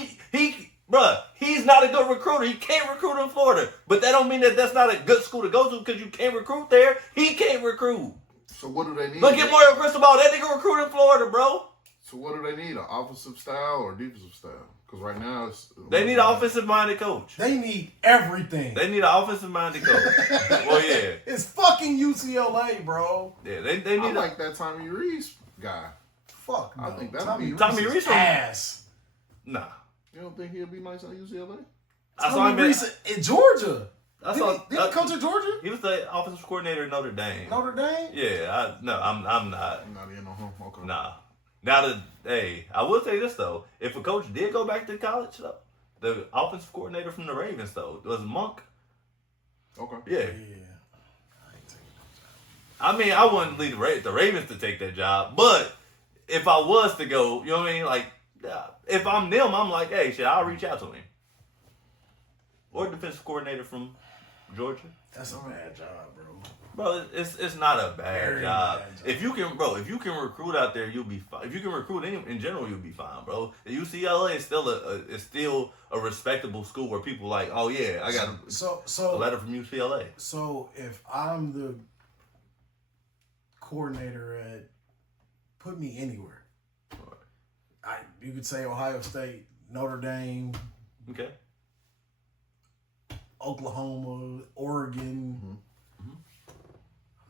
He's not a good recruiter. He can't recruit in Florida. But that don't mean that's not a good school to go to because you can't recruit there. He can't recruit. So what do they need? Look at Mario Cristobal. That nigga recruit in Florida, bro. So what do they need? An offensive style or defensive style? Because right now they need an offensive-minded coach. They need everything. They need an offensive-minded coach. Well, yeah. It's fucking UCLA, bro. Yeah, they need. Like that Tommy Reese guy. Fuck no. I think Tommy Reese ass. Nah. You don't think he'll be nice at UCLA? Tommy Reese in Georgia. Did he coach at Georgia? He was the offensive coordinator at Notre Dame. Notre Dame? Yeah, I'm not. I'm not in on him. Okay. Nah. Now I will say this though: if a coach did go back to college, though, the offensive coordinator from the Ravens though was Monk. Okay. Yeah. I mean, I wouldn't leave the Ravens to take that job, but if I was to go, you know what I mean? Like, if I'm them, I'm like, hey, shit, I'll reach out to him. Or defensive coordinator from Georgia. That's a bad job, bro. Bro, it's not a bad job. Bad job. If you can recruit out there, you'll be fine. If you can recruit in general, you'll be fine, bro. The UCLA is still a respectable school where people like, oh yeah, I got a letter from UCLA. So if I'm the coordinator at, put me anywhere. You could say Ohio State, Notre Dame, okay, Oklahoma, Oregon. Mm-hmm.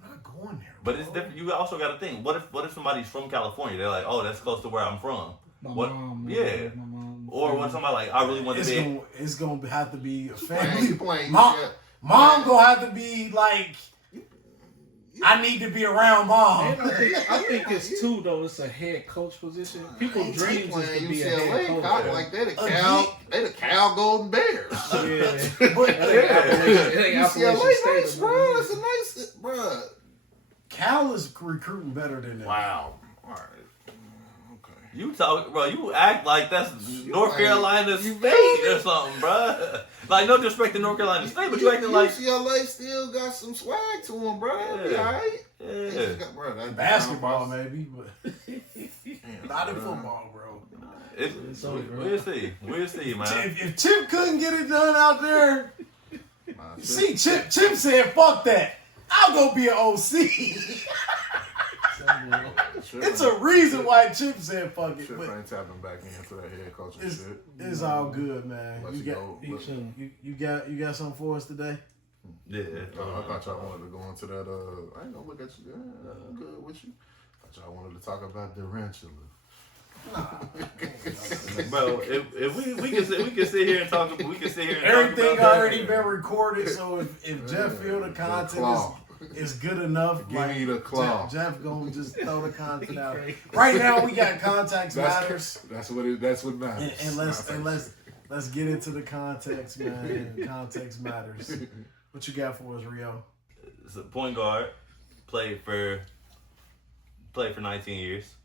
I'm not going there. But it's different. You also got to think. What if somebody's from California? They're like, oh, that's close to where I'm from. My mom. Or when somebody like, I really want to be. It's gonna have to be a family. Playing Mom gonna have to be like. I need to be around mom. And I think it's too though. It's a head coach position. People dreams is to be a head coach. Like they the Cal Golden Bears. Yeah, But UCLA nice, bro. It's a nice, bro. Cal is recruiting better than that. Wow. All right. You talk, bro. You act like that's North Carolina State or something, bro. Like no disrespect to North Carolina State, but you acting like UCLA still got some swag to them, bro. Yeah. All right. Yeah. Bro, Basketball, maybe, but not in football, bro. We'll see. We'll see, man. If Chip couldn't get it done out there, see, Chip said, "Fuck that. I'll go be an OC." It's a reason why Chip said fuck it. Chip ain't tapping back into that head coaching shit. It's all good, man. You got something for us today? Yeah. I thought y'all wanted to go into that. I ain't gonna look at you. I'm good with you. I thought y'all wanted to talk about Durantula. Bro, if we can sit here and talk. We can sit here. And Everything talk already been recorded, so if Jeff feel the content is good enough, give me the claw. Jeff gonna just throw the content out. Right now we got context matters. That's what matters. And let's get into the context, man. Context matters. What you got for us, Rio? It's a point guard. Played for 19 years.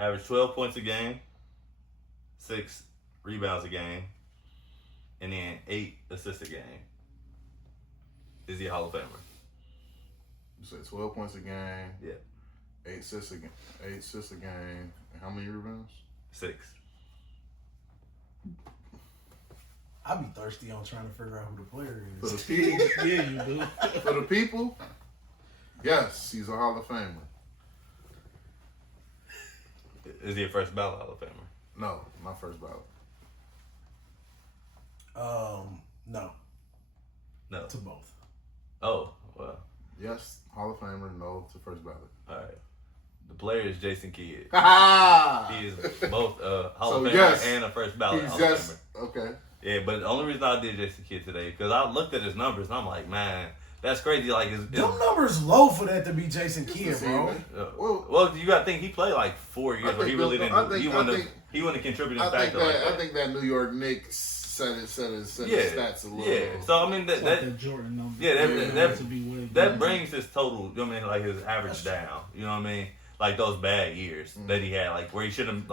Averaged 12 points a game, 6 rebounds a game, and then 8 assists a game. Is he a Hall of Famer? You said 12 points a game. Yeah. 8 assists a game. And how many rebounds? 6. I'll be thirsty on trying to figure out who the player For is. the people, yeah, you do. for the people, yes, he's a Hall of Famer. Is he a first ballot Hall of Famer? No, my first ballot. No. No. To both. Oh, well. Yes, Hall of Famer. No, to first ballot. All right. The player is Jason Kidd. Ha! He is both a Hall of Famer and a first ballot Hall of Famer. Okay. Yeah, but the only reason I did Jason Kidd today because I looked at his numbers and I'm like, man, that's crazy. Like, them numbers low for that to be Jason Kidd, bro. Well, you got to think he played like 4 years where he really didn't. He wouldn't have contributed a factor like that. I think that New York Knicks set his stats a little. Yeah, so I mean that Jordan number. Yeah, that brings his total. You know what I mean, like his average down. You know what I mean, like those bad years that he had, like where he should have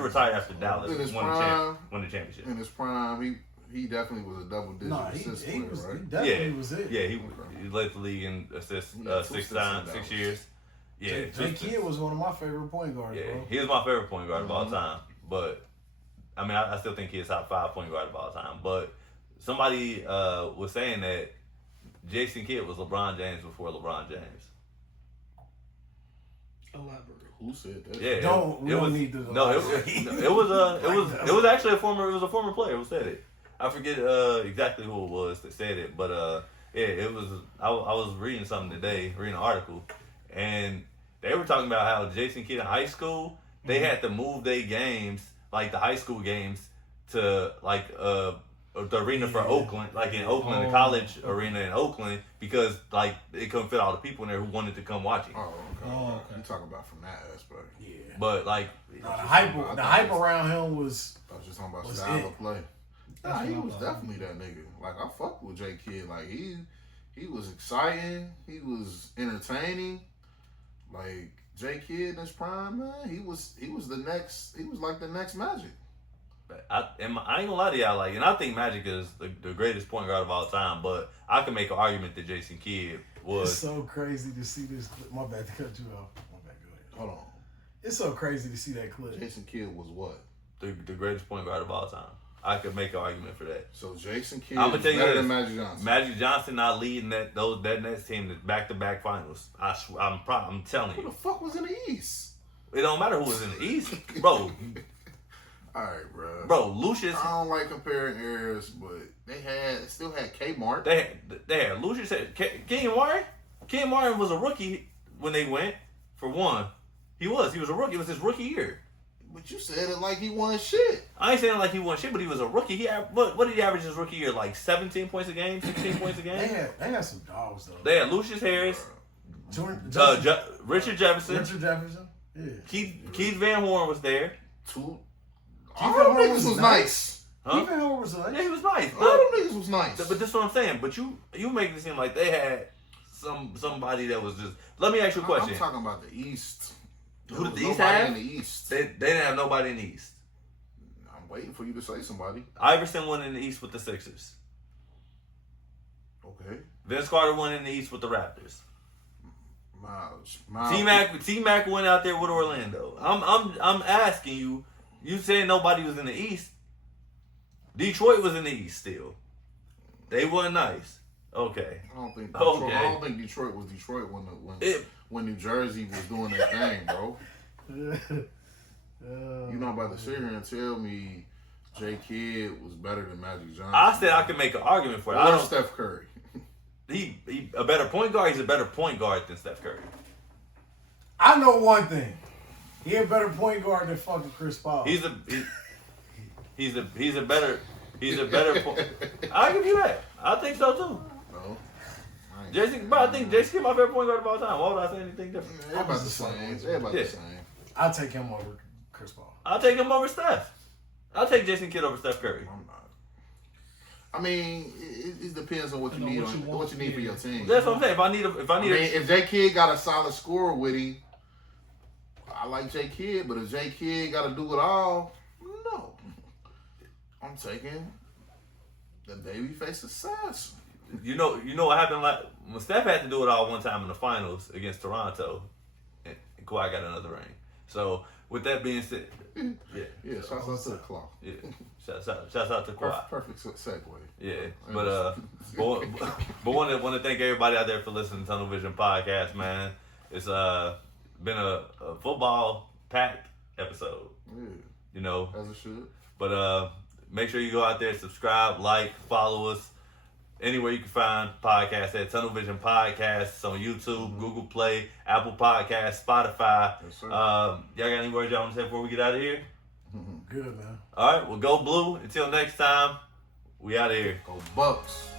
retired after Dallas won the championship. In his prime, he definitely was a double-digit assist player, right? He definitely was it. Yeah, he led the league in assists 6 years. Yeah, J. Kidd was one of my favorite point guards, bro. He was my favorite point guard of all time. But I mean, I still think he's top 5 point guard of all time. But somebody was saying that Jason Kidd was LeBron James before LeBron James. Elaborate. Who said that? Yeah, It was actually a former player who said it. I forget exactly who it was that said it, but yeah, it was. I was reading something today, reading an article, and they were talking about how Jason Kidd in high school, they had to move their games, like the high school games, to like the arena for Oakland, like in Oakland, the college arena in Oakland, because like it couldn't fit all the people in there who wanted to come watch it. Oh, okay. You talking about from that aspect? Yeah. But like the hype around him was. I was just talking about style of play. Nah, he was definitely that nigga. Like I fuck with J. Kidd. Like he was exciting. He was entertaining. Like J. Kidd in his prime, man. He was like the next Magic. I ain't gonna lie to y'all, like, and I think Magic is the greatest point guard of all time, but I can make an argument that Jason Kidd was. It's so crazy to see this clip. My bad to cut you off. My bad, go ahead. Hold on. It's so crazy to see that clip. Jason Kidd was what? The greatest point guard of all time. I could make an argument for that. So Jason Kidd is better than Magic Johnson. Magic Johnson not leading that Nets team to back-to-back finals. I'm telling you. Who the fuck was in the East? It don't matter who was in the East, bro. All right, bro. Bro, Lucius. I don't like comparing eras, but they still had Kmart. They had Lucius. Kenyon Martin. Kenyon Martin was a rookie when they went. For one, he was a rookie. It was his rookie year. But you said it like he won shit. I ain't saying like he won shit, but he was a rookie. What did he average his rookie year? Like 17 points a game, 16 points a game. They had some dogs though. They had Lucius Harris, Richard Jefferson. Yeah. Keith Van Horn was there. All them niggas was nice. Huh? Keith Van Horn was nice. Yeah, he was nice. All them niggas was nice. But this is what I'm saying. But you make it seem like they had somebody that was just. Let me ask you a question. I'm talking about the East. Who did the East have? In the East. They didn't have nobody in the East. I'm waiting for you to say somebody. Iverson won in the East with the Sixers. Okay. Vince Carter won in the East with the Raptors. Miles. T-Mac went out there with Orlando. I'm asking you. You saying nobody was in the East. Detroit was in the East still. They weren't nice. Okay. I don't think Detroit was Detroit when New Jersey was doing their thing, bro. You're not about to sit here and tell me J. Kidd was better than Magic Johnson. I said I could make an argument for it. Or Steph Curry. He a better point guard. He's a better point guard than Steph Curry. I know one thing. He a better point guard than fucking Chris Paul. He's a better point. I'll give you that. I think so too. No. I think Jason Kidd my favorite point guard of all time. Why would I say anything different? Everybody the same. Everybody the same. I'll take him over Chris Paul. I'll take him over Steph. I'll take Jason Kidd over Steph Curry. I'm not. I mean, it depends on what you need. What you need for your team. That's what I'm saying. If J. Kidd got a solid scorer with him, I like J. Kidd. But if J. Kidd got to do it all, no. I'm taking the babyface success. You know what happened like when Steph had to do it all one time in the finals against Toronto, and Kawhi got another ring. So with that being said, yeah, shouts out to the Claw. Yeah, shouts out to Kawhi. Perfect segue. Yeah, but want to thank everybody out there for listening to Tunnel Vision Podcast, man. It's been a football packed episode. Yeah, you know, as it should. But make sure you go out there, subscribe, like, follow us. Anywhere you can find podcasts at Tunnel Vision Podcasts on YouTube, Google Play, Apple Podcasts, Spotify. Yes, sir. Y'all got any words y'all want to say before we get out of here? Good, man. All right, well, go blue. Until next time, we out of here. Go Bucks.